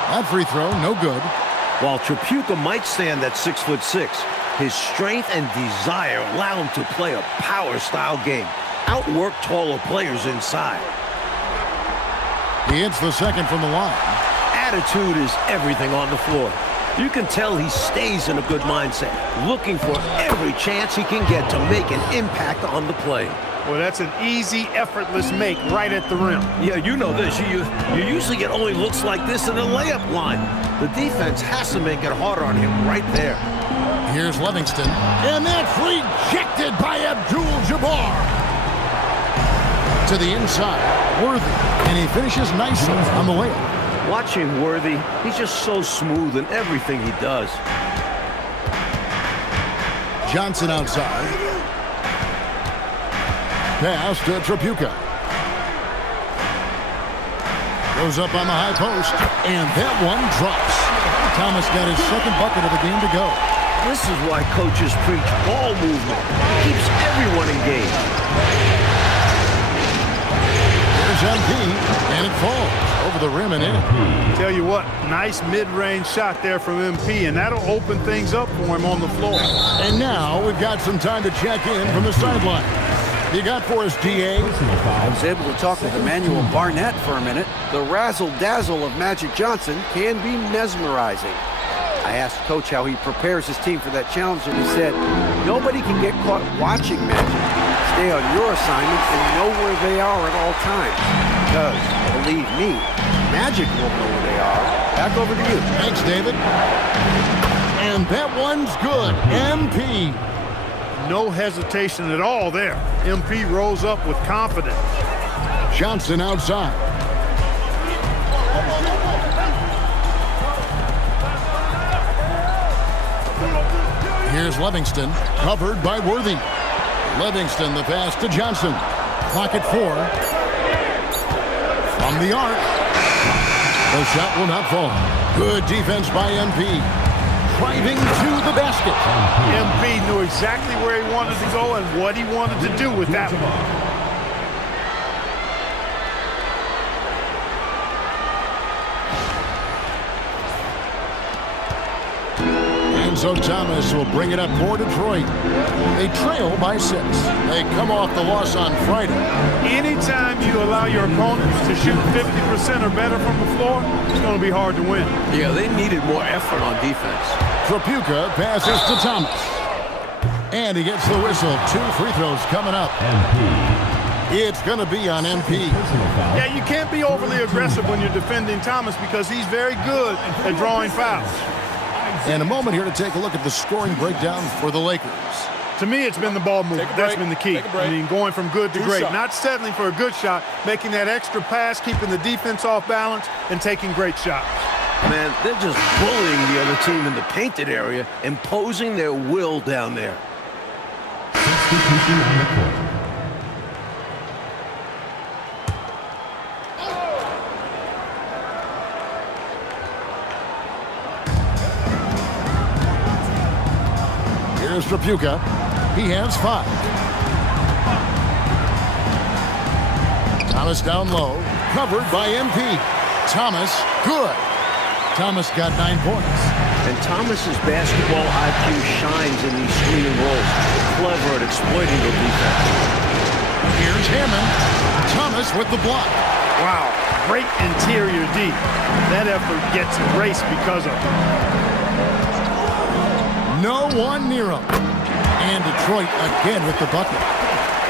That free throw, no good. While Tripucka might stand at 6'6", his strength and desire allow him to play a power-style game, outwork taller players inside. He hits the second from the line. Attitude is everything on the floor. You can tell he stays in a good mindset, looking for every chance he can get to make an impact on the play. Well, that's an easy, effortless make right at the rim. Yeah, you know this. You usually get only looks like this in the layup line. The defense has to make it harder on him right there. Here's Livingston. And that's rejected by Abdul-Jabbar. To the inside, Worthy. And he finishes nicely on the layup. Watching Worthy, he's just so smooth in everything he does. Johnson outside. Pass to Tripucka. Goes up on the high post, and that one drops. Thomas got his second bucket of the game to go. This is why coaches preach ball movement. Keeps everyone engaged. There's MP, and it falls over the rim and in. Tell you what, nice mid-range shot there from MP, and that'll open things up for him on the floor. And now we've got some time to check in from the sideline. You got for us, DA? I was able to talk with Emmanuel Barnett for a minute. The razzle-dazzle of Magic Johnson can be mesmerizing. I asked Coach how he prepares his team for that challenge, and he said, nobody can get caught watching Magic. Stay on your assignment and know where they are at all times. Because, believe me, Magic will know where they are. Back over to you. Thanks, David. And that one's good. MP. No hesitation at all there. MP rose up with confidence. Johnson outside. Here's Livingston, covered by Worthy. Livingston, the pass to Johnson. Clock at 4. From the arc. The shot will not fall. Good defense by MP. Driving to the basket. MP knew exactly where he wanted to go and what he wanted to do with that one. And so Thomas will bring it up for Detroit. They trail by 6. They come off the loss on Friday. Anytime you allow your opponents to shoot 50% or better from the floor, it's going to be hard to win. Yeah, they needed more effort on defense. Tripucka passes to Thomas. And he gets the whistle. 2 free throws coming up. It's going to be on MP. Yeah, you can't be overly aggressive when you're defending Thomas because he's very good at drawing fouls. And a moment here to take a look at the scoring breakdown for the Lakers. To me, it's been the ball movement. That's been the key. I mean, going from good to great. Not settling for a good shot, making that extra pass, keeping the defense off balance, and taking great shots. Man, they're just bullying the other team in the painted area, imposing their will down there. Substitution on the court. Here's Trapuka. He has 5. Thomas down low. Covered by MP. Thomas, good. Thomas got 9 points. And Thomas's basketball IQ shines in these screening roles. Clever at exploiting the defense. Here's Hammond. Thomas with the block. Wow, great interior D. That effort gets erased because of it. No one near him. And Detroit again with the bucket.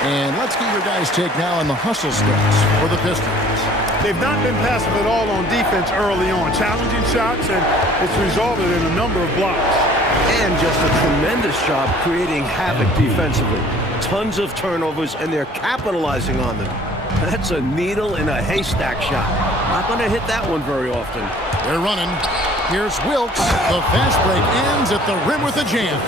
And let's get your guys' take now on the hustle stats for the Pistons. They've not been passive at all on defense early on. Challenging shots, and it's resulted in a number of blocks. And just a tremendous job creating havoc defensively. Tons of turnovers, and they're capitalizing on them. That's a needle in a haystack shot. Not going to hit that one very often. They're running. Here's Wilkes. The fast break ends at the rim with a jam.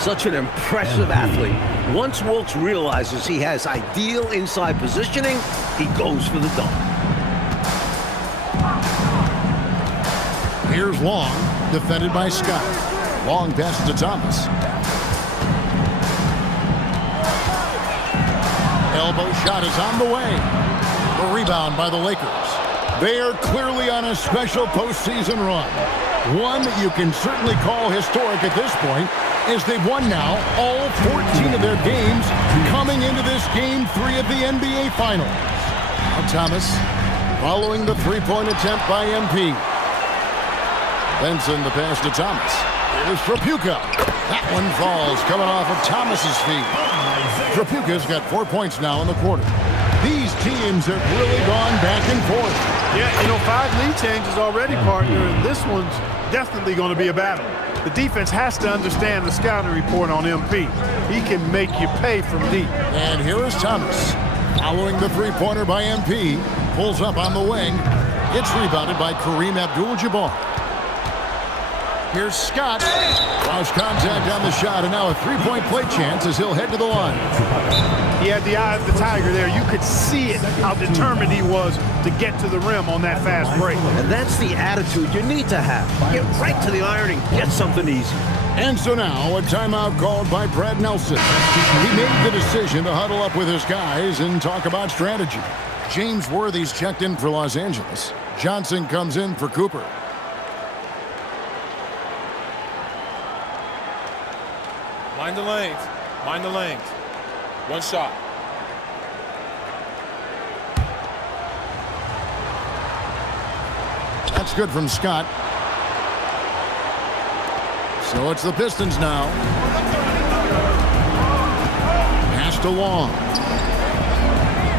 Such an impressive athlete. Once Wilkes realizes he has ideal inside positioning, he goes for the dunk. Here's Long, defended by Scott. Long pass to Thomas. Elbow shot is on the way. The rebound by the Lakers. They are clearly on a special postseason run. One that you can certainly call historic at this point, as they've won now all 14 of their games coming into this Game 3 of the NBA Finals. Now Thomas following the three-point attempt by MP. Benson the pass to Thomas. Here's Trapuka. That one falls coming off of Thomas's feet. Trapuka's got 4 points now in the quarter. These teams have really gone back and forth. Yeah, 5 lead changes already, partner, and this one's definitely going to be a battle. The defense has to understand the scouting report on MP. He can make you pay from deep. And here is Thomas. Following the three-pointer by MP. Pulls up on the wing. Gets rebounded by Kareem Abdul-Jabbar. Here's Scott. Lost contact on the shot, and now a three-point play chance as he'll head to the line. He had the eye of the tiger there. You could see it, how determined he was to get to the rim on that fast break. And that's the attitude you need to have. Get right to the iron and get something easy. And so now a timeout called by Brad Nelson. He made the decision to huddle up with his guys and talk about strategy. James Worthy's checked in for Los Angeles. Johnson comes in for Cooper. Mind the lanes. Mind the lanes. One shot. That's good from Scott. So it's the Pistons now. Pass to Long.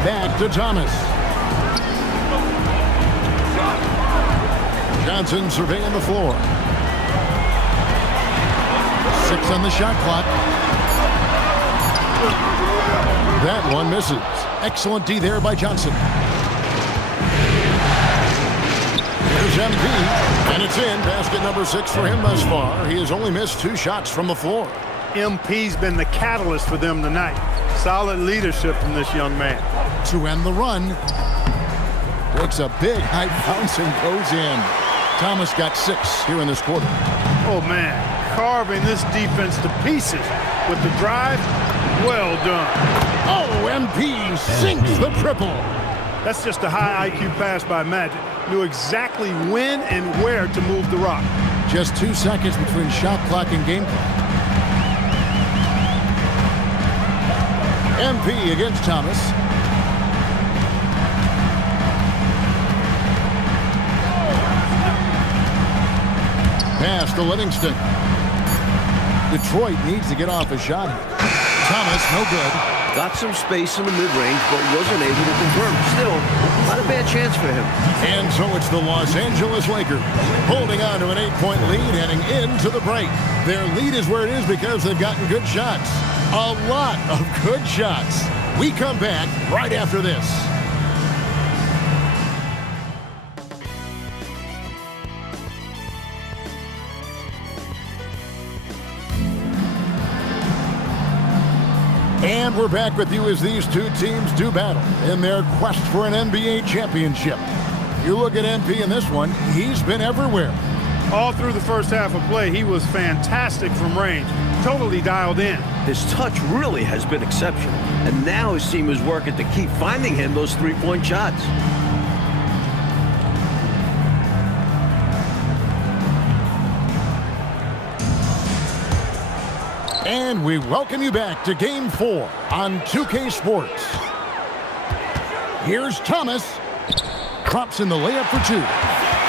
Back to Thomas. Johnson surveying the floor. 6 on the shot clock. That one misses. Excellent D there by Johnson. Here's MP, and it's in. Basket number 6 for him thus far. He has only missed 2 shots from the floor. MP's been the catalyst for them tonight. Solid leadership from this young man. To end the run. Takes a big high bounce and goes in. Thomas got 6 here in this quarter. Oh, man. Carving this defense to pieces with the drive. Well done. Oh, MP sinks the triple. That's just a high IQ pass by Magic. Knew exactly when and where to move the rock. Just 2 seconds between shot clock and game clock. MP against Thomas. Pass to Livingston. Detroit needs to get off a shot here. Thomas, no good. Got some space in the mid-range, but wasn't able to confirm. Still, not a bad chance for him. And so it's the Los Angeles Lakers holding on to an 8-point lead heading into the break. Their lead is where it is because they've gotten good shots. A lot of good shots. We come back right after this. And we're back with you as these two teams do battle in their quest for an NBA championship. You look at MP in this one, he's been everywhere. All through the first half of play, he was fantastic from range. Totally dialed in. His touch really has been exceptional. And now his team is working to keep finding him those three-point shots. And we welcome you back to Game 4 on 2K Sports. Here's Thomas. Drops in the layup for two.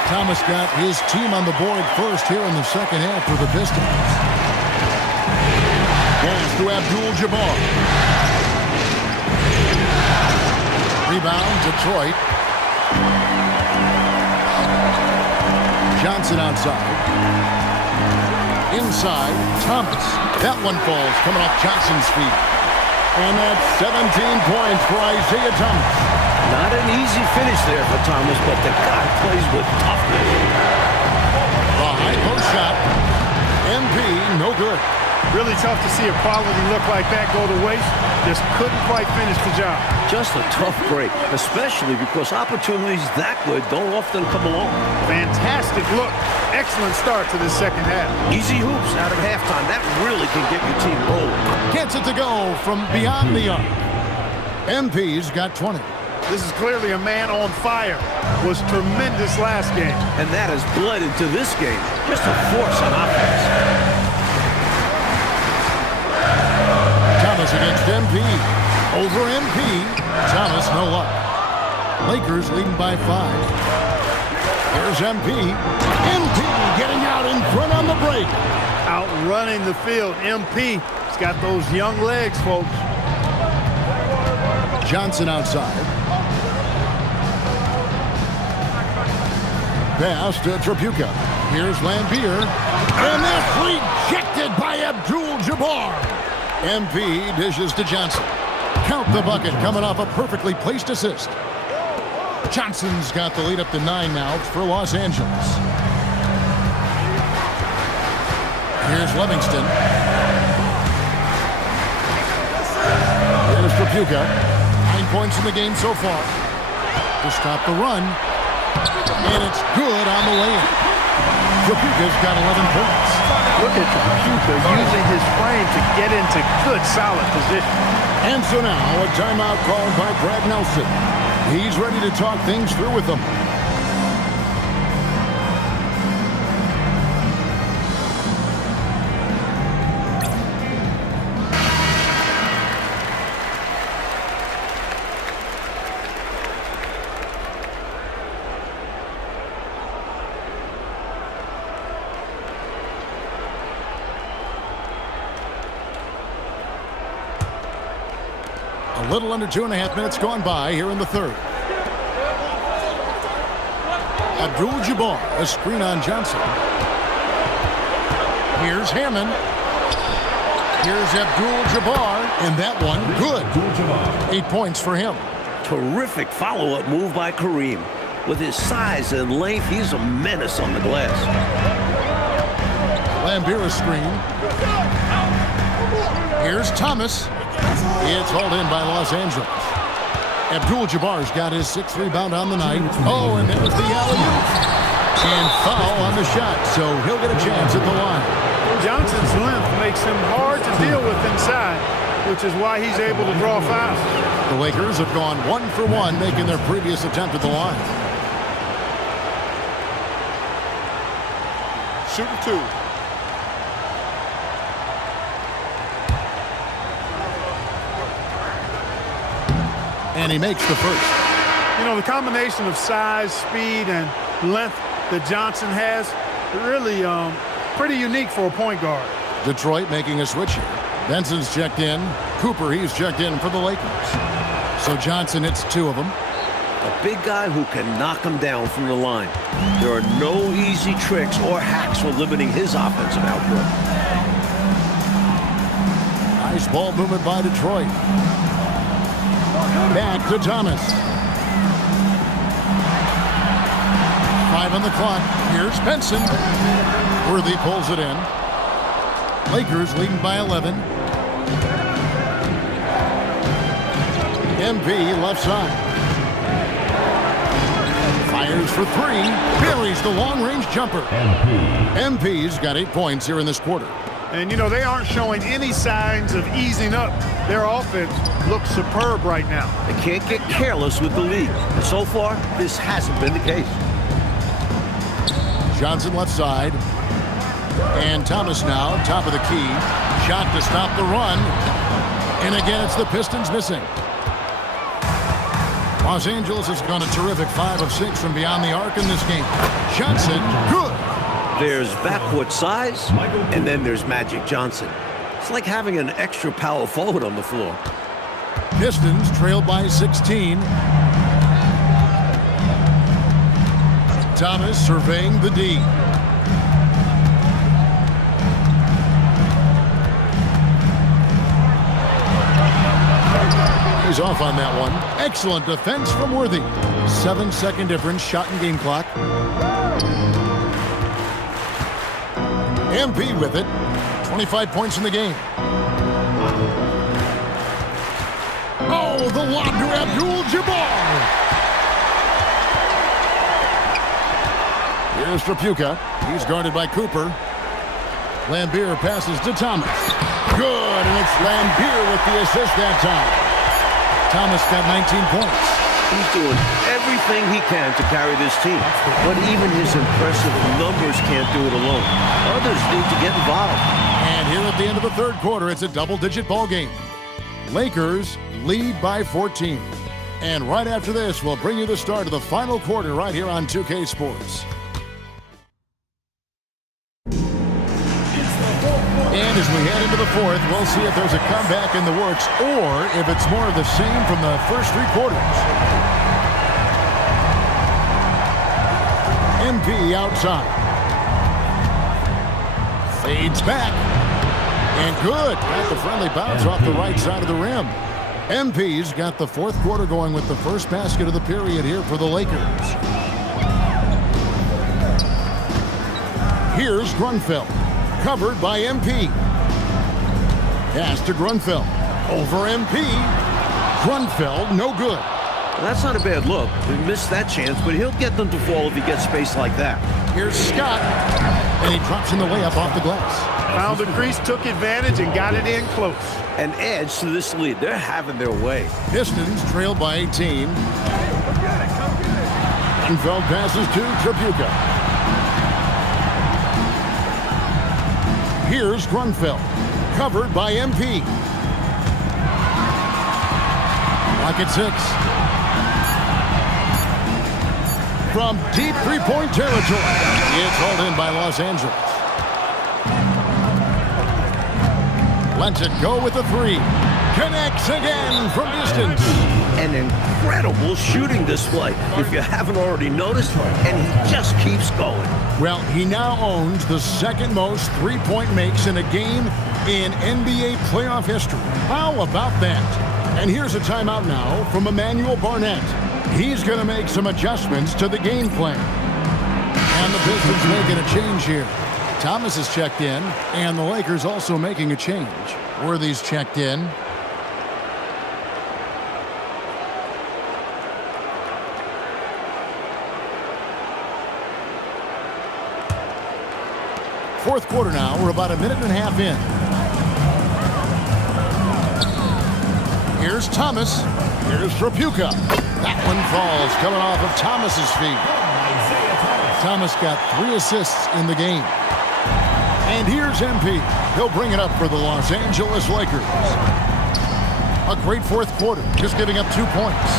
Thomas got his team on the board first here in the second half for the Pistons. Pass to Abdul-Jabbar. Rebound, Detroit. Johnson outside. Inside, Thomas. That one falls, coming off Johnson's feet. And that's 17 points for Isaiah Thomas. Not an easy finish there for Thomas, but the guy plays with toughness. The high post shot. MP, no good. Really tough to see a quality look like that go to waste. Just couldn't quite finish the job. Just a tough break, especially because opportunities that good don't often come along. Fantastic look. Excellent start to this second half. Easy hoops out of halftime. That really can get your team rolling. Gets it to go from beyond the arc. MP's got 20. This is clearly a man on fire. Was tremendous last game. And that has bled into this game. Just a force on offense. Thomas against MP. Over MP. Thomas, no luck. Lakers leading by 5. Here's MP. MP getting out in front on the break. Outrunning the field. MP. He's got those young legs, folks. Johnson outside. Pass to Tripucka. Here's Lambier. And that's rejected by Abdul-Jabbar. MP dishes to Johnson. Count the bucket coming off a perfectly placed assist. Johnson's got the lead up to 9 now for Los Angeles. Here's Livingston. Here's Tripucka. 9 points in the game so far. To stop the run. And it's good on the layup. Tripucka's got 11 points. Look at Tripucka using his frame to get into good, solid position. And so now a timeout called by Brad Nelson. He's ready to talk things through with them. A little under 2.5 minutes gone by here in the third. Abdul-Jabbar, a screen on Johnson. Here's Hammond. Here's Abdul-Jabbar, and that one, good. 8 points for him. Terrific follow-up move by Kareem. With his size and length, he's a menace on the glass. Lambier screen. Here's Thomas. It's hauled in by Los Angeles. Abdul-Jabbar's got his 6th rebound on the night. Oh, and there's the alley-oop. And foul on the shot, so he'll get a chance at the line. Johnson's length makes him hard to deal with inside, which is why he's able to draw fouls. The Lakers have gone 1 for 1, making their previous attempt at the line. Shooting 2. And he makes the first. You know, the combination of size, speed, and length that Johnson has, really pretty unique for a point guard. Detroit making a switch here. Benson's checked in. Cooper, he's checked in for the Lakers. So Johnson hits 2 of them. A big guy who can knock him down from the line. There are no easy tricks or hacks for limiting his offensive output. Nice ball movement by Detroit. Back to Thomas. 5 on the clock. Here's Benson. Worthy pulls it in. Lakers leading by 11. MP left side. Fires for three. Buries the long-range jumper. MP's got 8 points here in this quarter. And, you know, they aren't showing any signs of easing up. Their offense looks superb right now. They can't get careless with the lead. And so far, this hasn't been the case. Johnson left side. And Thomas now, top of the key. Shot to stop the run. And again, it's the Pistons missing. Los Angeles has gone a terrific 5 of 6 from beyond the arc in this game. Johnson, good. There's backcourt size, and then there's Magic Johnson. It's like having an extra power forward on the floor. Pistons trail by 16. Thomas surveying the D. He's off on that one. Excellent defense from Worthy. 7-second difference, shot and game clock. MP with it. 25 points in the game. Oh, the lob to Abdul-Jabbar. Here's Tripucka. He's guarded by Cooper. Lambier passes to Thomas. Good, and it's Lambier with the assist that time. Thomas got 19 points. He's doing everything he can to carry this team. But even his impressive numbers can't do it alone. Others need to get involved. And here at the end of the third quarter, it's a double-digit ball game. Lakers lead by 14. And right after this, we'll bring you the start of the final quarter right here on 2K Sports. And as we head into the fourth, we'll see if there's a comeback in the works or if it's more of the same from the first 3 quarters. MP outside. Fades back. And good. Got the friendly bounce off the right side of the rim. MP's got the fourth quarter going with the first basket of the period here for the Lakers. Here's Grunfeld. Covered by MP. Pass to Grunfeld. Over MP. Grunfeld, no good. Well, that's not a bad look. He missed that chance, but he'll get them to fall if he gets space like that. Here's Scott. And he drops in the layup off the glass. Found the crease, took advantage, and got it in close. An edge to this lead. They're having their way. Pistons trail by 18. Grunfeld passes to Tripucka. Here's Grunfeld, covered by MP. Lock at 6. From deep three-point territory, it's hauled in by Los Angeles. Lets it go with the 3. Connects again from distance. An incredible shooting display, if you haven't already noticed, and he just keeps going. Well, he now owns the second most three-point makes in a game in NBA playoff history. How about that? And here's a timeout now from Emmanuel Barnett. He's going to make some adjustments to the game plan. And the Pistons making a change here. Thomas is checked in, and the Lakers also making a change. Worthy's checked in. Fourth quarter now. We're about a minute and a half in. Here's Thomas. Here's Tripucka. That one falls coming off of Thomas's feet. Thomas got 3 assists in the game. And here's MP. He'll bring it up for the Los Angeles Lakers. A great fourth quarter, just giving up 2 points.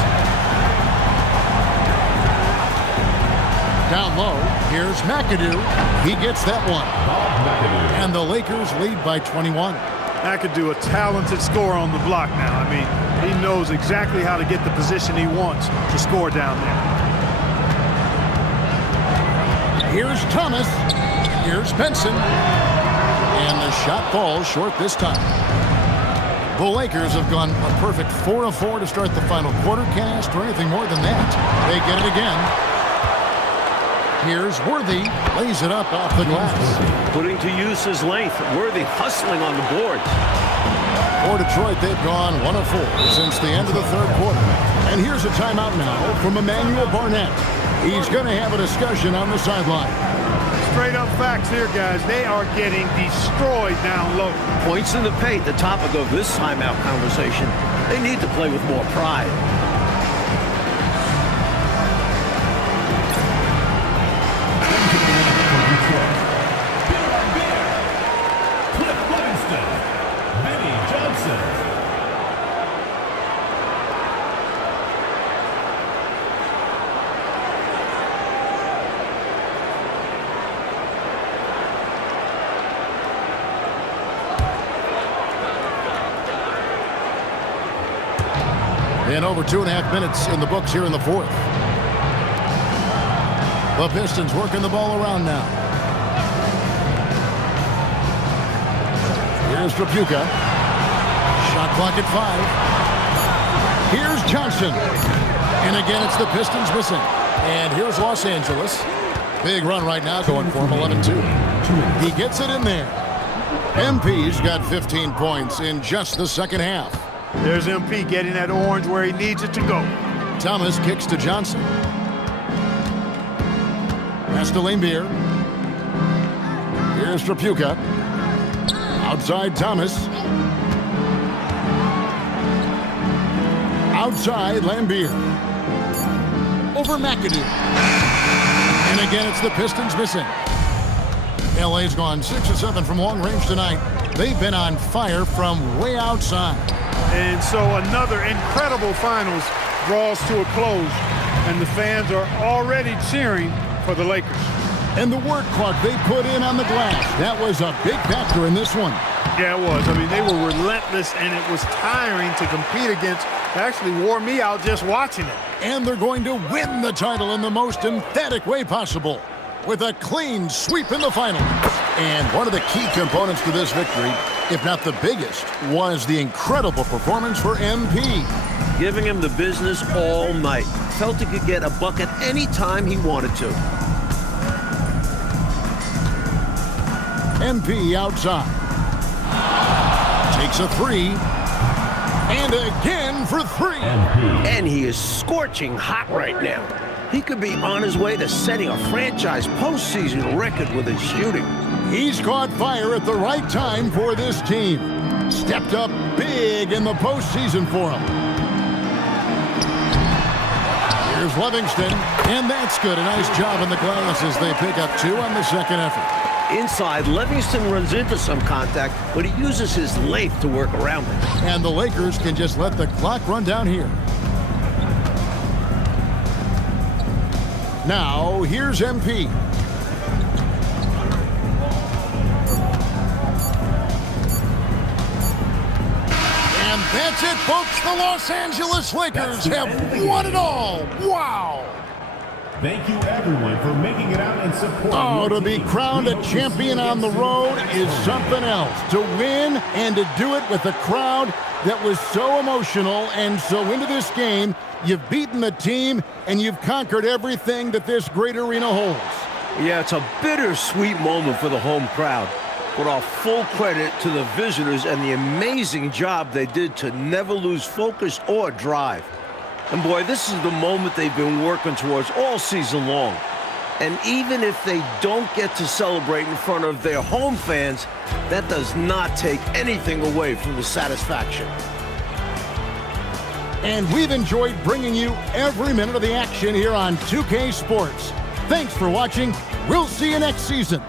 Down low, here's McAdoo. He gets that one. And the Lakers lead by 21. McAdoo, a talented scorer on the block now. I mean, he knows exactly how to get the position he wants to score down there. Here's Thomas. Here's Benson. And the shot falls short this time. The Lakers have gone a perfect 4 of 4 to start the final quarter. Can't ask for anything more than that. They get it again. Here's Worthy, lays it up off the glass. Putting to use his length. Worthy hustling on the boards. For Detroit, they've gone 1 of 4 since the end of the third quarter. And here's a timeout now from Emmanuel Barnett. He's going to have a discussion on the sideline. Straight up facts here, guys. They are getting destroyed down low. Points in the paint, the topic of this timeout conversation. They need to play with more pride. And over 2.5 minutes in the books here in the fourth. The Pistons working the ball around now. Here's Tripucka. Shot clock at 5. Here's Johnson. And again, it's the Pistons missing. And here's Los Angeles. Big run right now going for him, 11-2. He gets it in there. MP's got 15 points in just the second half. There's MP getting that orange where he needs it to go. Thomas kicks to Johnson. Pass to Laimbeer. Here's Tripucka. Outside Thomas. Outside Laimbeer. Over McAdoo. And again, it's the Pistons missing. LA's gone 6 of 7 from long range tonight. They've been on fire from way outside. And so another incredible finals draws to a close, and the fans are already cheering for the Lakers. And the work clock they put in on the glass, that was a big factor in this one. Yeah, it was. I mean, they were relentless, and it was tiring to compete against. It actually wore me out just watching it. And they're going to win the title in the most emphatic way possible with a clean sweep in the final. And one of the key components to this victory, if not the biggest, was the incredible performance for MP. Giving him the business all night. Felt he could get a bucket any time he wanted to. MP outside. Takes a 3. And again for 3. And he is scorching hot right now. He could be on his way to setting a franchise postseason record with his shooting. He's caught fire at the right time for this team. Stepped up big in the postseason for him. Here's Livingston, and that's good. A nice job in the glass as they pick up 2 on the second effort. Inside, Livingston runs into some contact, but he uses his length to work around it. And the Lakers can just let the clock run down here. Now, here's MP. And that's it, folks. The Los Angeles Lakers have won it all. Wow. Thank you, everyone, for making it out and supporting. Oh, to be crowned a champion on the road is something else. To win and to do it with a crowd that was so emotional and so into this game, you've beaten the team and you've conquered everything that this great arena holds. Yeah, it's a bittersweet moment for the home crowd. But all full credit to the visitors and the amazing job they did to never lose focus or drive. And boy, this is the moment they've been working towards all season long. And even if they don't get to celebrate in front of their home fans, that does not take anything away from the satisfaction. And we've enjoyed bringing you every minute of the action here on 2K Sports. Thanks for watching. We'll see you next season.